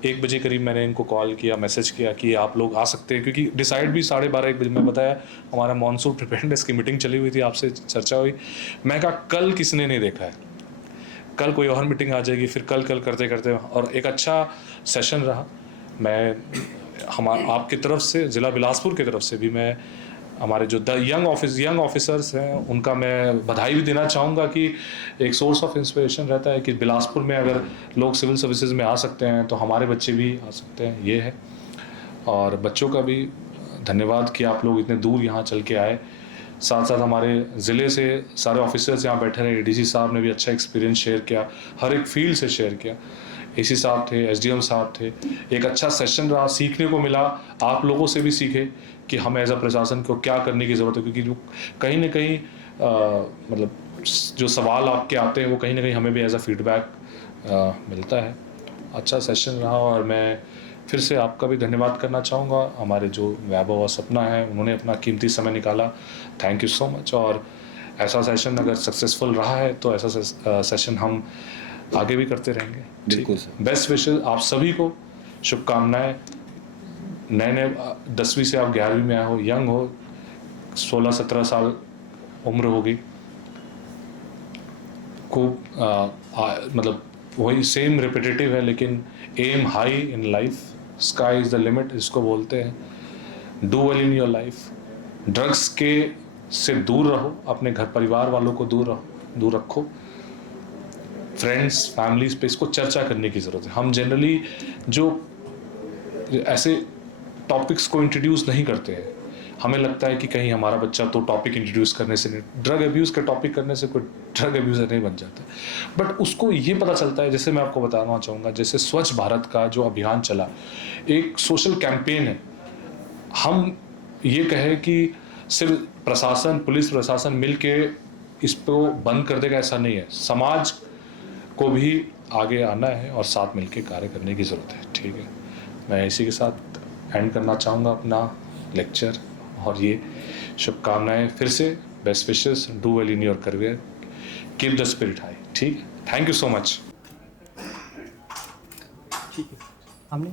1 बजे करीब मैंने इनको कॉल किया, मैसेज किया कि आप लोग आ सकते हैं, क्योंकि डिसाइड भी 12:30-1 बजे मैं बताया हमारा मॉनसून प्रिपेयरनेस की मीटिंग चली हुई थी, आपसे चर्चा हुई। मैं कहा कल किसने नहीं देखा है, कल कोई और मीटिंग आ जाएगी, फिर कल करते करते और एक अच्छा सेशन रहा। मैं आपकी तरफ से, ज़िला बिलासपुर की तरफ से भी मैं हमारे जो यंग ऑफिसर्स हैं उनका मैं बधाई भी देना चाहूँगा कि एक सोर्स ऑफ इंस्पिरेशन रहता है कि बिलासपुर में अगर लोग सिविल सर्विसेज में आ सकते हैं तो हमारे बच्चे भी आ सकते हैं, ये है। और बच्चों का भी धन्यवाद कि आप लोग इतने दूर यहाँ चल के आए। साथ साथ हमारे ज़िले से सारे ऑफिसर्स यहाँ बैठे रहे। ADC साहब ने भी अच्छा एक्सपीरियंस शेयर किया, हर एक फील्ड से शेयर किया। AC साहब थे, SDM साहब थे। एक अच्छा सेशन रहा, सीखने को मिला, आप लोगों से भी सीखे कि हमें एज अ प्रशासन को क्या करने की ज़रूरत है, क्योंकि जो कहीं ना कहीं मतलब जो सवाल आपके आते हैं वो कहीं ना कहीं हमें भी एज अ फीडबैक मिलता है। अच्छा सेशन रहा और मैं फिर से आपका भी धन्यवाद करना चाहूँगा। हमारे जो वैभव और सपना है उन्होंने अपना कीमती समय निकाला, थैंक यू सो मच। और ऐसा सेशन अगर सक्सेसफुल रहा है तो ऐसा सेशन हम आगे भी करते रहेंगे। बिल्कुल सर। बेस्ट विशेस आप सभी को, शुभकामनाएं। नए 10वीं से आप 11वीं में आए हो, यंग हो, 16-17 साल उम्र होगी, खूब मतलब वही सेम रिपीटेटिव है, लेकिन aim high in life, sky is the limit इसको बोलते हैं। Do well in your life. Drugs के से दूर रहो, अपने घर परिवार वालों को दूर रखो। फ्रेंड्स फैमिलीज पे इसको चर्चा करने की ज़रूरत है। हम जनरली जो ऐसे टॉपिक्स को इंट्रोड्यूस नहीं करते हैं, हमें लगता है कि कहीं हमारा बच्चा तो टॉपिक इंट्रोड्यूस करने से नहीं, ड्रग अब्यूज़ का टॉपिक करने से कोई ड्रग अब्यूज़र नहीं बन जाता। बट उसको ये पता चलता है, जैसे मैं आपको बताना चाहूँगा, जैसे स्वच्छ भारत का जो अभियान चला, एक सोशल कैंपेन है। हम ये कहें कि सिर्फ प्रशासन, पुलिस प्रशासन मिल के इसको बंद कर देगा, ऐसा नहीं है। समाज को भी आगे आना है और साथ मिल के कार्य करने की ज़रूरत है। ठीक है, मैं इसी के साथ एंड करना चाहूँगा अपना लेक्चर, और ये शुभकामनाएं फिर से, best wishes, do well in your career, keep the spirit high. ठीक है, थैंक यू सो मच। ठीक है, हमने